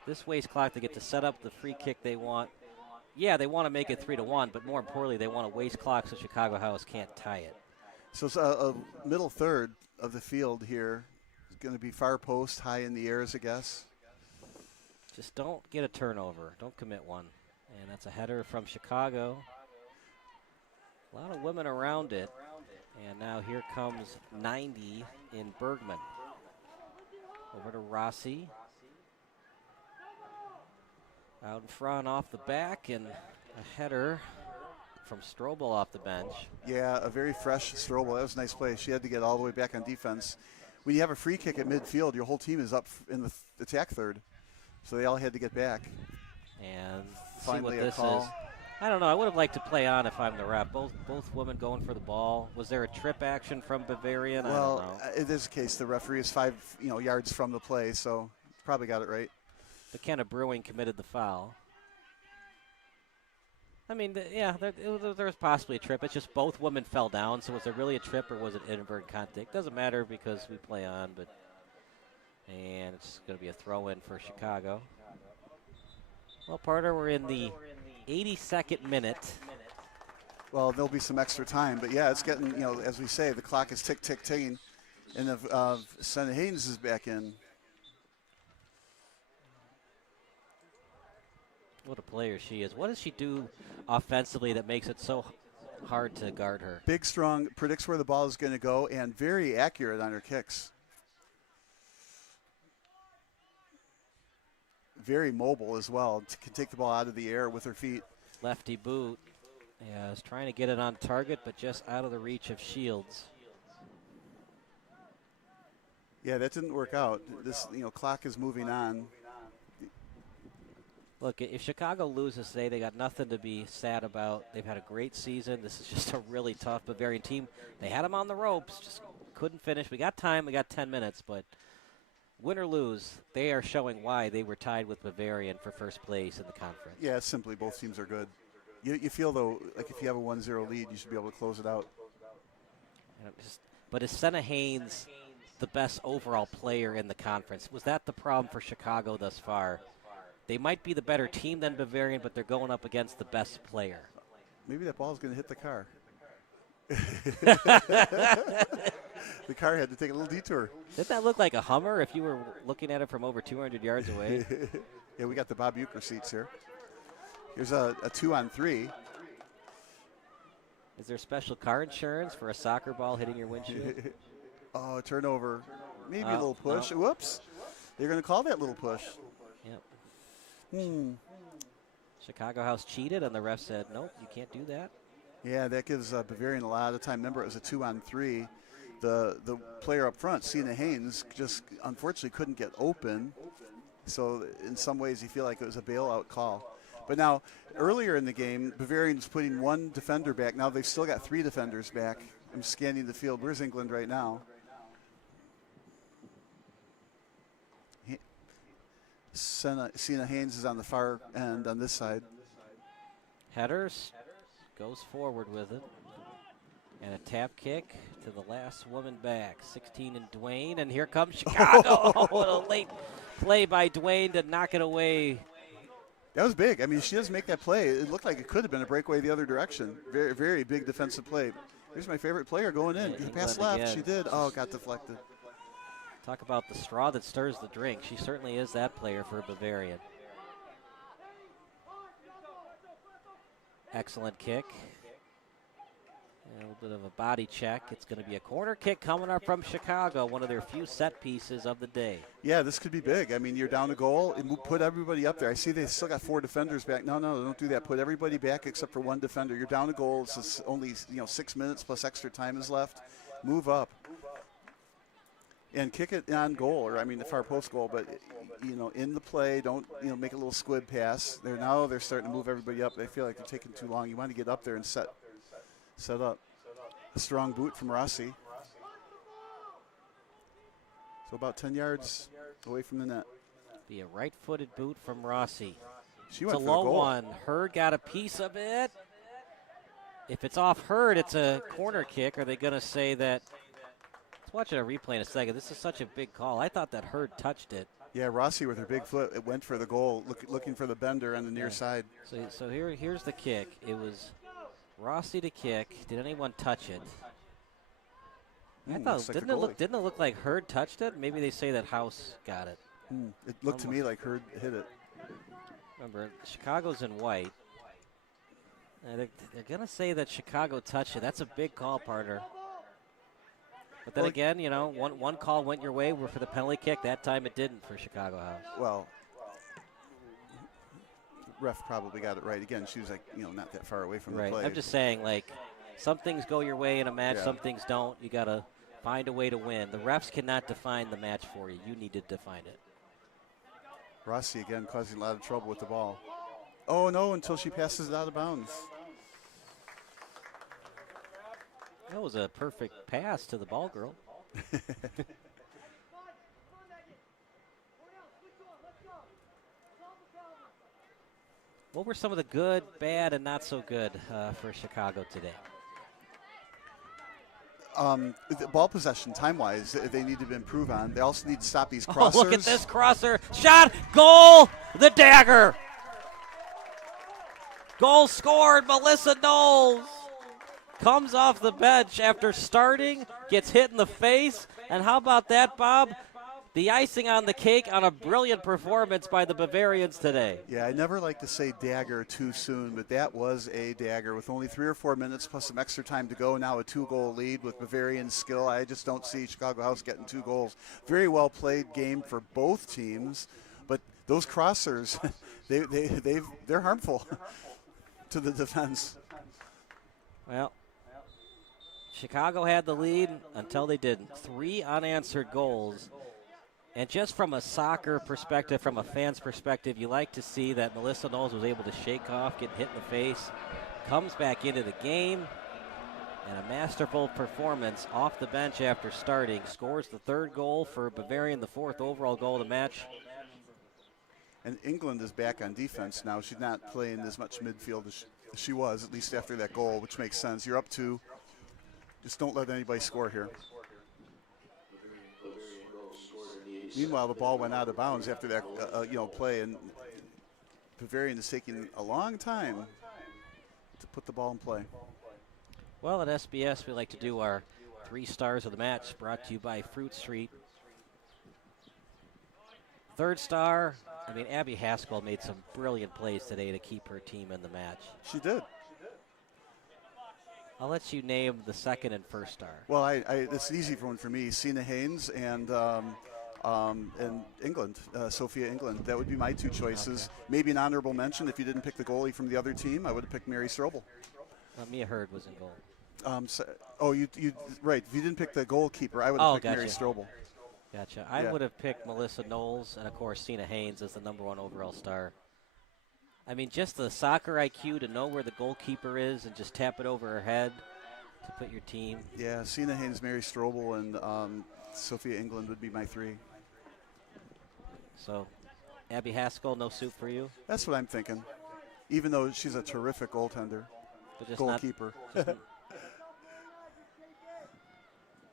This wastes clock. They get to set up the free kick they want. Yeah, they want to make it 3-1, but more importantly, they want to waste clock so Chicago House can't tie it. So it's a middle third of the field here. It's going to be far post, high in the airs, I guess. Just don't get a turnover. Don't commit one. And that's a header from Chicago. A lot of women around it. And now here comes 90 in Bergman. Over to Rossi. Out in front off the back, and a header from Strobel off the bench. Yeah, a very fresh Strobel. That was a nice play. She had to get all the way back on defense. When you have a free kick at midfield, your whole team is up in the attack third. So they all had to get back. And finally see what this call. is. I don't know. I would have liked to play on if I'm the ref. Both women going for the ball. Was there a trip action from Bavarian? Well, I don't know. in this case, the referee is 5 yards from the play, so probably got it right. McKenna Brewing committed the foul. I mean, there was possibly a trip. It's just both women fell down, so was it really a trip or was it inadvertent contact? Doesn't matter because we play on, and it's going to be a throw-in for Chicago. Well, Parter, we're in the 82nd minute. Well, there'll be some extra time, but yeah, it's getting, as we say, the clock is tick-ticking, and Senna Haynes is back in. What a player she is. What does she do offensively that makes it so hard to guard her? Big, strong, predicts where the ball is going to go, and very accurate on her kicks. Very mobile as well. Can take the ball out of the air with her feet. Lefty boot. Yeah, is trying to get it on target, but just out of the reach of Shields. Yeah, that didn't work out. This, clock is moving on. Look, if Chicago loses today, they got nothing to be sad about. They've had a great season. This is just a really tough Bavarian team. They had them on the ropes, just couldn't finish. We got time. We got 10 minutes, but win or lose, they are showing why they were tied with Bavarian for first place in the conference. Yeah, simply both teams are good. You feel, though, like if you have a 1-0 lead, you should be able to close it out. But is Senna Haynes the best overall player in the conference? Was that the problem for Chicago thus far? They might be the better team than Bavarian, but they're going up against the best player. Maybe that ball's going to hit the car. The car had to take a little detour. Didn't that look like a Hummer if you were looking at it from over 200 yards away? Yeah, we got the Bob Uecker seats here. Here's a 2-on-3. Is there special car insurance for a soccer ball hitting your windshield? Oh, turnover. Maybe a little push. No. Whoops. They're going to call that little push. Yep. Chicago House cheated, and the ref said, nope, you can't do that. Yeah, that gives Bavarian a lot of time. Remember, it was a 2-on-3. The player up front, Senna Haynes, just unfortunately couldn't get open. So in some ways, you feel like it was a bailout call. But now, earlier in the game, Bavarian's putting one defender back. Now they've still got 3 defenders back. I'm scanning the field. Where's England right now? Senna Haynes is on the far end on this side. Headers goes forward with it. And a tap kick to the last woman back. 16 and Dwayne. And here comes Chicago. What a late play by Dwayne to knock it away. That was big. I mean, she doesn't make that play. It looked like it could have been a breakaway the other direction. Very, very big defensive play. Here's my favorite player going in. Pass left. Again. She did. Oh, got deflected. Talk about the straw that stirs the drink. She certainly is that player for Bavarian. Excellent kick. A little bit of a body check. It's going to be a corner kick coming up from Chicago, one of their few set pieces of the day. Yeah, this could be big. I mean, you're down a goal, and put everybody up there. I see they still got 4 defenders back. No, don't do that. Put everybody back except for one defender. You're down a goal. It's only 6 minutes plus extra time is left. Move up. And kick it on goal, or I mean the far post goal, but in the play, don't make a little squib pass. They're starting to move everybody up. They feel like they're taking too long. You want to get up there and set up. A strong boot from Rossi. So about 10 yards away from the net. Be a right-footed boot from Rossi. She went it's for a low the goal. One. Hurd got a piece of it. If it's off Hurd, it's a corner kick. Are they going to say that? Let's watch a replay in a second. This is such a big call. I thought that Hurd touched it. Yeah, Rossi with her big foot, it went for the goal, looking for the bender on the near side. So here's the kick. It was Rossi to kick. Did anyone touch it? I thought didn't it look like Hurd touched it? Maybe they say that House got it. It looked to me like Hurd hit it. Remember, Chicago's in white. They're going to say that Chicago touched it. That's a big call, partner. But then again, one call went your way for the penalty kick. That time it didn't for Chicago House. Well, ref probably got it right. Again, she was not that far away from the play. I'm just saying, some things go your way in a match, some things don't. You got to find a way to win. The refs cannot define the match for you. You need to define it. Rossi again causing a lot of trouble with the ball. Oh, no, until she passes it out of bounds. That was a perfect pass to the ball girl. What were some of the good, bad, and not so good for Chicago today? The ball possession, time-wise, they need to improve on. They also need to stop these crossers. Oh, look at this crosser. Shot, goal, the dagger. Goal scored, Melissa Knowles. Comes off the bench after starting, gets hit in the face. And how about that, Bob? The icing on the cake on a brilliant performance by the Bavarians today. Yeah, I never like to say dagger too soon, but that was a dagger with only 3 or 4 minutes plus some extra time to go. Now a 2-goal lead with Bavarian skill. I just don't see Chicago House getting 2 goals. Very well played game for both teams, but those crossers, they're harmful to the defense. Well, Chicago had the lead until they didn't. 3 unanswered goals. And just from a soccer perspective, from a fan's perspective, you like to see that Melissa Knowles was able to shake off, get hit in the face, comes back into the game, and a masterful performance off the bench after starting. Scores the 3rd goal for Bavarian, the 4th overall goal of the match. And England is back on defense now. She's not playing as much midfield as she was, at least after that goal, which makes sense. You're up 2. Just don't let anybody score here. Meanwhile, the ball went out of bounds after that play, and Bavarian is taking a long time to put the ball in play. Well, at SBS, we like to do our 3 stars of the match, brought to you by Fruit Street. 3rd star, Abby Haskell made some brilliant plays today to keep her team in the match. She did. I'll let you name the 2nd and 1st star. Well, it's an easy one for me. Sina Haynes and England, Sophia England. That would be my 2 choices. Okay. Maybe an honorable mention. If you didn't pick the goalie from the other team, I would have picked Mary Strobel. Mia Hurd was in goal. You right. If you didn't pick the goalkeeper, I would have picked Mary Strobel. Gotcha. I would have picked Melissa Knowles and, of course, Sina Haynes as the number 1 overall star. Just the soccer IQ to know where the goalkeeper is and just tap it over her head to put your team. Yeah, Sina Haynes, Mary Strobel, and Sophia England would be my 3. So, Abby Haskell, no suit for you? That's what I'm thinking, even though she's a terrific goaltender, goalkeeper.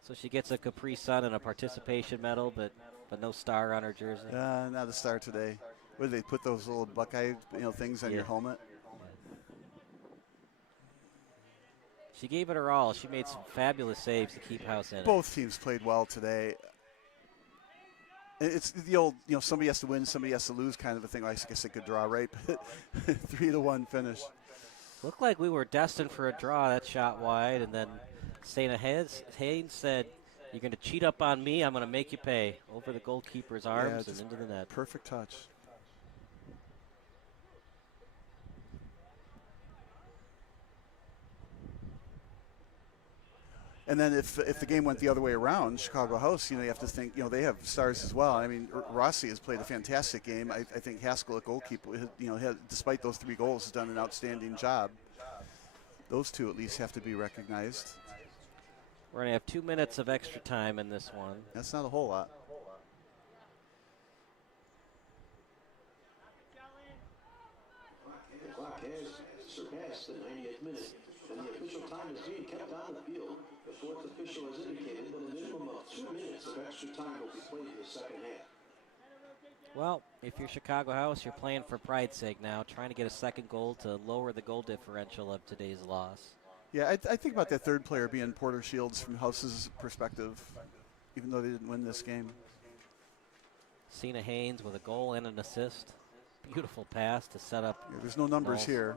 So she gets a Capri Sun and a participation medal, but no star on her jersey? Not a star today. Where do they put those little Buckeye things on your helmet? She gave it her all. She made some fabulous saves to keep House in it. Both teams played well today. It's the old, somebody has to win, somebody has to lose kind of a thing. I guess it could draw, right? 3-1 finish. Looked like we were destined for a draw. That shot wide, and then Sina Haynes said, "You're going to cheat up on me. I'm going to make you pay." Over the goalkeeper's arms and into the net. Perfect touch. And then if the game went the other way around, Chicago House, you have to think, they have stars as well. Rossi has played a fantastic game. I think Haskell at goalkeeper, despite those 3 goals, has done an outstanding job. Those 2 at least have to be recognized. We're going to have 2 minutes of extra time in this one. That's not a whole lot. The clock has surpassed the 90th minute, and the official time is being kept on the field. The 4th official has indicated that a minimum of 2 minutes of extra time will be played in the second half. Well, if you're Chicago House, you're playing for pride's sake now, trying to get a 2nd goal to lower the goal differential of today's loss. Yeah, I think about that 3rd player being Porter Shields from House's perspective, even though they didn't win this game. Sina Haynes with a goal and an assist. Beautiful pass to set up. Yeah, there's no numbers goals here,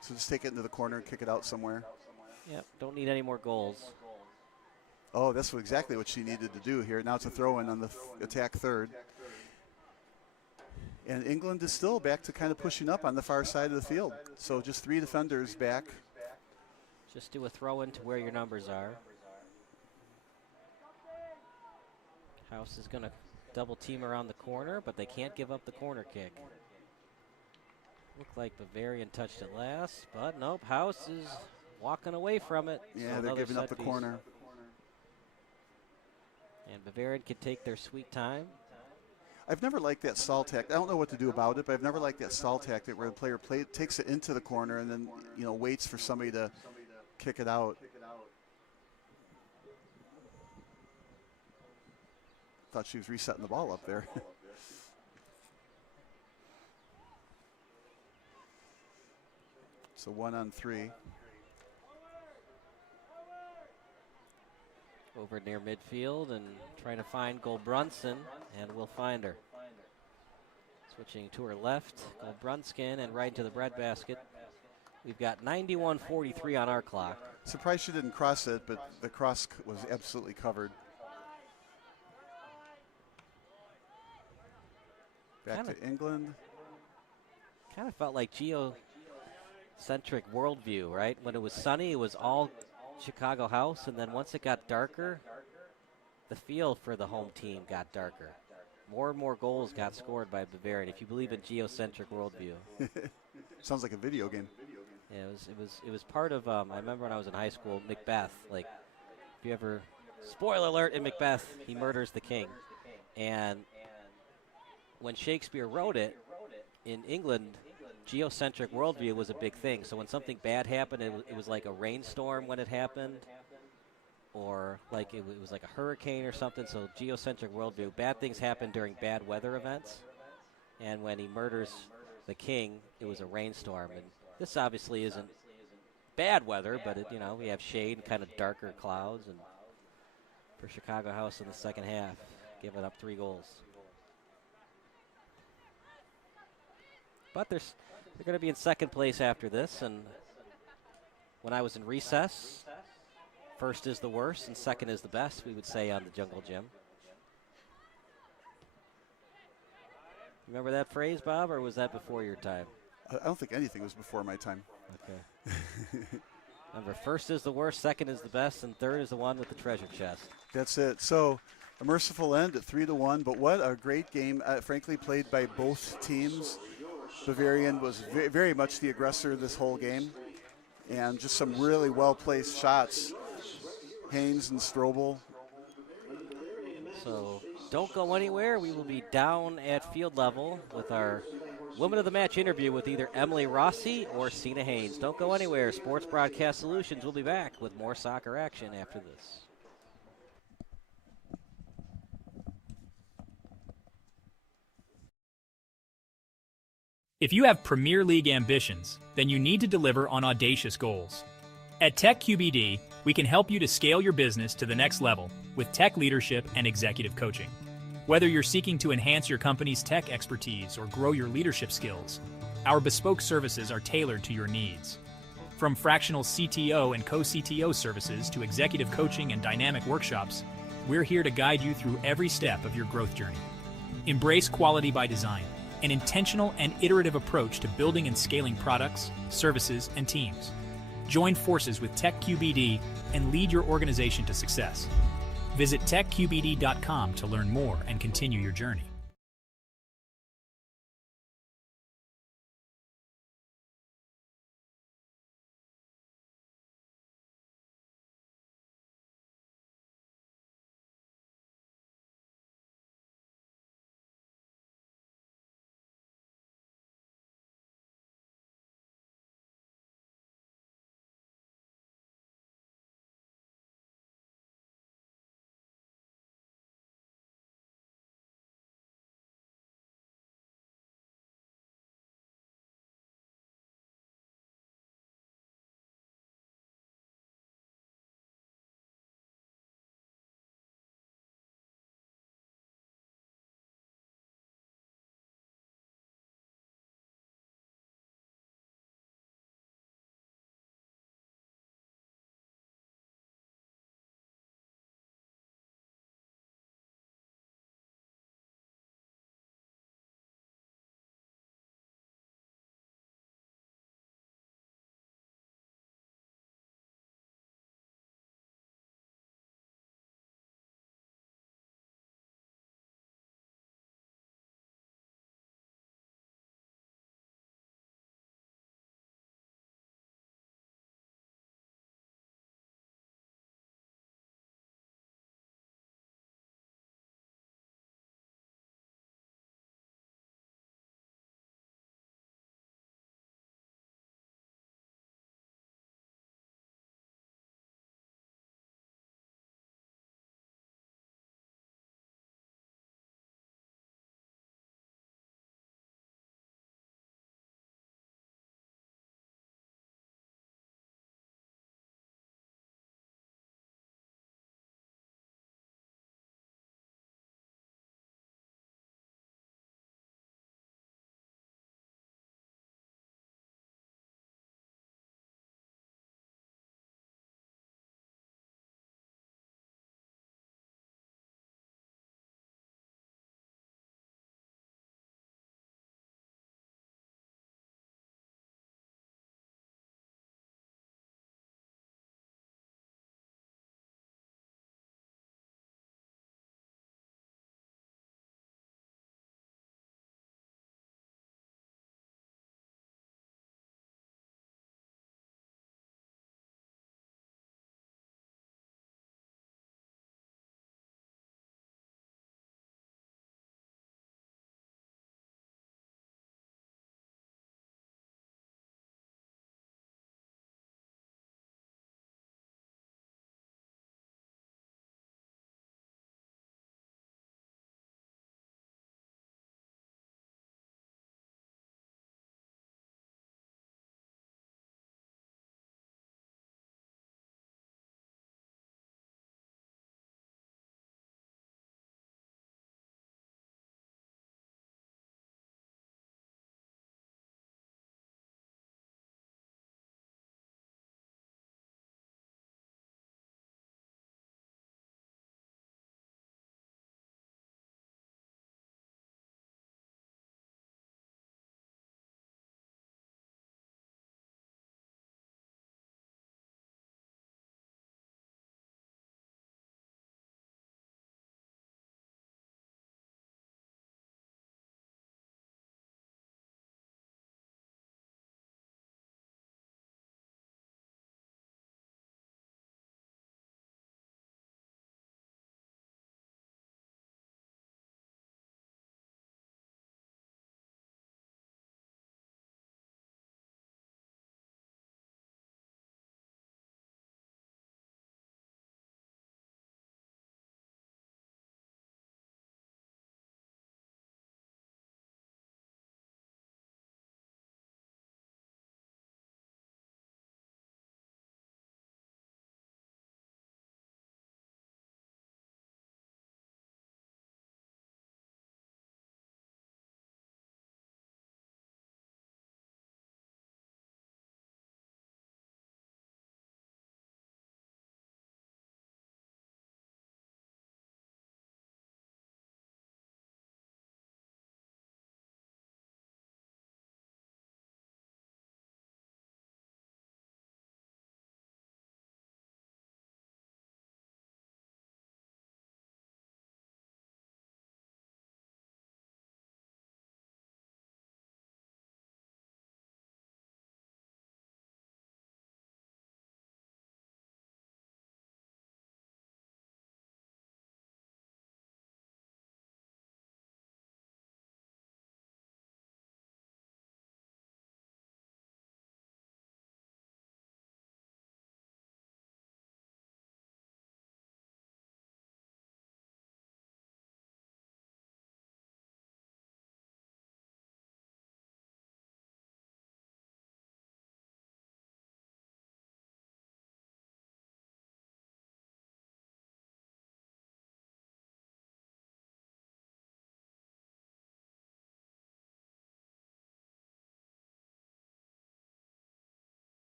so just take it into the corner and kick it out somewhere. Yep, don't need any more goals. Oh, that's exactly what she needed to do here. Now it's a throw-in on the attack 3rd. And England is still back to kind of pushing up on the far side of the field. So just 3 defenders back. Just do a throw-in to where your numbers are. House is going to double team around the corner, but they can't give up the corner kick. Looked like Bavarian touched it last, but nope, House is walking away from it. Yeah, so they're giving up the piece. corner. And Bavarian can take their sweet time. I've never liked that stall tactic. I don't know what to do about it, but I've never liked that stall tactic where the player takes it into the corner and then waits for somebody to kick it out. Thought she was resetting the ball up there. So 1-on-3. Over near midfield and trying to find Goldbrunson, and we'll find her. Switching to her left, Goldbrunskin, and right into the breadbasket. We've got 91:43 on our clock. Surprised she didn't cross it, but the cross was absolutely covered. Back to England. Kind of felt like geocentric worldview, right? When it was sunny, it was all Chicago House, and then once it got darker, the feel for the home team got darker. more and more goals got scored by Bavarian, if you believe in geocentric worldview. Sounds like a video game. Yeah, it was part of. I remember when I was in high school, Macbeth. Like, if you ever, spoiler alert, in Macbeth, he murders the king, and when Shakespeare wrote it in England, geocentric worldview was a big thing. So when something bad happened, it was like a rainstorm when it happened, or like it was like a hurricane or something. So geocentric worldview, bad things happen during bad weather events, and when he murders the king, it was a rainstorm. And this obviously isn't bad weather, but we have shade and kind of darker clouds. And for Chicago House in the second half, giving up 3 goals. But they're going to be in second place after this. And when I was in recess, first is the worst and second is the best, we would say on the Jungle Gym. Remember that phrase, Bob, or was that before your time? I don't think anything was before my time. Okay. Remember, first is the worst, second is the best, and third is the one with the treasure chest. That's it. So a merciful end at 3-1, but what a great game, frankly, played by both teams. Bavarian was very much the aggressor this whole game, and just some really well-placed shots. Haynes and Strobel. So don't go anywhere. We will be down at field level with our Women of the Match interview with either Emily Rossi or Cena Haynes. Don't go anywhere. Sports Broadcast Solutions will be back with more soccer action after this. If you have Premier League ambitions, then you need to deliver on audacious goals. At Tech QBD, we can help you to scale your business to the next level with tech leadership and executive coaching. Whether you're seeking to enhance your company's tech expertise or grow your leadership skills, our bespoke services are tailored to your needs. From fractional CTO and co-CTO services to executive coaching and dynamic workshops, we're here to guide you through every step of your growth journey. Embrace quality by design, an intentional and iterative approach to building and scaling products, services, and teams. Join forces with Tech QBD and lead your organization to success. Visit techqbd.com to learn more and continue your journey.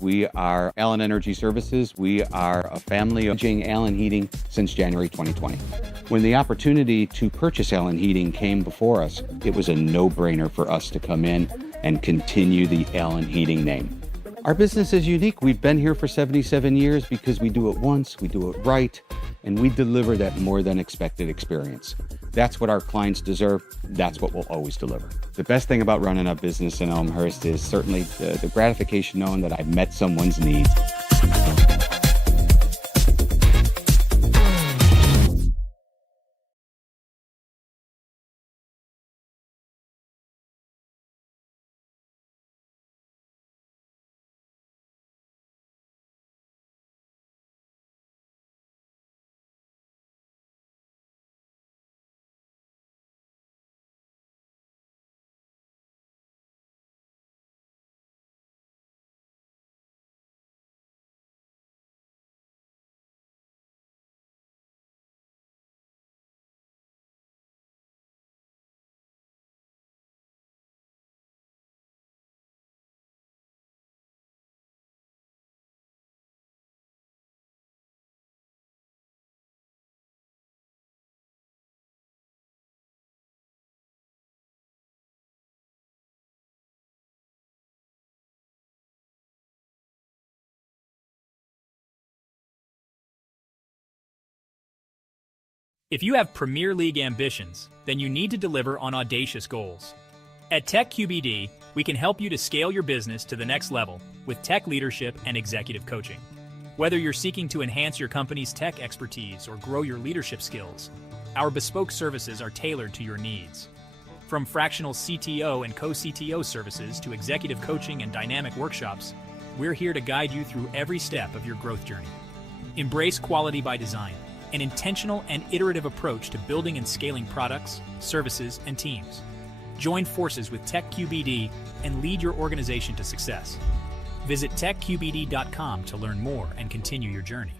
We are Allen Energy Services. We are a family of Allen Heating since January 2020. When the opportunity to purchase Allen Heating came before us, it was a no-brainer for us to come in and continue the Allen Heating name. Our business is unique. We've been here for 77 years because we do it once, we do it right, and we deliver that more than expected experience. That's what our clients deserve. That's what we'll always deliver. The best thing about running a business in Elmhurst is certainly the gratification knowing that I've met someone's needs. If you have Premier League ambitions, then you need to deliver on audacious goals. At Tech QBD, we can help you to scale your business to the next level with tech leadership and executive coaching. Whether you're seeking to enhance your company's tech expertise or grow your leadership skills, our bespoke services are tailored to your needs. From fractional CTO and co-CTO services to executive coaching and dynamic workshops, we're here to guide you through every step of your growth journey. Embrace quality by design, an intentional and iterative approach to building and scaling products, services, and teams. Join forces with TechQBD and lead your organization to success. Visit techqbd.com to learn more and continue your journey.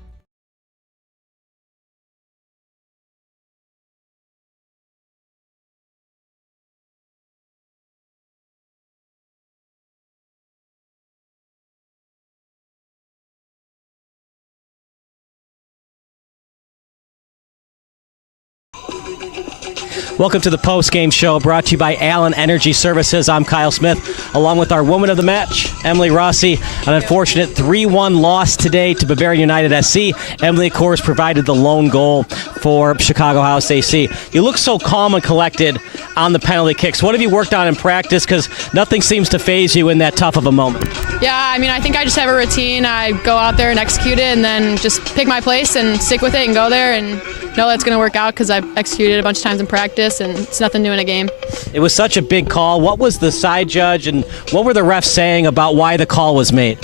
Welcome to the post-game show brought to you by Allen Energy Services. I'm Kyle Smith, along with our woman of the match, Emily Rossi. An unfortunate 3-1 loss today to Bavarian United SC. Emily, of course, provided the lone goal for Chicago House AC. You look so calm and collected on the penalty kicks. What have you worked on in practice? Because nothing seems to faze you in that tough of a moment. Yeah, I mean, I think I just have a routine. I go out there and execute it and then just pick my place and stick with it and go there and know that's going to work out because I've executed a bunch of times in practice and it's nothing new in a game. It was such a big call. What was the side judge and what were the refs saying about why the call was made?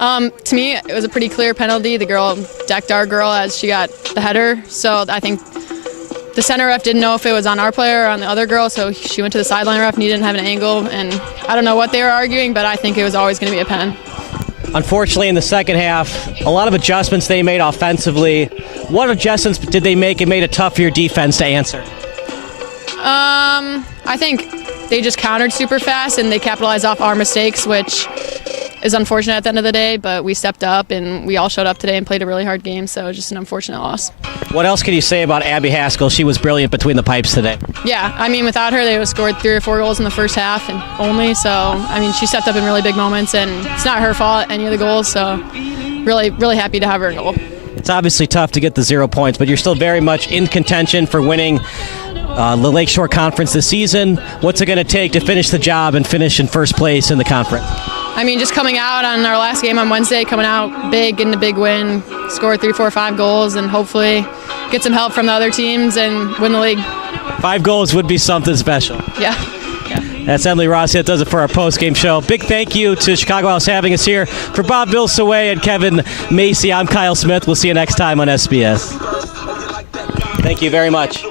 To me, it was a pretty clear penalty. The girl decked our girl as she got the header, so I think the center ref didn't know if it was on our player or on the other girl, so she went to the sideline ref and he didn't have an angle, and I don't know what they were arguing, but I think it was always going to be a pen. Unfortunately, in the second half, a lot of adjustments they made offensively. What adjustments did they make and made it tough for your defense to answer? I think they just countered super fast and they capitalized off our mistakes, which is unfortunate at the end of the day, but we stepped up and we all showed up today and played a really hard game, so it's just an unfortunate loss. What else can you say about Abby Haskell? She was brilliant between the pipes today. Yeah, I mean, without her, they would have scored 3 or 4 goals in the first half and only, so, I mean, she stepped up in really big moments, and it's not her fault, any of the goals, so really, really happy to have her in goal. It's obviously tough to get the 0 points, but you're still very much in contention for winning the Lakeshore Conference this season. What's it going to take to finish the job and finish in first place in the conference? I mean, just coming out on our last game on Wednesday, coming out big, getting a big win, score 3, 4, 5 goals, and hopefully get some help from the other teams and win the league. 5 goals would be something special. Yeah. That's Emily Rossi. That does it for our post-game show. Big thank you to Chicago House having us here. For Bob Vilsaway and Kevin Macy, I'm Kyle Smith. We'll see you next time on SBS. Thank you very much.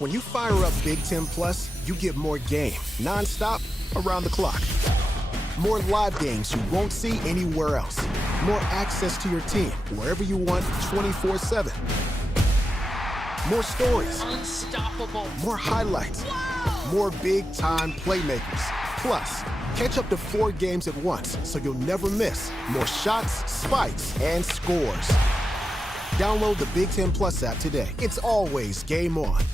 When you fire up Big Ten Plus, you get more game, nonstop, around the clock. More live games you won't see anywhere else. More access to your team, wherever you want, 24/7. More stories. Unstoppable. More highlights. Wow. More big-time playmakers. Plus, catch up to 4 games at once, so you'll never miss more shots, spikes, and scores. Download the Big Ten Plus app today. It's always game on.